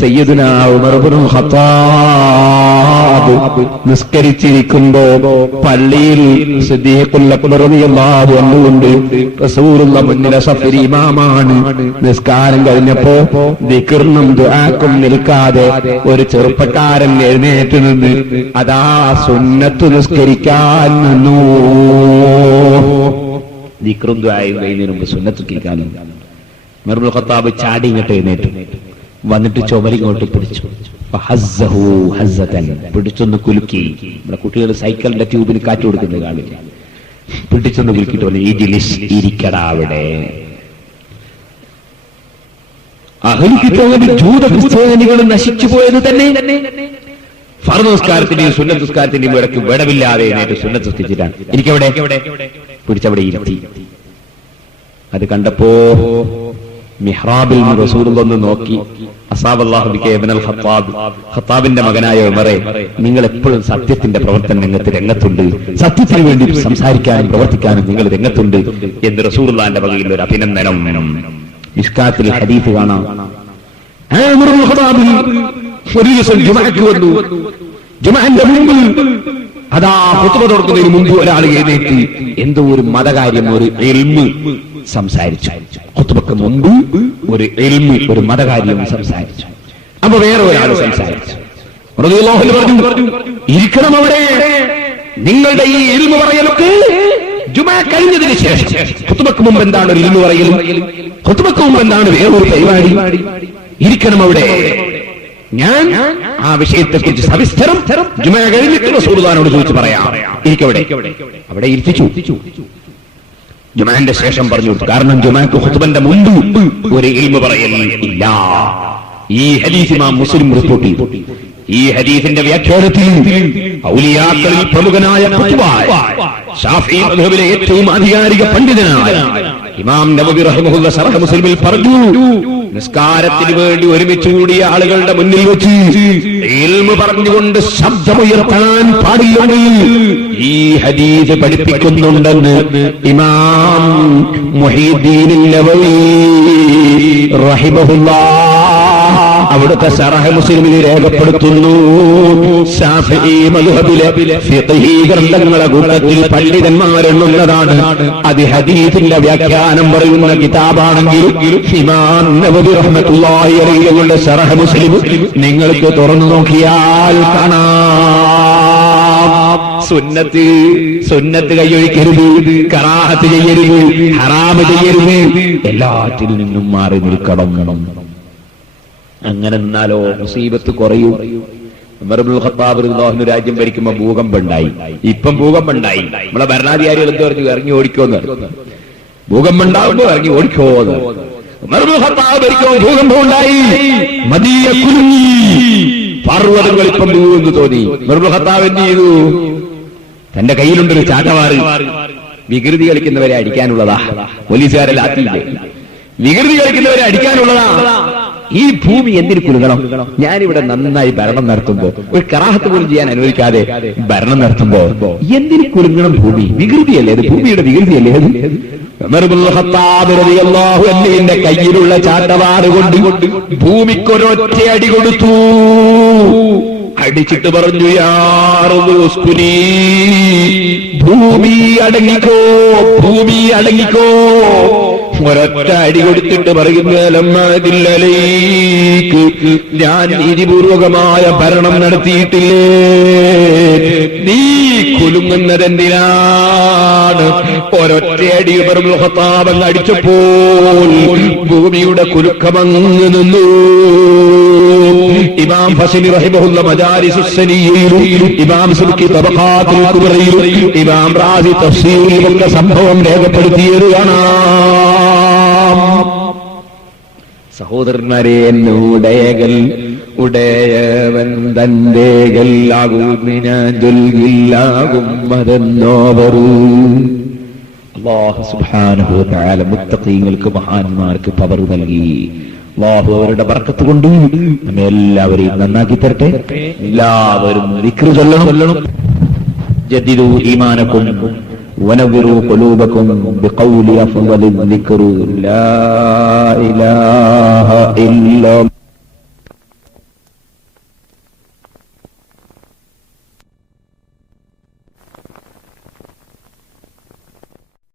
സയ്യിദുനാ ഉമർ ഇബ്നുൽ ഖത്താബ് നിസ്കരിച്ചിരിക്കുമ്പോ പള്ളിയിൽ സിദ്ദീഖുൽ അക്ബർ റളിയല്ലാഹു അൻഹു ഉണ്ട്. റസൂലുള്ള മുന്നിലെ സഫിൽ ഇമാമാണ്. നിസ്കാരം കഴിഞ്ഞപ്പോ ദിക്റിനും ദുആക്കും നിൽക്കാതെ ഒരു ചെറുപ്പക്കാരൻ എഴുന്നേറ്റ് നിന്ന് അതാ സുന്നത്ത് നിസ്കരിക്കാൻ നിന്നു. ദിക്റും ദുആയും കഴിഞ്ഞതിന് മുമ്പ് സുന്നത്ത് നിസ്കരിക്കാൻ ഉമർ ഇബ്നുൽ ഖത്താബ് ചാടി ഇങ്ങോട്ട് എഴുന്നേറ്റു. വന്നിട്ട് ചുമരിങ്ങോട്ട് പിടിച്ചു. പിടിച്ചൊന്ന് കുലുക്കി. നമ്മുടെ കുട്ടികൾ സൈക്കിളിന്റെ ട്യൂബിന് കാറ്റ് കൊടുക്കുന്നത് കാണില്ല. പിടിച്ചൊന്ന് കുലുക്കിട്ട് പറഞ്ഞു, ഈ ജിലിസ് ഇരിക്കടാ അവിടെ. അഹ്ലുൽ കിതാബ് ജൂത ക്രിസ്ത്യാനികൾ നശിച്ചു പോയത് തന്നെ ഫർദ് നിസ്കാരത്തിന്റെയും സുന്നത്ത് നിസ്കാരത്തിന്റെയും ഇടയ്ക്ക് വിടവില്ലാതെ എഴുന്നേറ്റ് സുന്നത്ത് നിസ്കരിച്ചിട്ടാണ്. എനിക്കവിടെ പിടിച്ചവിടെ ഇരുത്തി. അത് കണ്ടപ്പോ മിഹ്റാബിൽ റസൂലുള്ളാഹി ഒന്ന് നോക്കി, അസാബല്ലാഹു ബിക ഇബ്നുൽ ഖത്താബ്, ഖത്താബിന്റെ മകനായ ഉമറേ, നിങ്ങൾ എപ്പോഴും സത്യത്തിന്റെ പ്രവർത്തന രംഗത്തുണ്ട്, സത്യത്തിന് വേണ്ടി സംസാരിക്കാനും പ്രവർത്തിക്കാനും നിങ്ങൾ രംഗത്തുണ്ട് എന്ന് റസൂലുള്ളാഹിന്റെ വകയിൽ ഒരു അഭിനന്ദനം. മിസ്കാത്തിൽ ഹദീസ് കാണാം. ഉമറുൽ ഖത്താബ് ഒരു ദിവസം ജുമഅക്ക് വന്നു. ജുമഅന്റെ മുമ്പ് അതാ ഖുത്ബ തുടങ്ങുന്നതിന് മുമ്പ് ഒരാൾ എഴുന്നേറ്റ് എന്തോ ഒരു മതകാര്യം, ഒരു ഇൽമ് സംസാരിച്ചു. ഖുത്ബക്ക് മുമ്പ് ഒരു ഇൽമ്, ഒരു മതകാര്യം സംസാരിച്ചു. അപ്പൊ വേറെ ഒരാൾ സംസാരിച്ചു. റളിയല്ലാഹു അൻഹു പറഞ്ഞു, ഇരിക്കണം അവിടെ, നിങ്ങളുടെ ഈ ഇൽമ് പറയലൊക്കെ ജുമഅ കഴിഞ്ഞതിന് ശേഷം. ഖുത്ബക്ക് മുമ്പ് എന്താണ് ഒരു ഇൽമ് പറയൽ, ഖുത്ബക്ക് മുമ്പ് എന്താണ് വേറൊരു പരിപാടി, ഇരിക്കണം അവിടെ. ഞാൻ ആ വിഷയത്തെക്കുറിച്ച് സവിസ്തരം ജുമഅ കഴിഞ്ഞിട്ട് റസൂലുള്ളാഹിനോട് ചോദിച്ചു പറയാം. ഇരിക്കവിടെ. അവിടെ ഇരുത്തിച്ചു. ജുമഅന്റെ ശേഷം പറഞ്ഞു. കാരണം ജുമഅക്ക് ഖുത്ബന്റെ മുമ്പ് ഒരു ഇൽമു പറയൽ ഇല്ല. ഈ ഹദീസ് ഇമാം മുസ്ലിം റിപ്പോർട്ട് ചെയ്തു. ഈ ഹദീസിന്റെ വ്യാഖ്യാനത്തിൽ ഔലിയാക്കളിൽ പ്രമുഖനായ ശാഫിഈ മദ്ഹബിലെ ഏറ്റവും ആധികാരിക പണ്ഡിതനായ ഇമാം നവവി റഹിമഹുല്ലാഹ് ശറഹ് മുസ്ലിമിൽ പറഞ്ഞു, നിസ്കാരത്തിന് വേണ്ടി ഒരുമിച്ച് കൂടിയ ആളുകളുടെ മുന്നിൽ വെച്ച് ഇൽമു പറഞ്ഞുകൊണ്ട് ശബ്ദമുയർത്താൻ പാടില്ലെങ്കിൽ ഈ ഹദീസ് പഠിപ്പിക്കുന്നുണ്ടെന്ന് ഇമാം മുഹീദ്ദീൻ നവവി റഹിമഹുല്ലാഹ് അവിടുത്തെ ശറഹ് മുസ്ലിമിൽ രേഖപ്പെടുത്തുന്നു. ശാഫിഈ മദ്ഹബിലെ ഫിഖ്ഹി ഗ്രന്ഥങ്ങളെ കൂട്ടത്തിൽ പണ്ഡിതന്മാരെണ്ണുന്നതാണ്. അത് ഹദീസിന്റെ വ്യാഖ്യാനം പറയുന്ന കിതാബാണെങ്കിൽ ഇമാം നവവി റഹ്മത്തുള്ളാഹി അലൈഹിയുടെ ശറഹ് മുസ്ലിം നിങ്ങൾക്ക് തുറന്നു നോക്കിയാൽ കാണാം. സുന്നത്ത് കൈയൊഴിക്കരുത്, കറാഹത്ത് ചെയ്യരുത്, ഹറാമ് ചെയ്യരുത്, എല്ലാത്തിൽ നിന്നും മാറി നിൽക്കണം. അങ്ങനെ നിന്നാലോ മുസീബത്ത് കുറയൂ. ഉമർ ഇബ്നുൽ ഖത്താബ് റളിയല്ലാഹു അൻഹു രാജ്യം ഭരിക്കുമ്പോൾ ഭൂകമ്പമുണ്ടായി. ഇപ്പം ഭൂകമ്പമുണ്ടായി. നമ്മളെ ഭരണാധികാരികൾ എന്ത് പറഞ്ഞു? ഇറങ്ങി ഓടിക്കോന്ന്. ഭൂകമ്പം ഉണ്ടാവുമ്പോ ഇറങ്ങി ഓടിക്കോന്ന്. ഉമർ ഇബ്നുൽ ഖത്താബ് ഭരിക്കുമ്പോൾ ഭൂകമ്പം ഉണ്ടായി. മദീന കുലുങ്ങി, പർവ്വതങ്ങൾ ഇപ്പം വീഴുമെന്ന് തോന്നി. ഉമർ ഇബ്നുൽ ഖത്താബ് എന്ത് ചെയ്തു? തന്റെ കയ്യിലുണ്ടൊരു ചാട്ടവാറ്. വികൃതി കളിക്കുന്നവരെ അടിക്കാനുള്ളതാ. പോലീസുകാരെ ലാത്തിയില്ലേ? വികൃതി കളിക്കുന്നവരെ അടിക്കാനുള്ളതാ. ഈ ഭൂമി എന്തിനു കുലുങ്ങണം? ഞാനിവിടെ നന്നായി ഭരണം നടത്തുമ്പോ, ഒരു കറാഹത്ത് പോലും ചെയ്യാൻ അനുവദിക്കാതെ ഭരണം നടത്തുമ്പോ എന്തിനു കുലുങ്ങണം? ഭൂമി വികൃതിയല്ലേ അത്? ഭൂമിയുടെ വികൃതിയല്ലേ അത്? ഉമർ ഇബ്നുൽ ഖത്താബ് റളിയല്ലാഹു അൻഹുവിന്റെ കയ്യിലുള്ള ചാട്ടവാറ് കൊണ്ട് ഭൂമിക്കൊരൊറ്റ അടി കൊടുത്തു. അടിച്ചിട്ട് പറഞ്ഞു, യാ റസൂലി, ഭൂമി അടങ്ങിക്കോ, ഭൂമി അടങ്ങിക്കോ. ഒരൊറ്റ അടി കൊടുത്തിട്ട് പറയുന്നതിലേക്ക് ഞാൻ നീതിപൂർവകമായ ഭരണം നടത്തിയിട്ടില്ലേ? നീ കുലുങ്ങുന്നതെന്തിനാണ്? ഒരൊറ്റ അടി ഉമർ ഇബ്നുൽ ഖത്താബ് അടിച്ചപ്പോൾ ഭൂമിയുടെ കുലുക്കമങ്ങ് നിന്നു. ഇമാം ഫസലി റഹിമഹുല്ല മജാലിസുസ് സനിയയിലും ഇമാം സുബ്കി തബഖാത്തുൽ കുബ്രയിലും ഇമാം റാസി തഫ്സീറിലും ഒക്കെ സംഭവം രേഖപ്പെടുത്തിയത് കാണാം. സഹോദരന്മാരെ, എന്നുടയകൾ ഉടയവൻ തന്റേകൾ ആകും മതെന്നോവറു. അല്ലാഹു സുബ്ഹാനഹു വ തആല മുത്തഖീങ്ങൾക്ക്, മഹാന്മാർക്ക് പവർ നൽകി. അല്ലാഹു അവരുടെ ബർക്കത്ത് കൊണ്ട് നമ്മെ എല്ലാവരെയും നന്നാക്കി തരട്ടെ. എല്ലാവരും ദിക്ർ ചൊല്ലണം. ജദ്ദിദു ഈമാനക്കും വനവ്വിറു ഖുലൂബക്കും ബിഖൗലി അഫ്ളലിൽ ദിക്ർ ലാ ഇലാഹ ഇല്ല